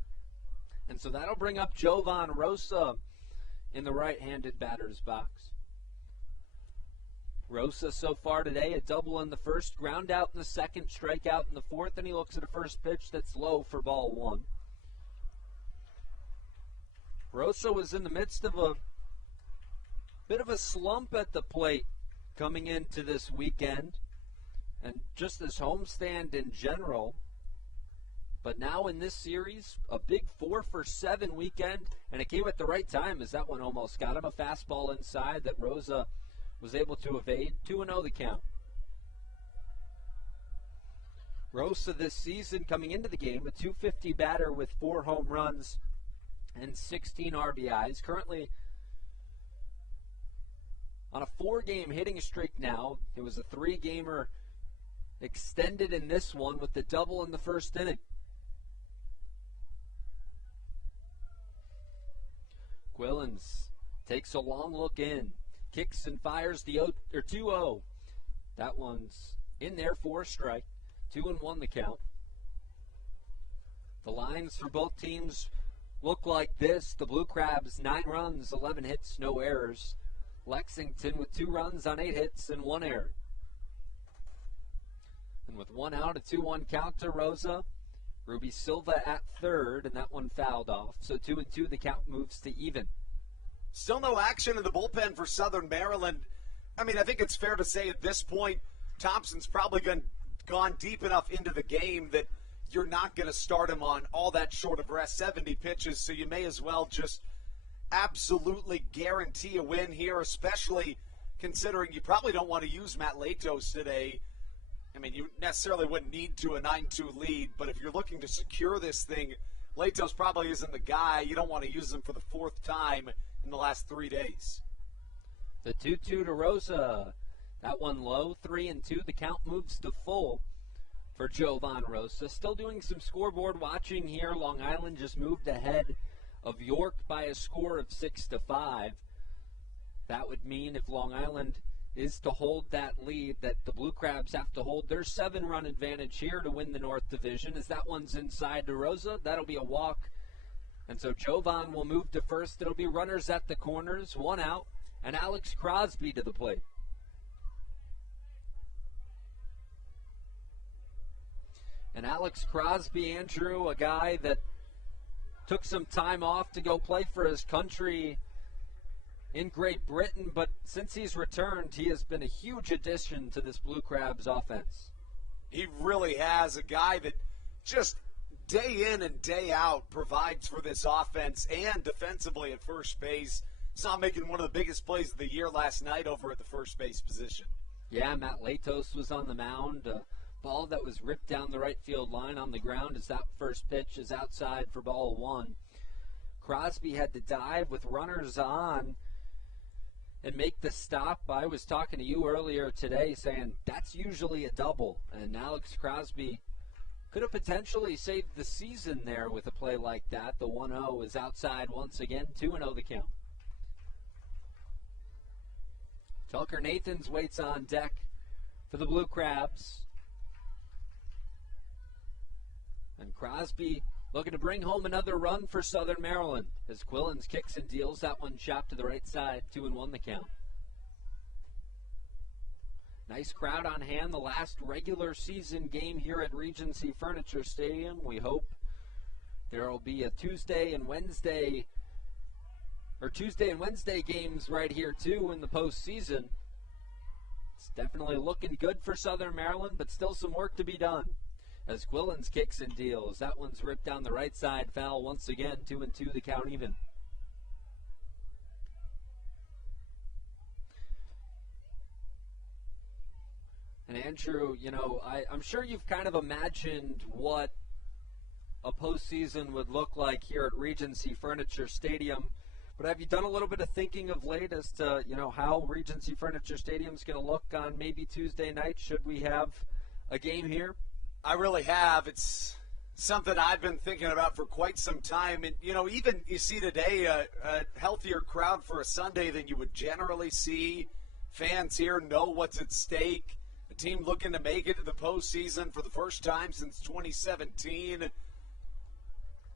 And so that'll bring up Jovan Rosa in the right-handed batter's box. Rosa so far today, a double in the first, ground out in the second, strikeout in the fourth, and he looks at a first pitch that's low for ball 1. Rosa was in the midst of a bit of a slump at the plate coming into this weekend and just this homestand in general. But now in this series, a big 4-for-7 weekend, and it came at the right time as that one almost got him. A fastball inside that Rosa was able to evade. 2-0 the count. Rosa this season coming into the game, a .250 batter with 4 home runs and 16 RBIs. Currently on a 4-game hitting streak now. It was a 3-gamer extended in this one with the double in the first inning. Quillens takes a long look in, kicks and fires the 2-0. That one's in there for a strike. 2-1 the count. The lines for both teams look like this. The Blue Crabs, 9 runs, 11 hits, no errors. Lexington with 2 runs on 8 hits and 1 error. And with 1 out, a 2-1 count to Rosa. Ruby Silva at third, and that one fouled off. So 2-2, the count moves to even. Still no action in the bullpen for Southern Maryland. I mean, I think it's fair to say at this point, Thompson's probably gone deep enough into the game that you're not going to start him on all that short of rest, 70 pitches, so you may as well just absolutely guarantee a win here, especially considering you probably don't want to use Matt Latos today. I mean, you necessarily wouldn't need to a 9-2 lead, but if you're looking to secure this thing, Latos probably isn't the guy. You don't want to use him for the 4th time in the last 3 days. The 2-2 to Rosa. That one low, 3-2. The count moves to full for Jovan Rosa. Still doing some scoreboard watching here. Long Island just moved ahead of York by a score of 6-5. That would mean if Long Island is to hold that lead, that the Blue Crabs have to hold their 7-run advantage here to win the North Division. As that one's inside to Rosa, that'll be a walk. And so Jovan will move to first. It'll be runners at the corners, 1 out, and Alex Crosby to the plate. And Alex Crosby, Andrew, a guy that took some time off to go play for his country in Great Britain, but since he's returned, he has been a huge addition to this Blue Crabs offense. He really has, a guy that just day in and day out provides for this offense and defensively at first base. Saw him making one of the biggest plays of the year last night over at the first base position. Yeah, Matt Latos was on the mound. A ball that was ripped down the right field line on the ground as that first pitch is outside for ball 1. Crosby had to dive with runners on and make the stop. I was talking to you earlier today saying that's usually a double, and Alex Crosby could have potentially saved the season there with a play like that. The 1-0 is outside once again, 2-0 the count. Tucker Nathans waits on deck for the Blue Crabs. And Crosby looking to bring home another run for Southern Maryland as Quillens kicks and deals that one chopped to the right side, 2-1 the count. Nice crowd on hand, the last regular season game here at Regency Furniture Stadium. We hope there will be a Tuesday and Wednesday games right here too in the postseason. It's definitely looking good for Southern Maryland, but still some work to be done. As Quillens kicks and deals, that one's ripped down the right side, foul once again, 2-2 the count even. And Andrew, I'm sure you've kind of imagined what a postseason would look like here at Regency Furniture Stadium. But have you done a little bit of thinking of late as to, how Regency Furniture Stadium is going to look on maybe Tuesday night? Should we have a game here? I really have. It's something I've been thinking about for quite some time. And, even you see today a healthier crowd for a Sunday than you would generally see. Fans here know what's at stake. A team looking to make it to the postseason for the first time since 2017.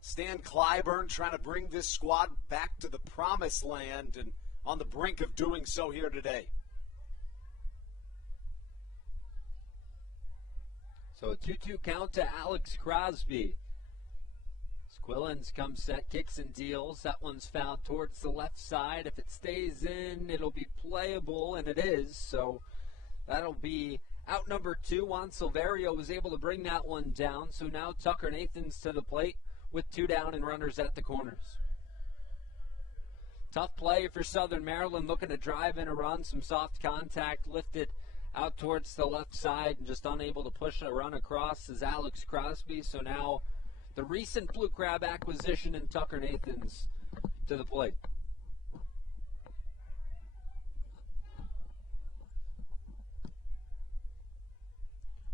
Stan Clyburn trying to bring this squad back to the promised land and on the brink of doing so here today. So a 2-2 count to Alex Crosby. Quillens comes set, kicks and deals. That one's fouled towards the left side. If it stays in, it'll be playable, and it is. So that'll be out number 2. Juan Silverio was able to bring that one down. So now Tucker Nathans to the plate with 2 down and runners at the corners. Tough play for Southern Maryland, looking to drive in a run. Some soft contact, lifted out towards the left side and just unable to push a run across is Alex Crosby. So now the recent Blue Crab acquisition in Tucker Nathans to the plate.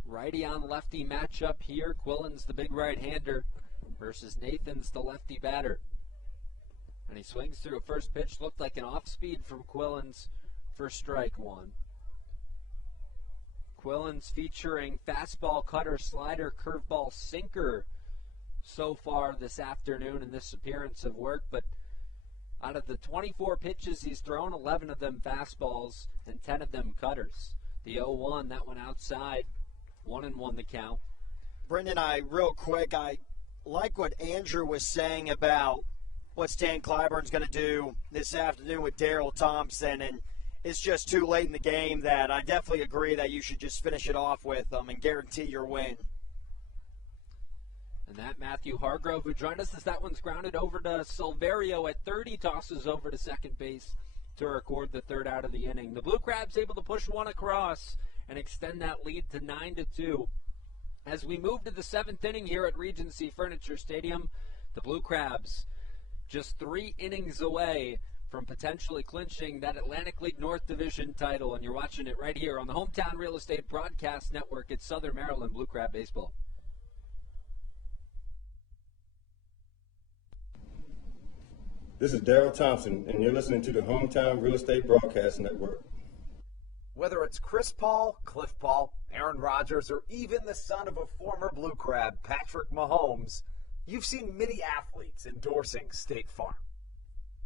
Righty on lefty matchup here. Quillens the big right-hander versus Nathans the lefty batter. And he swings through a first pitch. Looked like an off-speed from Quillens for strike 1. Quillens featuring fastball, cutter, slider, curveball, sinker so far this afternoon in this appearance of work. But out of the 24 pitches he's thrown, 11 of them fastballs and 10 of them cutters. The 0-1, that one outside, 1-1 the count. Brendan, real quick, I like what Andrew was saying about what Stan Clyburn's going to do this afternoon with Daryl Thompson, and it's just too late in the game that I definitely agree that you should just finish it off with them and guarantee your win. And that Matthew Hargrove, who joined us as that one's grounded over to Silverio at third. He tosses over to second base to record the third out of the inning. The Blue Crabs able to push one across and extend that lead to 9-2. As we move to the 7th inning here at Regency Furniture Stadium, the Blue Crabs just 3 innings away from potentially clinching that Atlantic League North Division title. And you're watching it right here on the Hometown Real Estate Broadcast Network. It's Southern Maryland Blue Crab Baseball. This is Daryl Thompson, and you're listening to the Hometown Real Estate Broadcast Network. Whether it's Chris Paul, Cliff Paul, Aaron Rodgers, or even the son of a former Blue Crab, Patrick Mahomes, you've seen many athletes endorsing State Farm.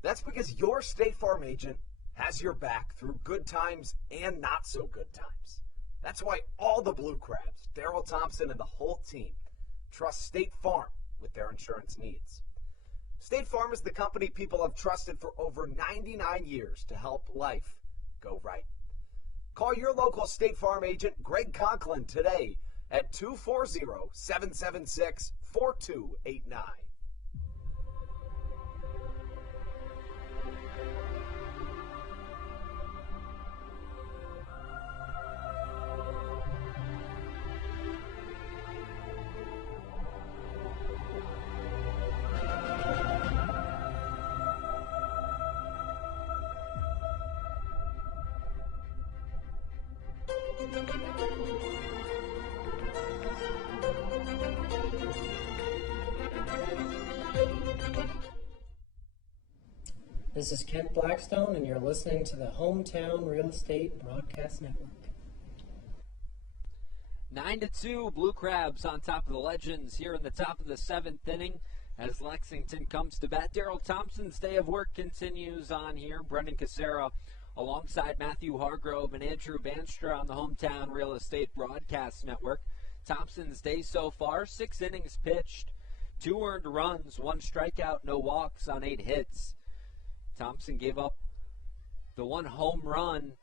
That's because your State Farm agent has your back through good times and not so good times. That's why all the Blue Crabs, Daryl Thompson and the whole team, trust State Farm with their insurance needs. State Farm is the company people have trusted for over 99 years to help life go right. Call your local State Farm agent, Greg Conklin, today at 240-776-4289. This is Kent Blackstone, and you're listening to the Hometown Real Estate Broadcast Network. 9-2, Blue Crabs on top of the Legends here in the top of the 7th inning as Lexington comes to bat. Daryl Thompson's day of work continues on here. Brendan Casera alongside Matthew Hargrove and Andrew Banstra on the Hometown Real Estate Broadcast Network. Thompson's day so far, 6 innings pitched, 2 earned runs, 1 strikeout, no walks on 8 hits. Thompson gave up the 1 home run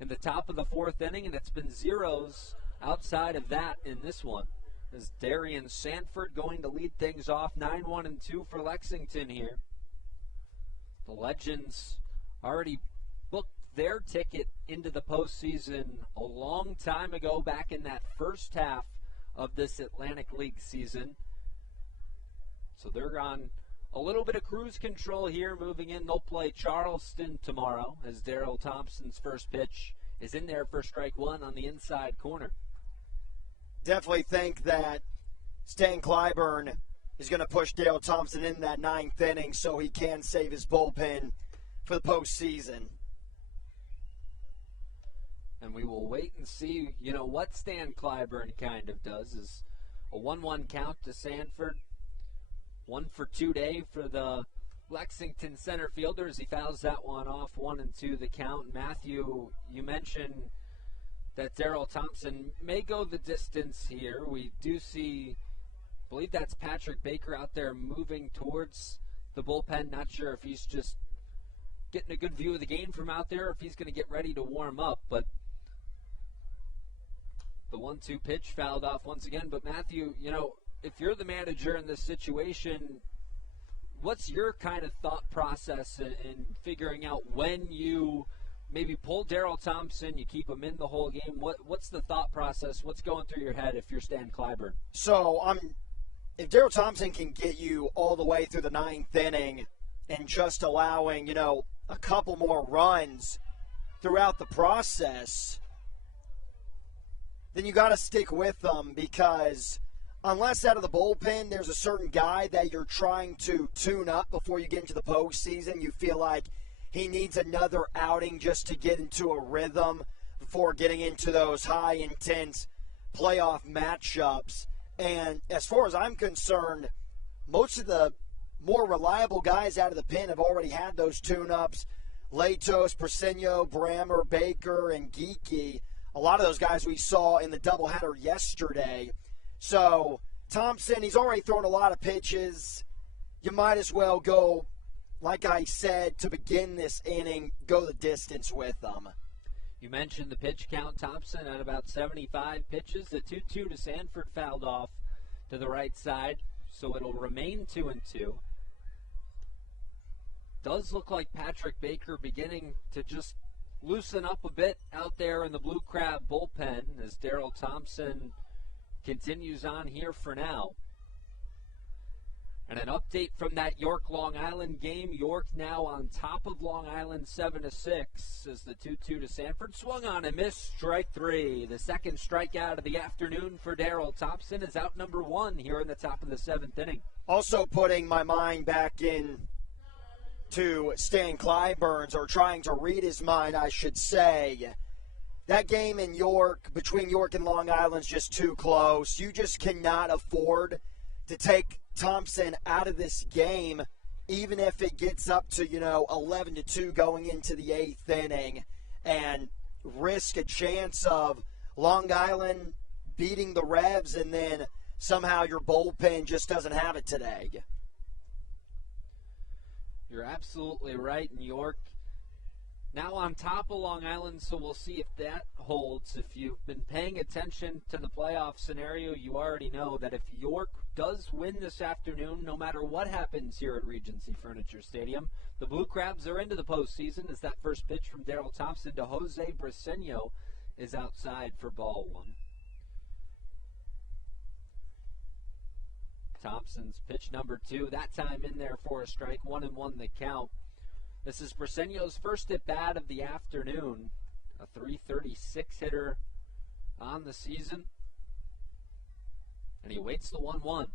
in the top of the 4th inning, and it's been zeros outside of that in this one. As Darian Sanford going to lead things off, 9-1-2 for Lexington here. The Legends already booked their ticket into the postseason a long time ago, back in that first half of this Atlantic League season. So they're on a little bit of cruise control here moving in. They'll play Charleston tomorrow as Daryl Thompson's first pitch is in there for strike 1 on the inside corner. Definitely think that Stan Clyburn is going to push Daryl Thompson in that 9th inning so he can save his bullpen for the postseason. And we will wait and see, what Stan Clyburn kind of does. Is a 1-1 count to Sanford. 1 for 2 day for the Lexington center fielder as he fouls that one off. 1-2 the count. Matthew, you mentioned that Daryl Thompson may go the distance here. We do see, I believe that's Patrick Baker out there moving towards the bullpen. Not sure if he's just getting a good view of the game from out there or if he's going to get ready to warm up. But the 1-2 pitch fouled off once again. But Matthew, if you're the manager in this situation, what's your kind of thought process in figuring out when you maybe pull Daryl Thompson, you keep him in the whole game? What's the thought process? What's going through your head if you're Stan Clyburn? So if Daryl Thompson can get you all the way through the 9th inning and just allowing, a couple more runs throughout the process, then you got to stick with them, because unless out of the bullpen there's a certain guy that you're trying to tune up before you get into the postseason, you feel like he needs another outing just to get into a rhythm before getting into those high, intense playoff matchups. And as far as I'm concerned, most of the more reliable guys out of the pen have already had those tune-ups. Latos, Preseno, Brammer, Baker, and Geeky. A lot of those guys we saw in the doubleheader yesterday. So Thompson, he's already thrown a lot of pitches. You might as well go, like I said, to begin this inning, go the distance with them. You mentioned the pitch count. Thompson at about 75 pitches. The 2-2 to Sanford fouled off to the right side, so it'll remain 2-2. Does look like Patrick Baker beginning to just loosen up a bit out there in the Blue Crab bullpen as Daryl Thompson continues on here for now. And an update from that York-Long Island game. York now on top of Long Island 7-6 as the 2-2 to Sanford. Swung on and missed, strike 3. The second strikeout of the afternoon for Daryl Thompson is out number 1 here in the top of the 7th inning. Also putting my mind back in to Stan Clyburn's, or trying to read his mind, I should say. That game in York, between York and Long Island, is just too close. You just cannot afford to take Thompson out of this game, even if it gets up to, 11-2 going into the 8th inning, and risk a chance of Long Island beating the Revs and then somehow your bullpen just doesn't have it today. You're absolutely right. New York now on top of Long Island, so we'll see if that holds. If you've been paying attention to the playoff scenario, you already know that if York does win this afternoon, no matter what happens here at Regency Furniture Stadium, the Blue Crabs are into the postseason as that first pitch from Daryl Thompson to Jose Briseño is outside for ball 1. Thompson's pitch number 2, that time in there for a strike, 1-1 the count. This is Briseño's first at bat of the afternoon, a .336 hitter on the season. And he waits the 1-1.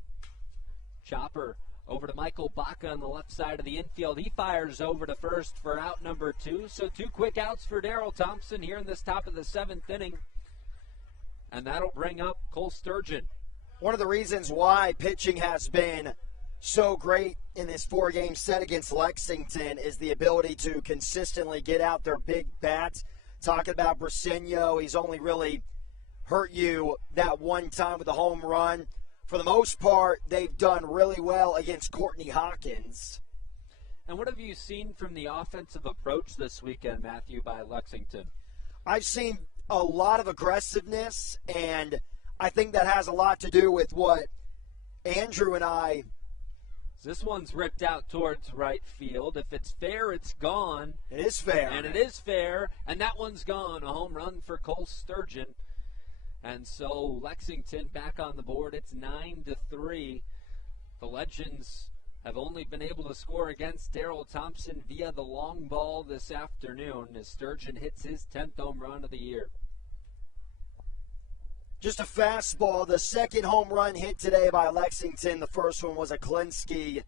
Chopper over to Michael Baca on the left side of the infield. He fires over to first for out number 2. So 2 quick outs for Daryl Thompson here in this top of the 7th inning. and that'll bring up Cole Sturgeon. One of the reasons why pitching has been so great in this 4-game set against Lexington is the ability to consistently get out their big bats. Talking about Briseño, he's only really hurt you that one time with a home run. For the most part, they've done really well against Courtney Hawkins. And what have you seen from the offensive approach this weekend, Matthew, by Lexington? I've seen a lot of aggressiveness, and I think that has a lot to do with what Andrew and I... This one's ripped out towards right field. If it's fair, it's gone. It is fair. And it is fair, and that one's gone. A home run for Cole Sturgeon. And so Lexington back on the board. It's 9-3. The Legends have only been able to score against Daryl Thompson via the long ball this afternoon as Sturgeon hits his 10th home run of the year. Just a fastball. The second home run hit today by Lexington. The first one was a Klinsky,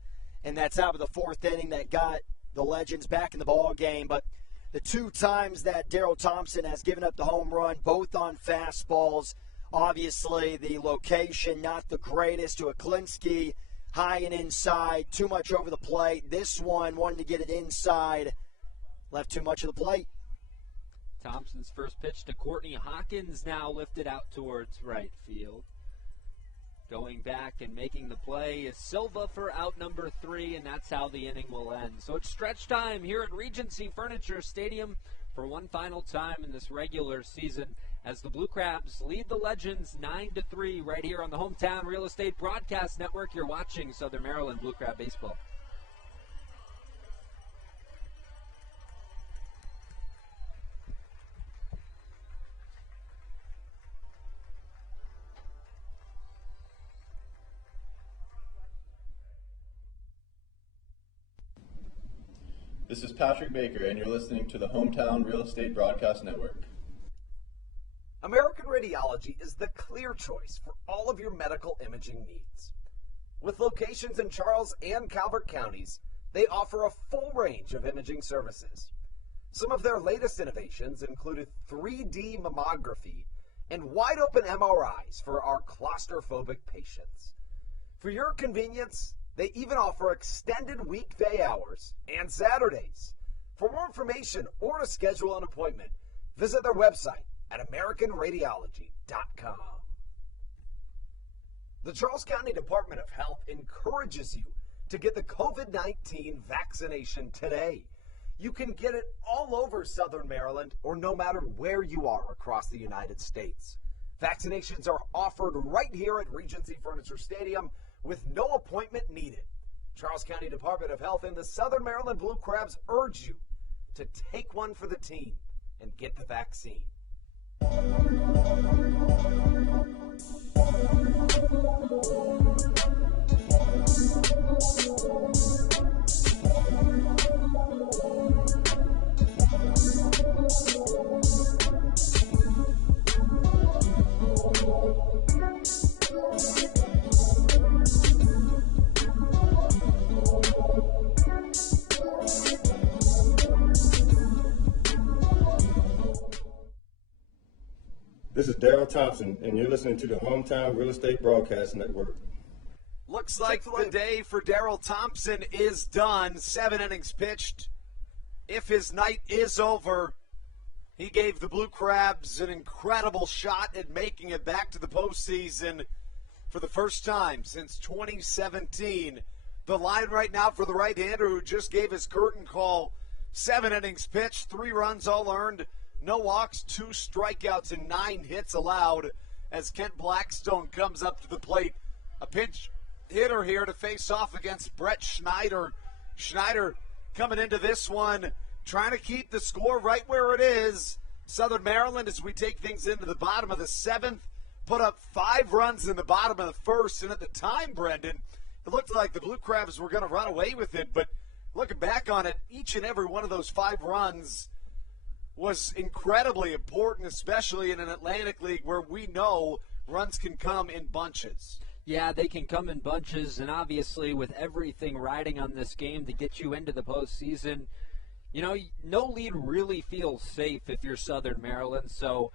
and that's out of the 4th inning that got the Legends back in the ball game. But the 2 times that Daryl Thompson has given up the home run, both on fastballs. Obviously, the location not the greatest to a Klinsky, high and inside, too much over the plate. This one wanted to get it inside, left too much of the plate. Thompson's first pitch to Courtney Hawkins now lifted out towards right field. Going back and making the play is Silva for out number 3, and that's how the inning will end. So it's stretch time here at Regency Furniture Stadium for one final time in this regular season as the Blue Crabs lead the Legends 9-3 right here on the Hometown Real Estate Broadcast Network. You're watching Southern Maryland Blue Crab Baseball. This is Patrick Baker, and you're listening to the Hometown Real Estate Broadcast Network. American Radiology is the clear choice for all of your medical imaging needs. With locations in Charles and Calvert counties, they offer a full range of imaging services. Some of their latest innovations included 3D mammography and wide-open MRIs for our claustrophobic patients. For your convenience, they even offer extended weekday hours and Saturdays. For more information or to schedule an appointment, visit their website at AmericanRadiology.com. The Charles County Department of Health encourages you to get the COVID-19 vaccination today. You can get it all over Southern Maryland or no matter where you are across the United States. Vaccinations are offered right here at Regency Furniture Stadium with no appointment needed. Charles County Department of Health and the Southern Maryland Blue Crabs urge you to take one for the team and get the vaccine. This is Daryl Thompson, and you're listening to the Hometown Real Estate Broadcast Network. Looks like the day for Daryl Thompson is done. 7 innings pitched. If his night is over, he gave the Blue Crabs an incredible shot at making it back to the postseason for the first time since 2017. The line right now for the right-hander who just gave his curtain call. 7 innings pitched, 3 runs all earned. No walks, 2 strikeouts, and 9 hits allowed as Kent Blackstone comes up to the plate. A pinch hitter here to face off against Brett Schneider. Schneider coming into this one, trying to keep the score right where it is. Southern Maryland, as we take things into the bottom of the 7th, put up 5 runs in the bottom of the 1st. And at the time, Brendan, it looked like the Blue Crabs were going to run away with it. But looking back on it, each and every one of those 5 runs was incredibly important, especially in an Atlantic League where we know runs can come in bunches. Yeah, they can come in bunches, and obviously with everything riding on this game to get you into the postseason, no lead really feels safe if you're Southern Maryland. So,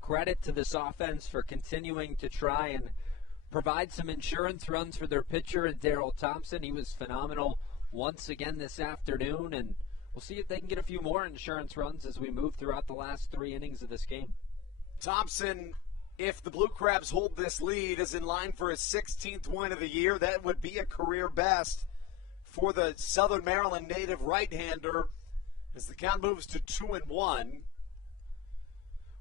credit to this offense for continuing to try and provide some insurance runs for their pitcher, and Daryl Thompson. He was phenomenal once again this afternoon, and we'll see if they can get a few more insurance runs as we move throughout the last 3 innings of this game. Thompson, if the Blue Crabs hold this lead, is in line for his 16th win of the year. That would be a career best for the Southern Maryland native right-hander as the count moves to 2-1.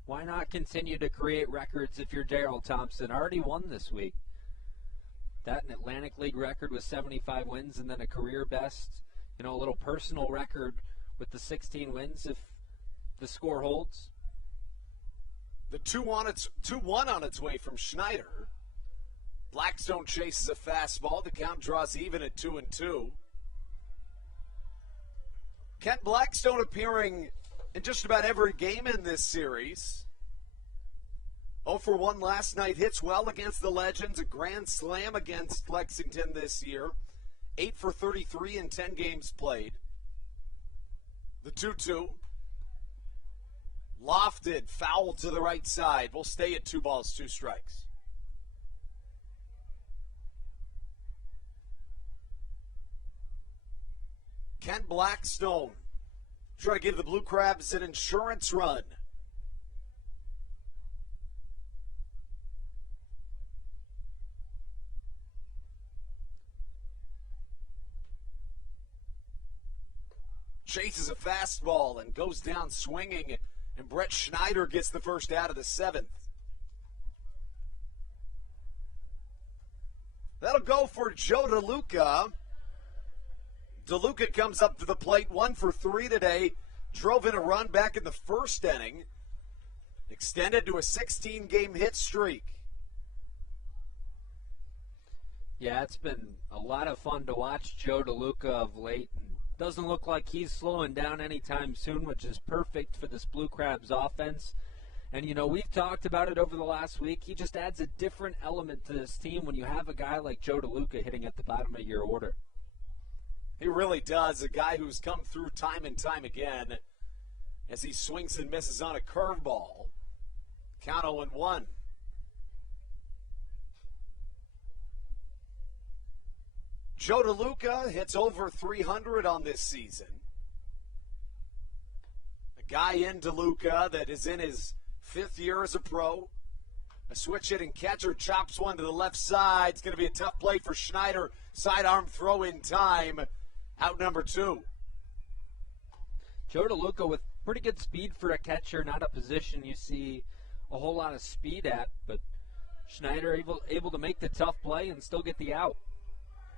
Why not continue to create records if you're Daryl Thompson? Already won this week. That an Atlantic League record with 75 wins, and then a career best, a little personal record with the 16 wins if the score holds. The 2-1 on its way from Schneider. Blackstone chases a fastball. The count draws even at 2-2. Kent Blackstone appearing in just about every game in this series. 0 for 1 last night. Hits well against the Legends. A grand slam against Lexington this year. 8 for 33 in 10 games played. The 2-2. Lofted, foul to the right side. We'll stay at 2 balls, 2 strikes. Kent Blackstone try to give the Blue Crabs an insurance run. Chases a fastball and goes down swinging, and Brett Schneider gets the first out of the 7th. That'll go for Joe DeLuca. DeLuca comes up to the plate, 1 for 3 today. Drove in a run back in the first inning. Extended to a 16-game hit streak. Yeah, it's been a lot of fun to watch Joe DeLuca of late. Doesn't look like he's slowing down anytime soon, which is perfect for this Blue Crabs offense. And, we've talked about it over the last week. He just adds a different element to this team when you have a guy like Joe DeLuca hitting at the bottom of your order. He really does. A guy who's come through time and time again as he swings and misses on a curveball. Count 0-1. Joe DeLuca hits over 300 on this season. A guy in DeLuca that is in his 5th year as a pro. A switch-hitting catcher chops one to the left side. It's going to be a tough play for Schneider. Sidearm throw in time. Out number 2. Joe DeLuca with pretty good speed for a catcher. Not a position you see a whole lot of speed at, but Schneider able to make the tough play and still get the out.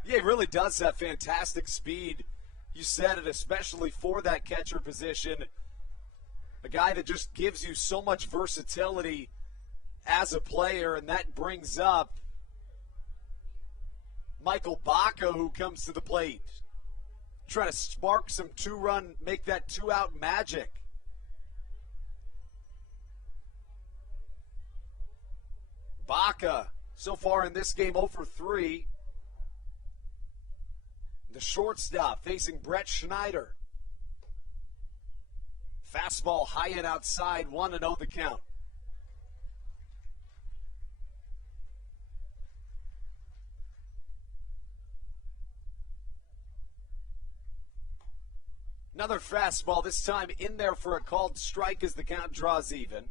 Yeah, he really does have fantastic speed. You said it, especially for that catcher position. A guy that just gives you so much versatility as a player, and that brings up Michael Baca, who comes to the plate. Trying to spark some 2-run, make that 2-out magic. Baca, so far in this game, 0 for 3. The shortstop facing Brett Schneider. Fastball high and outside, 1-0 the count. Another fastball, this time in there for a called strike as the count draws even.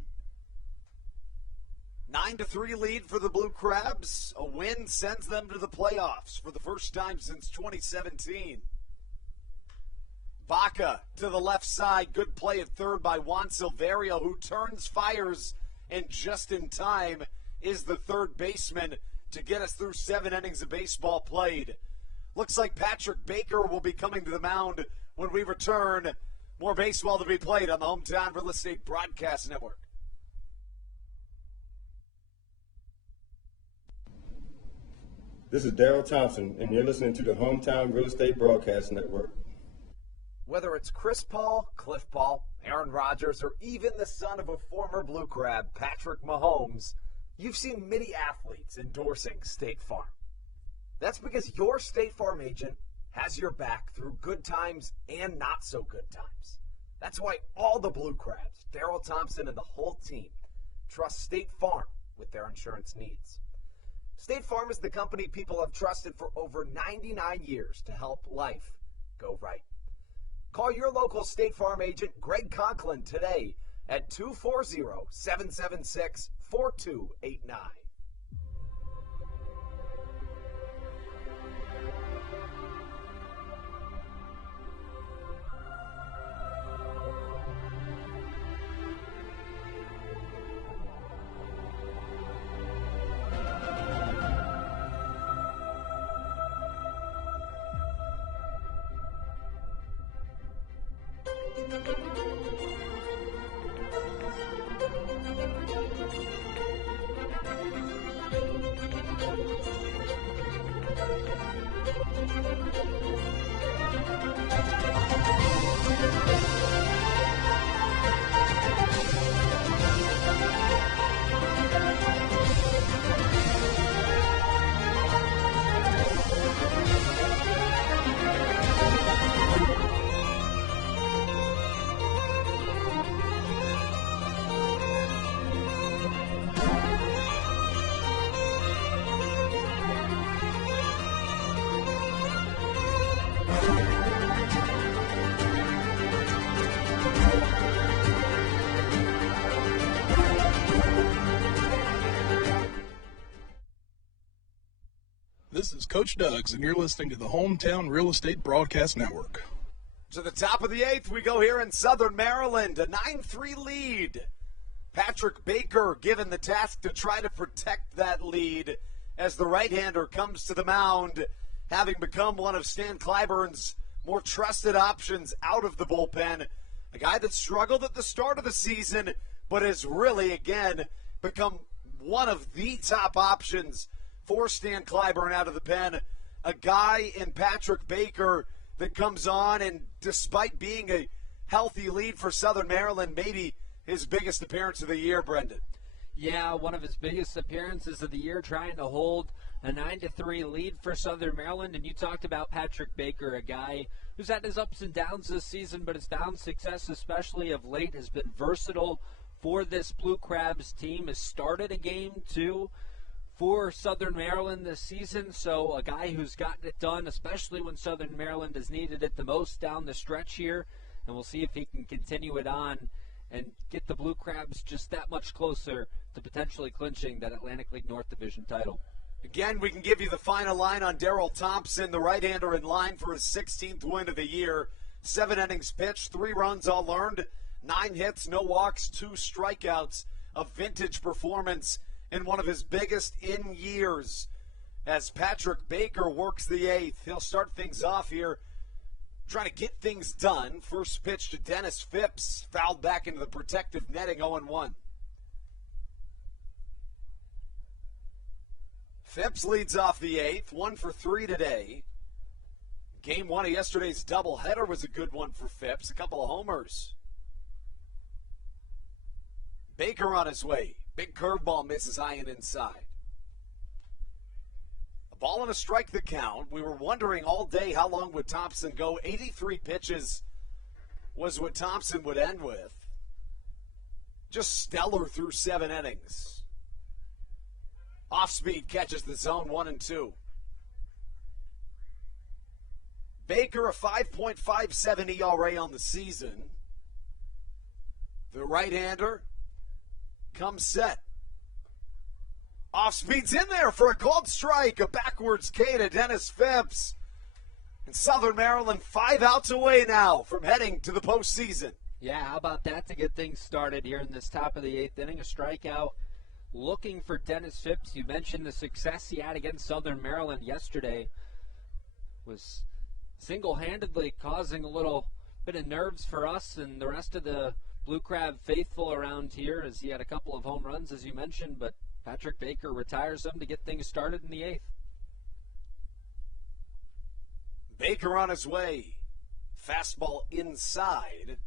9-3 lead for the Blue Crabs. A win sends them to the playoffs for the first time since 2017. Baca to the left side. Good play at third by Juan Silverio, who turns, fires, and just in time is the third baseman to get us through 7 innings of baseball played. Looks like Patrick Baker will be coming to the mound when we return. More baseball to be played on the Hometown Real Estate Broadcast Network. This is Daryl Thompson, and you're listening to the Hometown Real Estate Broadcast Network. Whether it's Chris Paul, Cliff Paul, Aaron Rodgers, or even the son of a former Blue Crab, Patrick Mahomes, you've seen many athletes endorsing State Farm. That's because your State Farm agent has your back through good times and not so good times. That's why all the Blue Crabs, Daryl Thompson and the whole team, trust State Farm with their insurance needs. State Farm is the company people have trusted for over 99 years to help life go right. Call your local State Farm agent, Greg Conklin, today at 240-776-4289. This is Coach Doug's, and you're listening to the Hometown Real Estate Broadcast Network. To the top of the 8th, we go here in Southern Maryland, a 9-3 lead. Patrick Baker given the task to try to protect that lead as the right-hander comes to the mound, having become one of Stan Clyburn's more trusted options out of the bullpen. A guy that struggled at the start of the season, but has really, again, become one of the top options for Stan Clyburn out of the pen. A guy in Patrick Baker that comes on, and despite being a healthy lead for Southern Maryland, maybe his biggest appearance of the year, Brendan. Yeah, one of his biggest appearances of the year, trying to hold a 9-3 lead for Southern Maryland. And you talked about Patrick Baker, a guy who's had his ups and downs this season, but his down success, especially of late, has been versatile for this Blue Crabs team. Has started a game, too, for Southern Maryland this season. So a guy who's gotten it done, especially when Southern Maryland has needed it the most down the stretch here. And we'll see if he can continue it on and get the Blue Crabs just that much closer to potentially clinching that Atlantic League North Division title. Again, we can give you the final line on Daryl Thompson, the right-hander in line for his 16th win of the year. 7 innings pitched, 3 runs all earned, 9 hits, no walks, 2 strikeouts. A vintage performance in one of his biggest in years. As Patrick Baker works the 8th, he'll start things off here, trying to get things done. First pitch to Dennis Phipps, fouled back into the protective netting, 0-1. Phipps leads off the 8th, 1 for 3 today. Game 1 of yesterday's doubleheader was a good one for Phipps, a couple of homers. Baker on his way. Big curveball misses high and inside. A ball and a strike the count. We were wondering all day how long would Thompson go. 83 pitches was what Thompson would end with. Just stellar through 7 innings. Off speed catches the zone 1 and 2. Baker a 5.57 ERA on the season. The right-hander comes set. Off speed's in there for a called strike. A backwards K to Dennis Phipps. And Southern Maryland 5 outs away now from heading to the postseason. Yeah, how about that to get things started here in this top of the 8th inning? A strikeout looking for Dennis Phipps. You mentioned the success he had against Southern Maryland yesterday. Was single-handedly causing a little bit of nerves for us and the rest of the Blue Crab faithful around here, as he had a couple of home runs, as you mentioned, but Patrick Baker retires them to get things started in the 8th. Baker on his way. Fastball inside.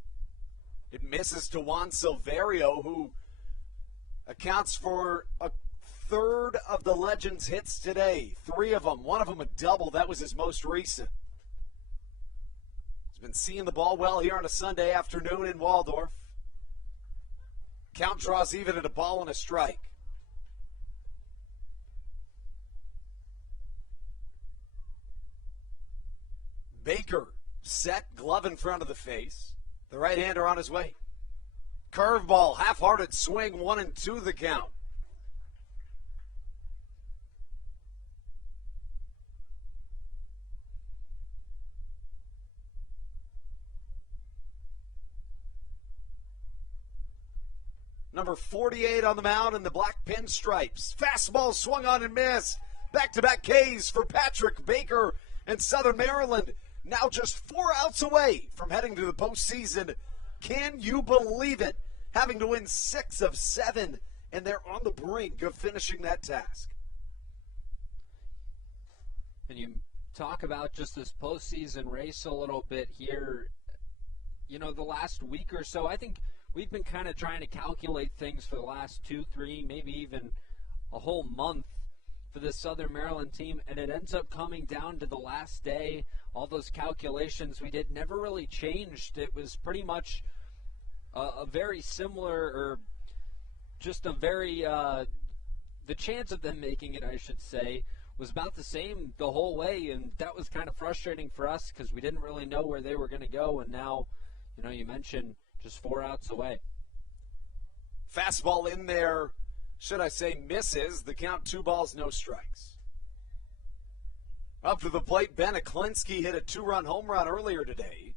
It misses to Juan Silverio, who accounts for a third of the Legends' hits today. 3 of them. One of them a double. That was his most recent. Been seeing the ball well here on a Sunday afternoon in Waldorf. Count draws even at a ball and a strike. Baker set, glove in front of the face. The right-hander on his way. Curveball, half-hearted swing, 1-2 the count. Number 48 on the mound in the black pinstripes. Fastball swung on and missed. Back-to-back Ks for Patrick Baker and Southern Maryland. Now just 4 outs away from heading to the postseason. Can you believe it? Having to win 6 of 7, and they're on the brink of finishing that task. And you talk about just this postseason race a little bit here. You know, the last week or so, I think we've been kind of trying to calculate things for the last 2, 3, maybe even a whole month for this Southern Maryland team, and it ends up coming down to the last day. All those calculations we did never really changed. It was pretty much a very similar, or just a very, the chance of them making it, I should say, was about the same the whole way, and that was kind of frustrating for us because we didn't really know where they were going to go, and now, you know, you mentioned just 4 outs away. Fastball in there, should I say misses. The count 2 balls, no strikes. Up to the plate, Ben Aklinski hit a 2-run home run earlier today.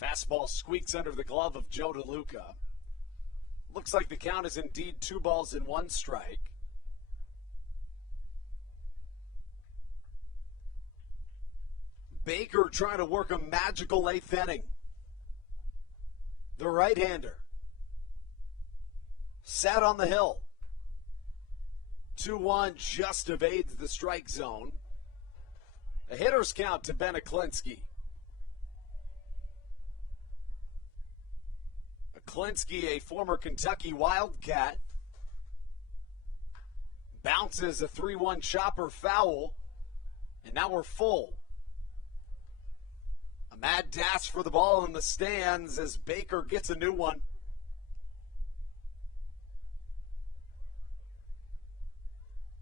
Fastball squeaks under the glove of Joe DeLuca. Looks like the count is indeed 2 balls and 1 strike. Baker trying to work a magical 8th inning. The right-hander. Sat on the hill. 2-1 just evades the strike zone. A hitter's count to Ben Aklinski. Aklinski, a former Kentucky Wildcat. Bounces a 3-1 chopper foul. And now we're full. A mad dash for the ball in the stands as Baker gets a new one.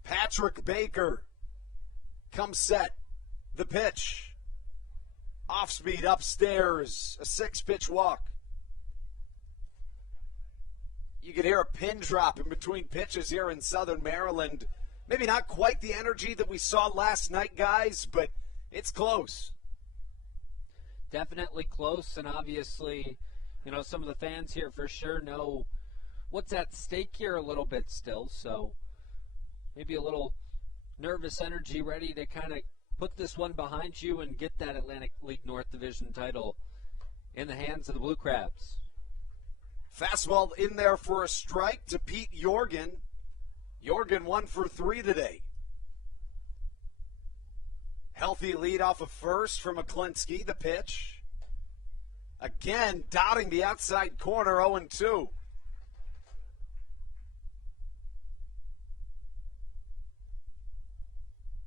Patrick Baker comes set. The pitch. Off speed upstairs. A 6-pitch walk. You could hear a pin drop in between pitches here in Southern Maryland. Maybe not quite the energy that we saw last night, guys, but it's close. Definitely close, and obviously, you know, some of the fans here for sure know what's at stake here a little bit still, so maybe a little nervous energy ready to kind of put this one behind you and get that Atlantic League North Division title in the hands of the Blue Crabs. Fastball in there for a strike to Pete Jorgen. Jorgen 1 for 3 today. Healthy lead off of first from Aklinski. The pitch. Again, dotting the outside corner, 0-2.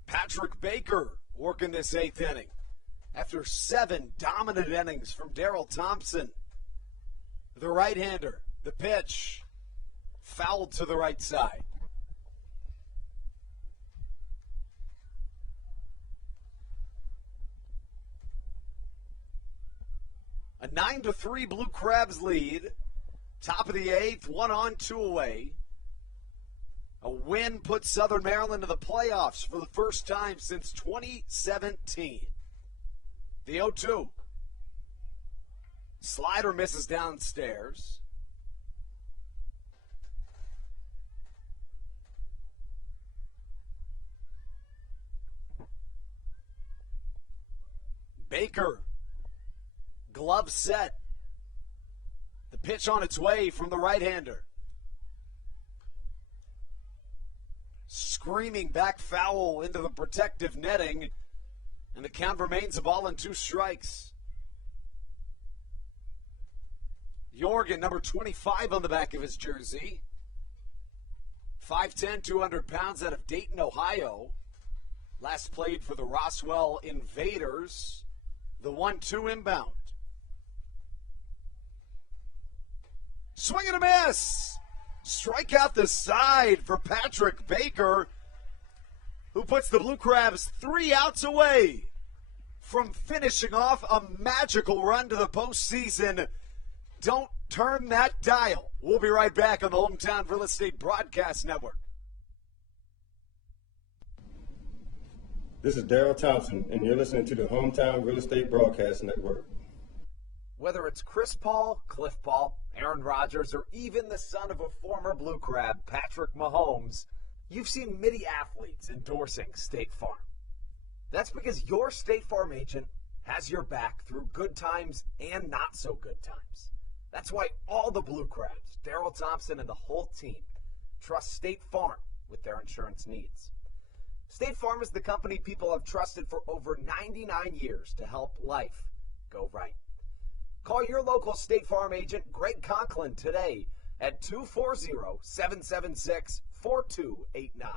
Patrick Baker working this 8th inning. After 7 dominant innings from Daryl Thompson. The right-hander. The pitch. Fouled to the right side. A 9-3 Blue Crabs lead. Top of the 8th, 1 on, 2 away. A win puts Southern Maryland in the playoffs for the first time since 2017. The 0-2. Slider misses downstairs. Baker. Glove set. The pitch on its way from the right-hander. Screaming back foul into the protective netting. And the count remains a ball and 2 strikes. Jorgen, number 25 on the back of his jersey. 5'10", 200 pounds out of Dayton, Ohio. Last played for the Roswell Invaders. The 1-2 inbound. Swing and a miss. Strike out the side for Patrick Baker, who puts the Blue Crabs 3 outs away from finishing off a magical run to the postseason. Don't turn that dial. We'll be right back on the Hometown Real Estate Broadcast Network. This is Daryl Thompson, and you're listening to the Hometown Real Estate Broadcast Network. Whether it's Chris Paul, Cliff Paul, Aaron Rodgers, or even the son of a former Blue Crab, Patrick Mahomes, you've seen many athletes endorsing State Farm. That's because your State Farm agent has your back through good times and not so good times. That's why all the Blue Crabs, Daryl Thompson, and the whole team trust State Farm with their insurance needs. State Farm is the company people have trusted for over 99 years to help life go right. Call your local State Farm agent, Greg Conklin, today at 240-776-4289.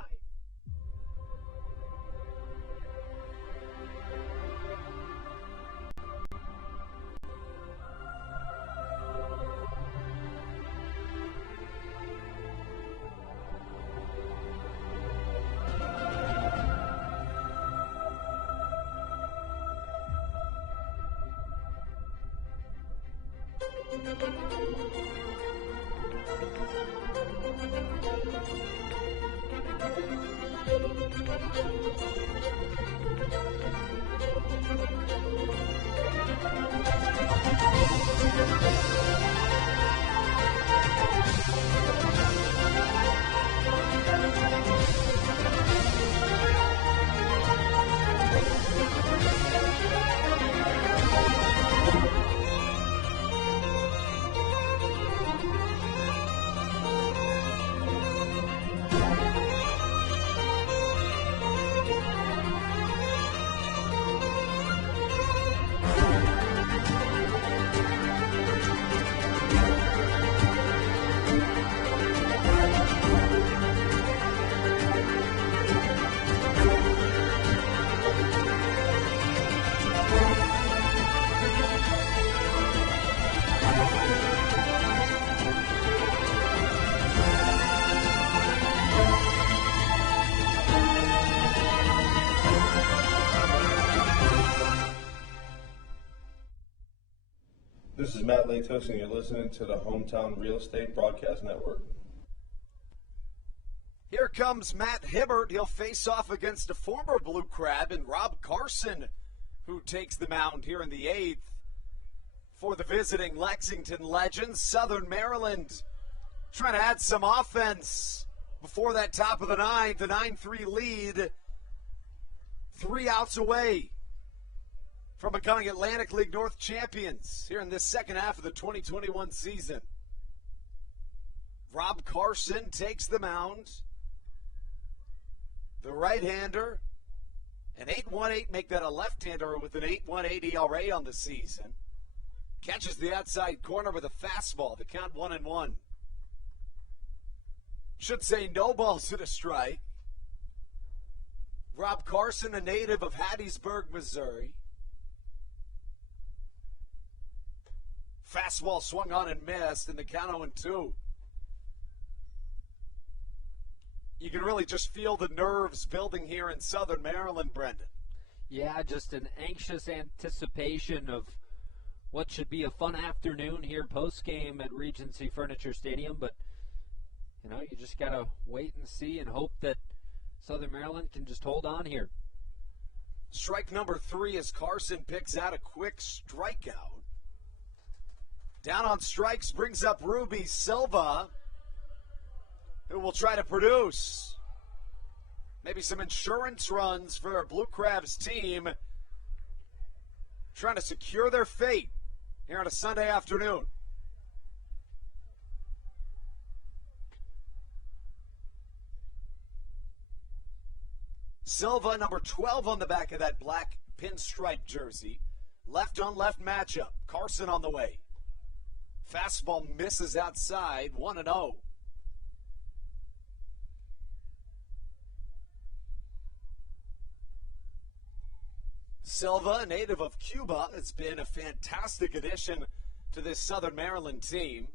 This is Matt Latos, and you're listening to the Hometown Real Estate Broadcast Network. Here comes Matt Hibbert. He'll face off against a former Blue Crab and Rob Carson, who takes the mound here in the 8th for the visiting Lexington Legends. Southern Maryland trying to add some offense before that top of the 9th, the 9-3 lead. 3 outs away from becoming Atlantic League North champions here in this second half of the 2021 season. Rob Carson takes the mound. The right-hander, an 8.18, make that a left-hander with an 8.18 ERA on the season. Catches the outside corner with a fastball. The count 1-1. Should say no balls to the strike. Rob Carson, a native of Hattiesburg, Missouri. Fastball swung on and missed, and the count 0-2. You can really just feel the nerves building here in Southern Maryland, Brendan. Yeah, just an anxious anticipation of what should be a fun afternoon here post-game at Regency Furniture Stadium. But, you know, you just got to wait and see and hope that Southern Maryland can just hold on here. Strike number 3 as Carson picks out a quick strikeout. Down on strikes brings up Ruby Silva, who will try to produce maybe some insurance runs for our Blue Crabs team, trying to secure their fate here on a Sunday afternoon. Silva, number 12 on the back of that black pinstripe jersey. Left on left matchup. Carson on the way. Fastball misses outside, 1-0. Silva, a native of Cuba, has been a fantastic addition to this Southern Maryland team.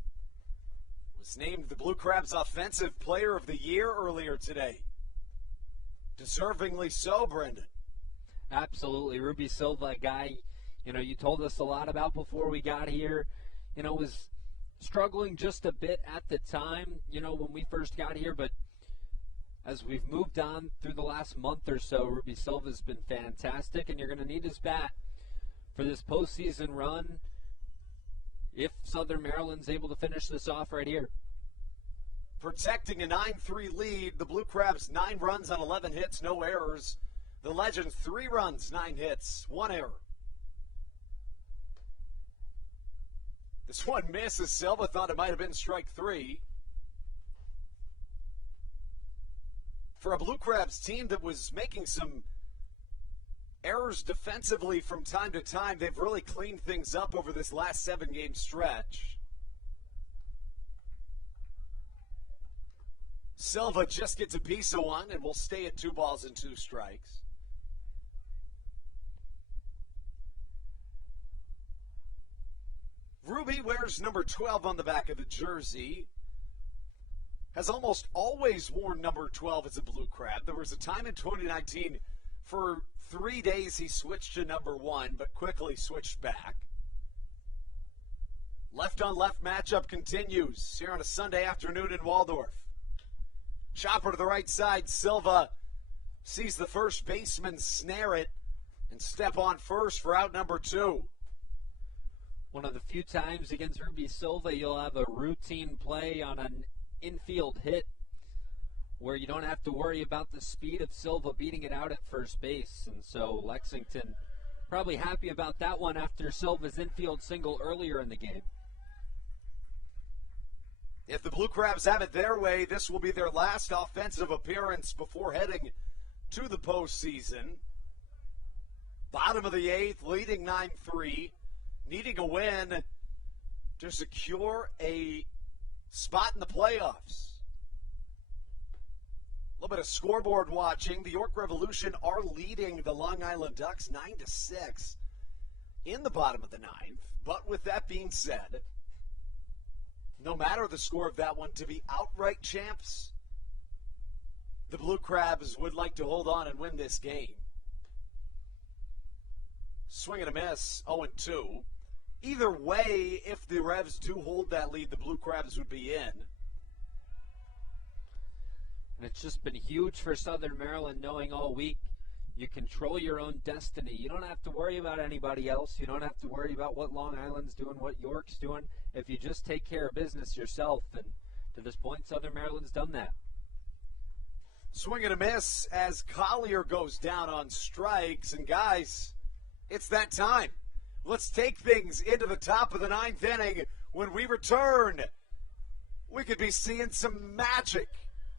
was named the Blue Crabs Offensive Player of the Year earlier today. Deservingly so, Brendan. Absolutely. Ruby Silva, a guy, you told us a lot about before we got here, was struggling just a bit at the time, when we first got here, but as we've moved on through the last month or so, Ruby Silva's been fantastic, and you're going to need his bat for this postseason run if Southern Maryland's able to finish this off right here. Protecting a 9-3 lead, the Blue Crabs 9 runs on 11 hits, no errors. The Legends 3 runs, 9 hits, 1 error. This one misses. Silva thought it might have been strike 3. For a Blue Crabs team that was making some errors defensively from time to time, they've really cleaned things up over this last 7-game stretch. Silva just gets a piece of one and will stay at 2 balls and 2 strikes. Ruby wears number 12 on the back of the jersey. Has almost always worn number 12 as a Blue Crab. There was a time in 2019 for 3 days he switched to number 1, but quickly switched back. Left-on-left matchup continues here on a Sunday afternoon in Waldorf. Chopper to the right side. Silva sees the first baseman snare it and step on first for out number 2. One of the few times against Ruby Silva you'll have a routine play on an infield hit where you don't have to worry about the speed of Silva beating it out at first base. And so Lexington probably happy about that one after Silva's infield single earlier in the game. If the Blue Crabs have it their way, this will be their last offensive appearance before heading to the postseason. Bottom of the 8th, leading 9-3, needing a win to secure a spot in the playoffs. A little bit of scoreboard watching. The York Revolution are leading the Long Island Ducks 9-6 in the bottom of the 9th. But with that being said, no matter the score of that one, to be outright champs, the Blue Crabs would like to hold on and win this game. Swing and a miss, 0-2. Either way, if the Revs do hold that lead, the Blue Crabs would be in. And it's just been huge for Southern Maryland knowing all week you control your own destiny. You don't have to worry about anybody else. You don't have to worry about what Long Island's doing, what York's doing. If you just take care of business yourself, and to this point, Southern Maryland's done that. Swing and a miss as Collier goes down on strikes. And guys, it's that time. Let's take things into the top of the 9th inning. When we return, we could be seeing some magic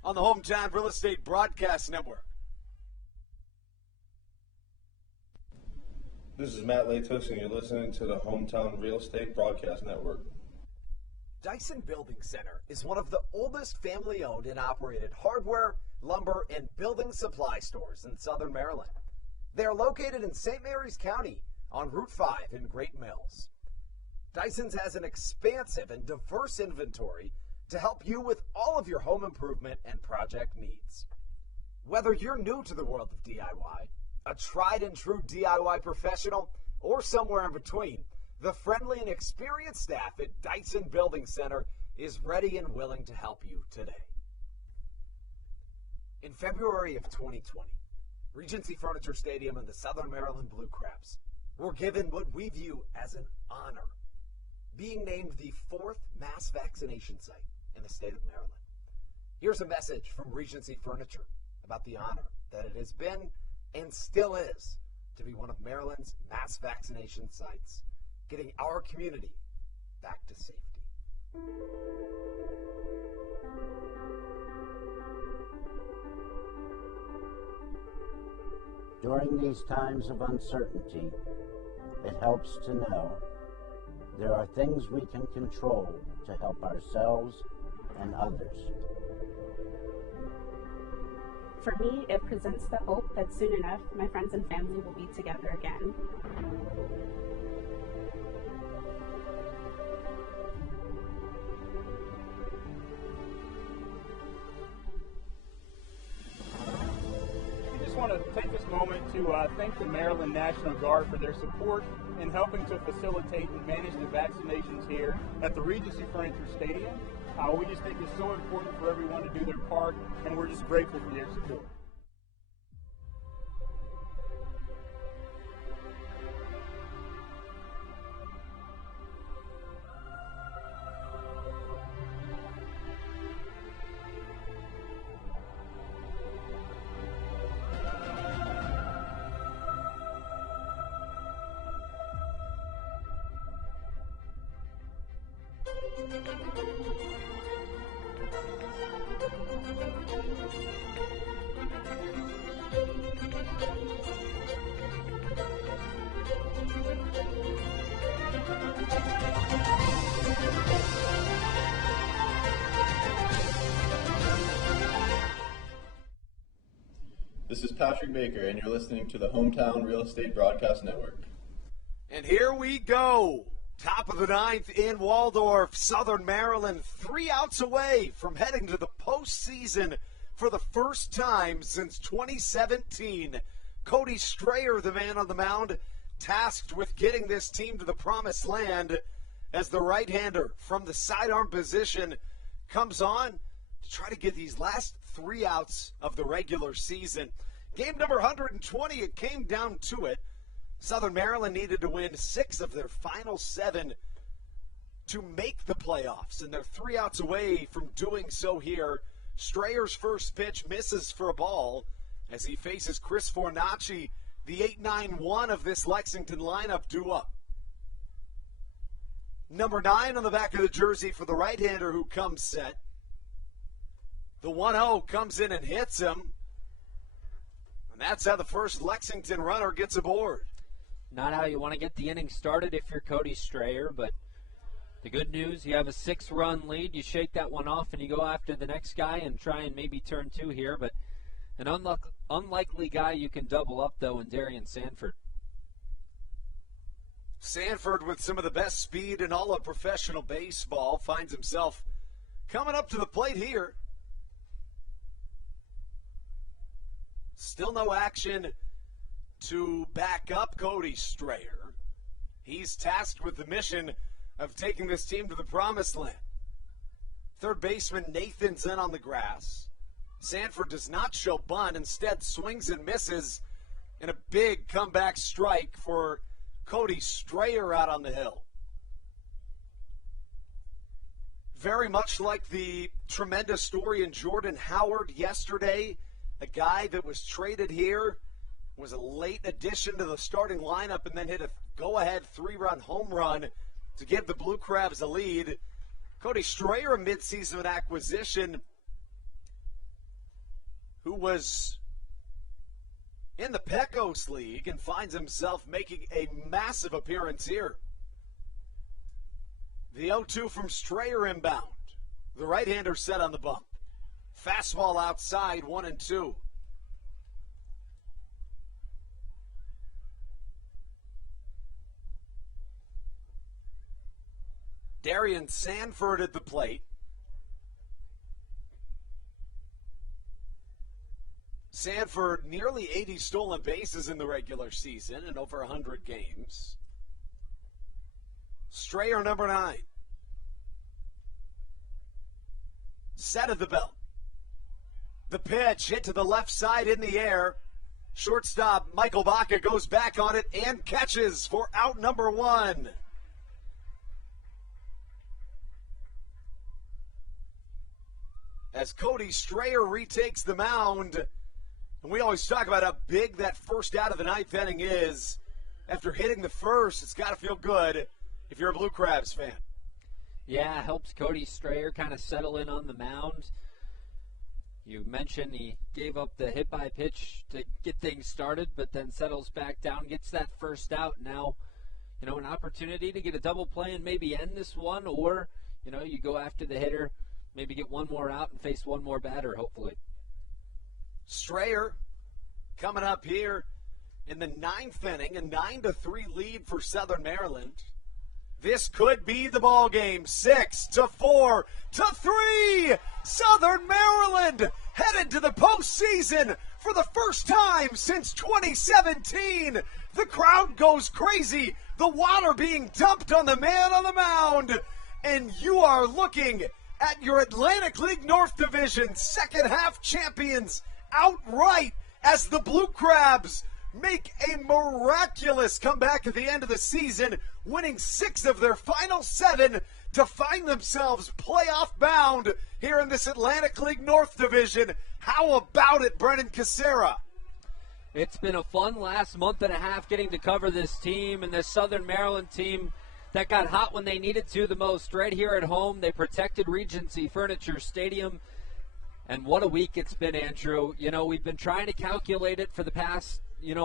on the Hometown Real Estate Broadcast Network. This is Matt Latos, and you're listening to the Hometown Real Estate Broadcast Network. Dyson Building Center is one of the oldest family-owned and operated hardware, lumber, and building supply stores in Southern Maryland. They are located in St. Mary's County on Route 5 in Great Mills. Dyson's has an expansive and diverse inventory to help you with all of your home improvement and project needs. Whether you're new to the world of DIY, a tried and true DIY professional, or somewhere in between, the friendly and experienced staff at Dyson Building Center is ready and willing to help you today. In February of 2020, Regency Furniture Stadium and the Southern Maryland Blue Crabs were given what we view as an honor, being named the 4th mass vaccination site in the state of Maryland. Here's a message from Regency Furniture about the honor that it has been and still is to be one of Maryland's mass vaccination sites, getting our community back to safety. During these times of uncertainty, it helps to know there are things we can control to help ourselves and others. For me, it presents the hope that soon enough, my friends and family will be together again. want to take this moment to thank the Maryland National Guard for their support in helping to facilitate and manage the vaccinations here at the Regency Furniture Stadium. We just think it's so important for everyone to do their part, and we're just grateful for their support. This is Patrick Baker, and you're listening to the Hometown Real Estate Broadcast Network. And here we go. Top of the ninth in Waldorf, Southern Maryland, 3 outs away from heading to the postseason for the first time since 2017. Cody Strayer, the man on the mound, tasked with getting this team to the promised land as the right-hander from the sidearm position comes on to try to get these last 3 outs of the regular season. Game number 120, it came down to it. Southern Maryland needed to win 6 of their final 7 to make the playoffs, and they're 3 outs away from doing so here. Strayer's first pitch misses for a ball as he faces Chris Fornacci, the 8-9-1 of this Lexington lineup, due up. Number 9 on the back of the jersey for the right-hander who comes set. The 1-0 comes in and hits him. And that's how the first Lexington runner gets aboard. Not how you want to get the inning started if you're Cody Strayer, but the good news, you have a 6-run lead. You shake that one off and you go after the next guy and try and maybe turn 2 here. But an unlikely guy you can double up, though, in Darian Sanford. Sanford, with some of the best speed in all of professional baseball, finds himself coming up to the plate here. Still no action to back up Cody Strayer. He's tasked with the mission of taking this team to the promised land. Third baseman Nathan's in on the grass. Sanford does not show bunt, instead swings and misses in a big comeback strike for Cody Strayer out on the hill. Very much like the tremendous story in Jordan Howard yesterday, a guy that was traded here, was a late addition to the starting lineup, and then hit a go-ahead 3-run home run to give the Blue Crabs a lead. Cody Strayer, a midseason acquisition, who was in the Pecos League and finds himself making a massive appearance here. The 0-2 from Strayer inbound. The right-hander set on the bump. Fastball outside, 1-2. Darian Sanford at the plate. Sanford, nearly 80 stolen bases in the regular season and over 100 games. Strayer, number 9. Set of the belt. The pitch hit to the left side in the air. Shortstop Michael Baca goes back on it and catches for out number 1. As Cody Strayer retakes the mound, and we always talk about how big that first out of the 9th inning is. After hitting the first, it's got to feel good if you're a Blue Crabs fan. Yeah, helps Cody Strayer kind of settle in on the mound. You mentioned he gave up the hit-by-pitch to get things started, but then settles back down, gets that first out. Now, an opportunity to get a double play and maybe end this one, or, you go after the hitter, maybe get one more out and face one more batter, hopefully. Strayer coming up here in the 9th inning, a 9-3 lead for Southern Maryland. This could be the ball game. 6-4-3. Southern Maryland headed to the postseason For the first time since 2017, the crowd goes crazy. The water being dumped on the man on the mound. And you are looking at your Atlantic League North Division second half champions outright as the Blue Crabs make a miraculous comeback at the end of the season, winning 6 of their final 7 to find themselves playoff bound here in this Atlantic League North Division. How about it, Brennan Casera? It's been a fun last month and a half getting to cover this team and this Southern Maryland team that got hot when they needed to the most. Right here at home, they protected Regency Furniture Stadium. And what a week it's been, Andrew. You know, we've been trying to calculate it for the past,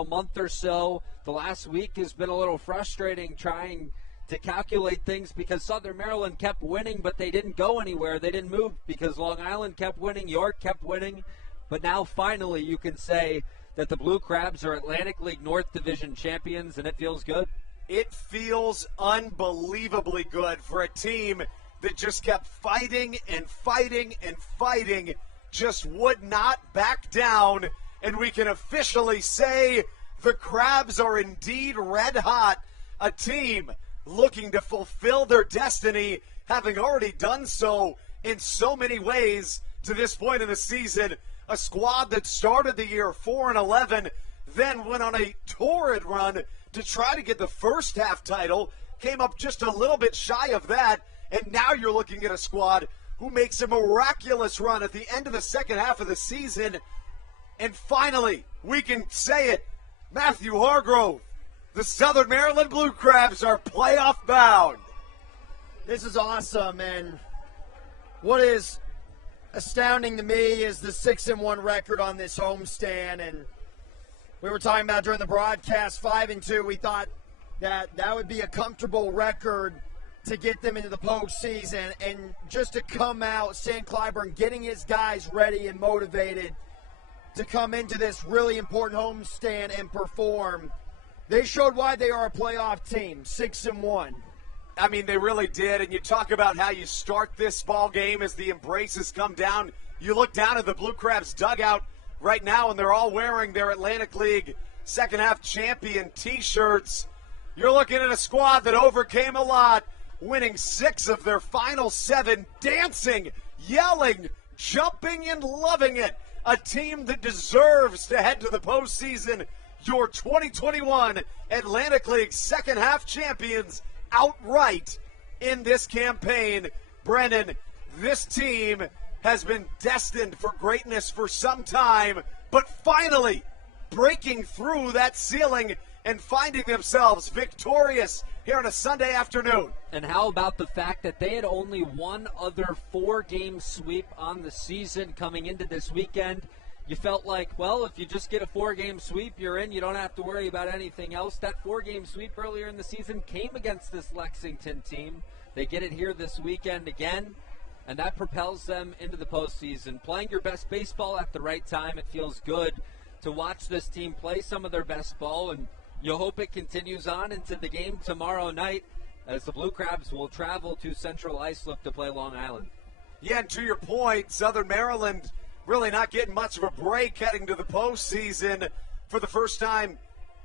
month or so. The last week has been a little frustrating trying to calculate things because Southern Maryland kept winning, but they didn't go anywhere. They didn't move because Long Island kept winning, York kept winning. But now finally you can say that the Blue Crabs are Atlantic League North Division champions, and it feels good. It feels unbelievably good for a team that just kept fighting and fighting and fighting, just would not back down. And we can officially say the Crabs are indeed red hot, a team looking to fulfill their destiny, having already done so in so many ways to this point in the season. A squad that started the year 4-11, then went on a torrid run to try to get the first half title, came up just a little bit shy of that, and now you're looking at a squad who makes a miraculous run at the end of the second half of the season. And finally, we can say it, Matthew Hargrove, the Southern Maryland Blue Crabs are playoff bound. This is awesome, and what is astounding to me is the 6-1 record on this homestand. And we were talking about during the broadcast, 5-2. We thought that would be a comfortable record to get them into the postseason, and just to come out, Stan Clyburn getting his guys ready and motivated to come into this really important homestand and perform. They showed why they are a playoff team, 6-1. I mean, they really did. And you talk about how you start this ball game as the embraces come down. You look down at the Blue Crabs dugout right now, and they're all wearing their Atlantic League second half champion T-shirts. You're looking at a squad that overcame a lot, winning 6 of their final 7, dancing, yelling, jumping, and loving it. A team that deserves to head to the postseason. Your 2021 Atlantic League second half champions outright in this campaign. Brennan, this team has been destined for greatness for some time, but finally breaking through that ceiling and finding themselves victorious here on a Sunday afternoon. And how about the fact that they had only one other 4-game sweep on the season coming into this weekend? You felt like, well, if you just get a 4-game sweep, you're in. You don't have to worry about anything else. That 4-game sweep earlier in the season came against this Lexington team. They get it here this weekend again, and that propels them into the postseason. Playing your best baseball at the right time, it feels good to watch this team play some of their best ball, and you hope it continues on into the game tomorrow night as the Blue Crabs will travel to Central Islip to play Long Island. Yeah, and to your point, Southern Maryland really not getting much of a break heading to the postseason for the first time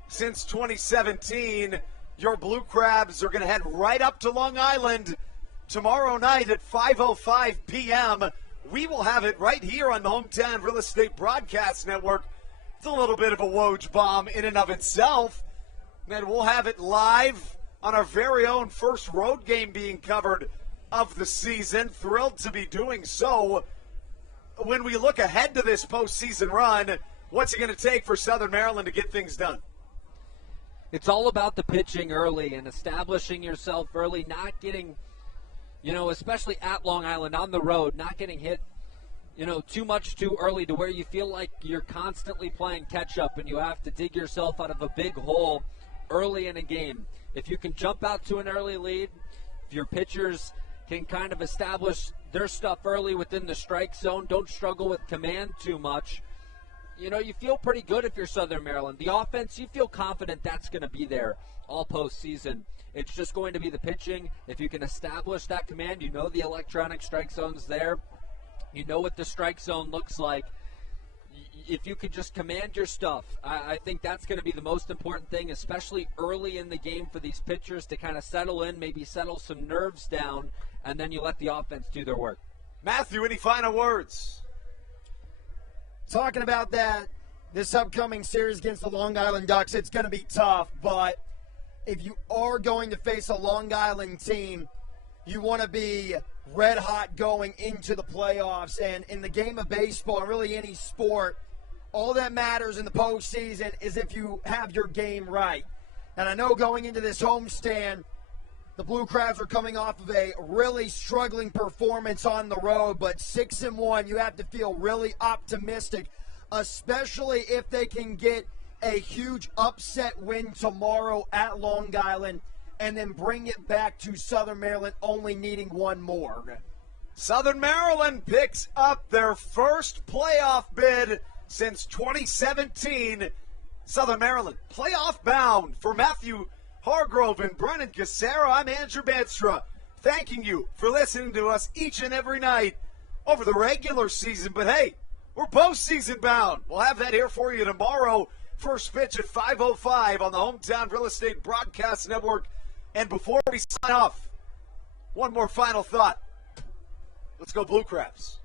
since 2017. Your Blue Crabs are going to head right up to Long Island tomorrow night at 5:05 p.m. We will have it right here on the Hometown Real Estate Broadcast Network. It's a little bit of a Woj bomb in and of itself. And we'll have it live on our very own first road game being covered of the season. Thrilled to be doing so. When we look ahead to this postseason run, what's it going to take for Southern Maryland to get things done? It's all about the pitching early and establishing yourself early, not getting, especially at Long Island on the road, not getting hit, too much too early to where you feel like you're constantly playing catch up and you have to dig yourself out of a big hole early in a game. If you can jump out to an early lead, if your pitchers can kind of establish their stuff early within the strike zone, don't struggle with command too much, you feel pretty good if you're Southern Maryland. The offense, you feel confident that's going to be there all postseason. It's just going to be the pitching. If you can establish that command, the electronic strike zone's there. You know what the strike zone looks like. if you could just command your stuff, I think that's going to be the most important thing, especially early in the game for these pitchers to kind of settle in, maybe settle some nerves down, and then you let the offense do their work. Matthew, any final words? Talking about this upcoming series against the Long Island Ducks, it's going to be tough, but if you are going to face a Long Island team, you want to be red hot going into the playoffs. And in the game of baseball, and really any sport, all that matters in the postseason is if you have your game right. And I know going into this homestand, the Blue Crabs are coming off of a really struggling performance on the road, but 6-1, you have to feel really optimistic, especially if they can get a huge upset win tomorrow at Long Island and then bring it back to Southern Maryland, only needing one more. Southern Maryland picks up their first playoff bid since 2017. Southern Maryland playoff bound. For Matthew Hargrove and Brennan Casera, I'm Andrew Banstra, thanking you for listening to us each and every night over the regular season. But hey, we're postseason bound. We'll have that here for you tomorrow. First pitch at 5:05 on the Hometown Real Estate Broadcast Network. And before we sign off, one more final thought. Let's go Blue Crabs.